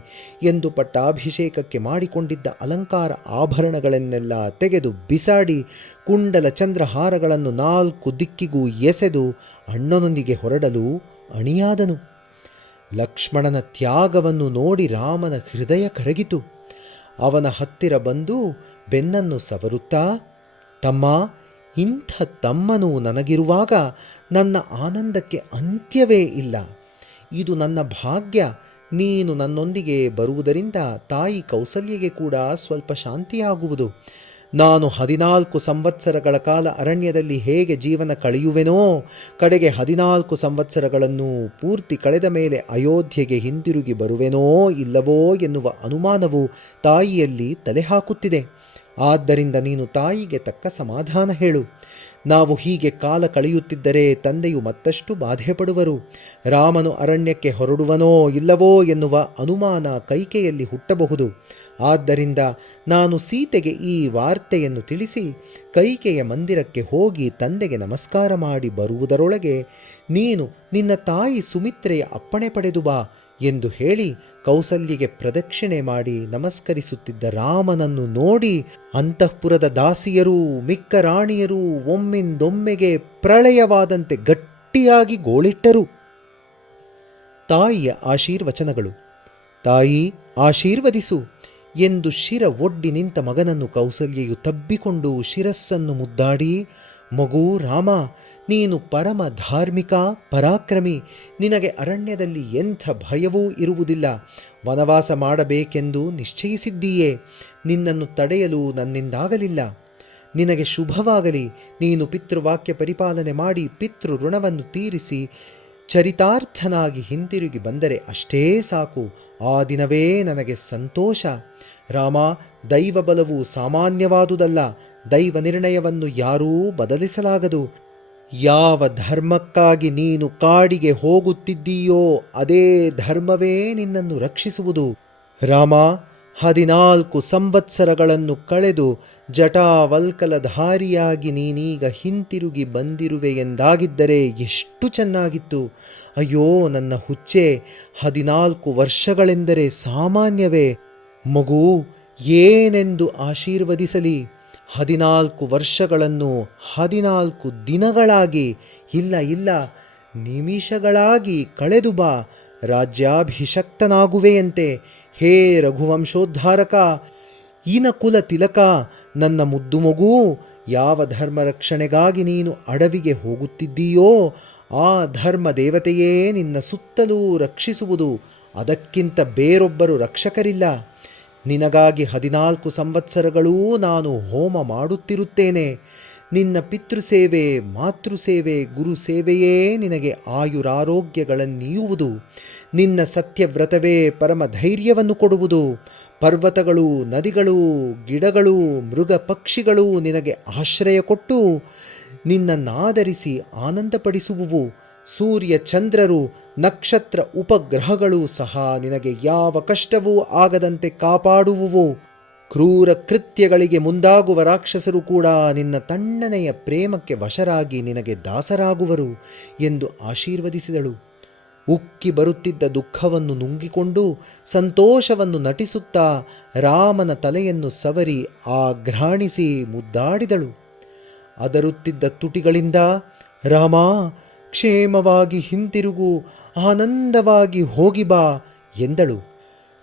ಎಂದು ಪಟ್ಟಾಭಿಷೇಕಕ್ಕೆ ಮಾಡಿಕೊಂಡಿದ್ದ ಅಲಂಕಾರ ಆಭರಣಗಳನ್ನೆಲ್ಲ ತೆಗೆದು ಬಿಸಾಡಿ ಕುಂಡಲ ಚಂದ್ರಹಾರಗಳನ್ನು 4 ದಿಕ್ಕಿಗೂ ಎಸೆದು ಅಣ್ಣನೊಂದಿಗೆ ಹೊರಡಲು ಅಣಿಯಾದನು. ಲಕ್ಷ್ಮಣನ ತ್ಯಾಗವನ್ನು ನೋಡಿ ರಾಮನ ಹೃದಯ ಕರಗಿತು. ಅವನ ಹತ್ತಿರ ಬಂದು ಬೆನ್ನನ್ನು ಸವರುತ್ತಾ, ತಮ್ಮ, ಇಂಥ ತಮ್ಮನು ನನಗಿರುವಾಗ ನನ್ನ ಆನಂದಕ್ಕೆ ಅಂತ್ಯವೇ ಇಲ್ಲ. ಇದು ನನ್ನ ಭಾಗ್ಯ. ನೀನು ನನ್ನೊಂದಿಗೆ ಬರುವುದರಿಂದ ತಾಯಿ ಕೌಸಲ್ಯಗೆ ಕೂಡ ಸ್ವಲ್ಪ ಶಾಂತಿಯಾಗುವುದು. ನಾನು 14 ಸಂವತ್ಸರಗಳ ಕಾಲ ಅರಣ್ಯದಲ್ಲಿ ಹೇಗೆ ಜೀವನ ಕಳೆಯುವೆನೋ, ಕಡೆಗೆ 14 ಸಂವತ್ಸರಗಳನ್ನು ಪೂರ್ತಿ ಕಳೆದ ಮೇಲೆ ಅಯೋಧ್ಯೆಗೆ ಹಿಂದಿರುಗಿ ಬರುವೆನೋ ಇಲ್ಲವೋ ಎನ್ನುವ ಅನುಮಾನವು ತಾಯಿಯಲ್ಲಿ ತಲೆ ಹಾಕುತ್ತಿದೆ. ಆದ್ದರಿಂದ ನೀನು ತಾಯಿಗೆ ತಕ್ಕ ಸಮಾಧಾನ ಹೇಳು. ನಾವು ಹೀಗೆ ಕಾಲ ಕಳೆಯುತ್ತಿದ್ದರೆ ತಂದೆಯು ಮತ್ತಷ್ಟು ಬಾಧೆ ಪಡುವರು. ರಾಮನು ಅರಣ್ಯಕ್ಕೆ ಹೊರಡುವನೋ ಇಲ್ಲವೋ ಎನ್ನುವ ಅನುಮಾನ ಕೈಕೆಯಲ್ಲಿ ಹುಟ್ಟಬಹುದು. ಆದ್ದರಿಂದ ನಾನು ಸೀತೆಗೆ ಈ ವಾರ್ತೆಯನ್ನು ತಿಳಿಸಿ ಕೈಕೆಯ ಮಂದಿರಕ್ಕೆ ಹೋಗಿ ತಂದೆಗೆ ನಮಸ್ಕಾರ ಮಾಡಿ ಬರುವುದರೊಳಗೆ ನೀನು ನಿನ್ನ ತಾಯಿ ಸುಮಿತ್ರೆಯ ಅಪ್ಪಣೆ ಪಡೆದು ಬಾ ಎಂದು ಹೇಳಿ ಕೌಸಲ್ಯಗೆ ಪ್ರದಕ್ಷಿಣೆ ಮಾಡಿ ನಮಸ್ಕರಿಸುತ್ತಿದ್ದ ರಾಮನನ್ನು ನೋಡಿ ಅಂತಃಪುರದ ದಾಸಿಯರೂ ಮಿಕ್ಕ ರಾಣಿಯರೂ ಒಮ್ಮಿಂದೊಮ್ಮೆಗೆ ಪ್ರಳಯವಾದಂತೆ ಗಟ್ಟಿಯಾಗಿ ಗೋಳಿಟ್ಟರು. ತಾಯಿಯ ಆಶೀರ್ವಚನಗಳು. ತಾಯಿ ಆಶೀರ್ವದಿಸು ಎಂದು ಶಿರ ಒಡ್ಡಿ ನಿಂತ ಮಗನನ್ನು ಕೌಸಲ್ಯೆಯು ತಬ್ಬಿಕೊಂಡು ಶಿರಸ್ಸನ್ನು ಮುದ್ದಾಡಿ, ಮಗು ರಾಮ, ನೀನು ಪರಮ ಧಾರ್ಮಿಕ ಪರಾಕ್ರಮಿ. ನಿನಗೆ ಅರಣ್ಯದಲ್ಲಿ ಎಂಥ ಭಯವೂ ಇರುವುದಿಲ್ಲ. ವನವಾಸ ಮಾಡಬೇಕೆಂದು ನಿಶ್ಚಯಿಸಿದ್ದೀಯೇ. ನಿನ್ನನ್ನು ತಡೆಯಲು ನನ್ನಿಂದಾಗಲಿಲ್ಲ. ನಿನಗೆ ಶುಭವಾಗಲಿ. ನೀನು ಪಿತೃವಾಕ್ಯ ಪರಿಪಾಲನೆ ಮಾಡಿ ಪಿತೃ ಋಣವನ್ನು ತೀರಿಸಿ ಚರಿತಾರ್ಥನಾಗಿ ಹಿಂತಿರುಗಿ ಬಂದರೆ ಅಷ್ಟೇ ಸಾಕು. ಆ ದಿನವೇ ನನಗೆ ಸಂತೋಷ. ರಾಮ, ದೈವ ಬಲವು ಸಾಮಾನ್ಯವಾದುದಲ್ಲ. ದೈವ ನಿರ್ಣಯವನ್ನು ಯಾರೂ ಬದಲಿಸಲಾಗದು. ಯಾವ ಧರ್ಮಕ್ಕಾಗಿ ನೀನು ಕಾಡಿಗೆ ಹೋಗುತ್ತಿದ್ದೀಯೋ ಅದೇ ಧರ್ಮವೇ ನಿನ್ನನ್ನು ರಕ್ಷಿಸುವುದು. ರಾಮ, 14 ಸಂವತ್ಸರಗಳನ್ನು ಕಳೆದು ಜಟಾವಲ್ಕಲಧಾರಿಯಾಗಿ ನೀನೀಗ ಹಿಂತಿರುಗಿ ಬಂದಿರುವೆ ಎಂದಾಗಿದ್ದರೆ ಎಷ್ಟು ಚೆನ್ನಾಗಿತ್ತು. ಅಯ್ಯೋ ನನ್ನ ಹುಚ್ಚೆ, 14 ವರ್ಷಗಳೆಂದರೆ ಸಾಮಾನ್ಯವೇ? ಮಗು, ಏನೆಂದು ಆಶೀರ್ವದಿಸಲಿ? 14 ವರ್ಷಗಳನ್ನು 14 ದಿನಗಳಾಗಿ, ಇಲ್ಲ ನಿಮಿಷಗಳಾಗಿ ಕಳೆದು ಬಾ. ರಾಜ್ಯಾಭಿಷಕ್ತನಾಗುವೆಯಂತೆ. ಹೇ ರಘುವಂಶೋದ್ಧಾರಕ, ಈನಕುಲ ತಿಲಕ, ನನ್ನ ಮುದ್ದು ಮಗು, ಯಾವ ಧರ್ಮ ರಕ್ಷಣೆಗಾಗಿ ನೀನು ಅಡವಿಗೆ ಹೋಗುತ್ತಿದ್ದೀಯೋ ಆ ಧರ್ಮ ದೇವತೆಯೇ ನಿನ್ನ ಸುತ್ತಲೂ ರಕ್ಷಿಸುವುದು. ಅದಕ್ಕಿಂತ ಬೇರೊಬ್ಬರು ರಕ್ಷಕರಿಲ್ಲ. ನಿನಗಾಗಿ 14 ಸಂವತ್ಸರಗಳೂ ನಾನು ಹೋಮ ಮಾಡುತ್ತಿರುತ್ತೇನೆ. ನಿನ್ನ ಪಿತೃಸೇವೆ, ಮಾತೃಸೇವೆ, ಗುರುಸೇವೆಯೇ ನಿನಗೆ ಆಯುರಾರೋಗ್ಯಗಳನ್ನೀಯುವುದು. ನಿನ್ನ ಸತ್ಯವ್ರತವೇ ಪರಮ ಧೈರ್ಯವನ್ನು ಕೊಡುವುದು. ಪರ್ವತಗಳು, ನದಿಗಳು, ಗಿಡಗಳು, ಮೃಗ ಪಕ್ಷಿಗಳು ನಿನಗೆ ಆಶ್ರಯ ಕೊಟ್ಟು ನಿನ್ನನ್ನಾದರಿಸಿ ಆನಂದಪಡಿಸುವುವು. ಸೂರ್ಯ ಚಂದ್ರರು, ನಕ್ಷತ್ರ ಉಪಗ್ರಹಗಳು ಸಹ ನಿನಗೆ ಯಾವ ಕಷ್ಟವೂ ಆಗದಂತೆ ಕಾಪಾಡುವುವು. ಕ್ರೂರ ಕೃತ್ಯಗಳಿಗೆ ಮುಂದಾಗುವ ರಾಕ್ಷಸರು ಕೂಡ ನಿನ್ನ ತಣ್ಣನೆಯ ಪ್ರೇಮಕ್ಕೆ ವಶರಾಗಿ ನಿನಗೆ ದಾಸರಾಗುವರು ಎಂದು ಆಶೀರ್ವದಿಸಿದಳು. ಉಕ್ಕಿ ಬರುತ್ತಿದ್ದ ದುಃಖವನ್ನು ನುಂಗಿಕೊಂಡು ಸಂತೋಷವನ್ನು ನಟಿಸುತ್ತಾ ರಾಮನ ತಲೆಯನ್ನು ಸವರಿ ಆಘ್ರಾಣಿಸಿ ಮುದ್ದಾಡಿದಳು. ಅದರುತ್ತಿದ್ದ ತುಟಿಗಳಿಂದ, ರಾಮ, ಕ್ಷೇಮವಾಗಿ ಹಿಂತಿರುಗು, ಆನಂದವಾಗಿ ಹೋಗಿ ಬಾ ಎಂದಳು.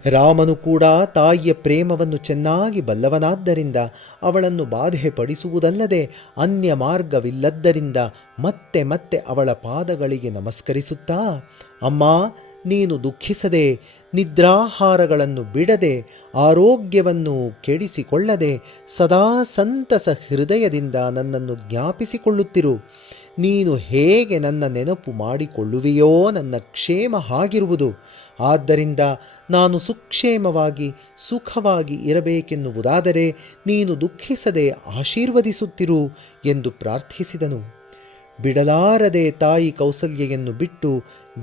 ರಾಮನು ಕೂಡ ತಾಯಿಯ ಪ್ರೇಮವನ್ನು ಚೆನ್ನಾಗಿ ಬಲ್ಲವನಾದ್ದರಿಂದ ಅವಳನ್ನು ಬಾಧೆ ಪಡಿಸುವುದಲ್ಲದೆ ಅನ್ಯ ಮಾರ್ಗವಿಲ್ಲದ್ದರಿಂದ ಮತ್ತೆ ಮತ್ತೆ ಅವಳ ಪಾದಗಳಿಗೆ ನಮಸ್ಕರಿಸುತ್ತಾ, ಅಮ್ಮ, ನೀನು ದುಃಖಿಸದೆ, ನಿದ್ರಾಹಾರಗಳನ್ನು ಬಿಡದೆ, ಆರೋಗ್ಯವನ್ನು ಕೆಡಿಸಿಕೊಳ್ಳದೆ ಸದಾ ಸಂತಸ ಹೃದಯದಿಂದ ನನ್ನನ್ನು ಜ್ಞಾಪಿಸಿಕೊಳ್ಳುತ್ತಿರು. ನೀನು ಹೇಗೆ ನನ್ನ ನೆನಪು ಮಾಡಿಕೊಳ್ಳುವೆಯೋ ನನ್ನ ಕ್ಷೇಮ ಹಾಗಿರುವುದು. ಆದ್ದರಿಂದ ನಾನು ಸುಕ್ಷೇಮವಾಗಿ ಸುಖವಾಗಿ ಇರಬೇಕೆನ್ನುವುದಾದರೆ ನೀನು ದುಃಖಿಸದೆ ಆಶೀರ್ವದಿಸುತ್ತಿರು ಎಂದು ಪ್ರಾರ್ಥಿಸಿದನು. ಬಿಡಲಾರದೆ ತಾಯಿ ಕೌಸಲ್ಯೆಯನ್ನು ಬಿಟ್ಟು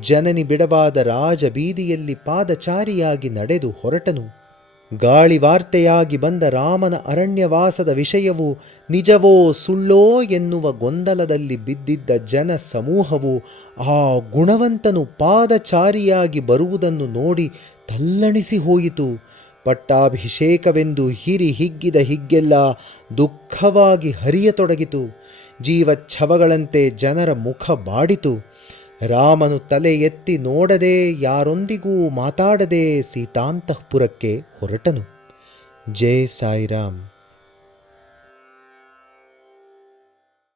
ಜನನಿ ಬಿಡವಾದ ರಾಜಬೀದಿಯಲ್ಲಿ ಪಾದಚಾರಿಯಾಗಿ ನಡೆದು ಹೊರಟನು. ಗಾಳಿ ವಾರ್ತೆಯಾಗಿ ಬಂದ ರಾಮನ ಅರಣ್ಯವಾಸದ ವಿಷಯವು ನಿಜವೋ ಸುಳ್ಳೋ ಎನ್ನುವ ಗೊಂದಲದಲ್ಲಿ ಬಿದ್ದಿದ್ದ ಜನ ಸಮೂಹವು ಆ ಗುಣವಂತನು ಪಾದಚಾರಿಯಾಗಿ ಬರುವುದನ್ನು ನೋಡಿ ತಲ್ಲಣಿಸಿ ಹೋಯಿತು. ಪಟ್ಟಾಭಿಷೇಕವೆಂದು ಹಿಗ್ಗಿದ ಹಿಗ್ಗೆಲ್ಲ ದುಃಖವಾಗಿ ಹರಿಯತೊಡಗಿತು. ಜೀವಚ್ಛವಗಳಂತೆ ಜನರ ಮುಖ ಬಾಡಿತು. ರಾಮನು ತಲೆ ಎತ್ತಿ ನೋಡದೆ, ಯಾರೊಂದಿಗೂ ಮಾತಾಡದೆ ಸೀತಾಂತಃಪುರಕ್ಕೆ ಹೊರಟನು. ಜೈ ಸಾಯಿರಾಮ್.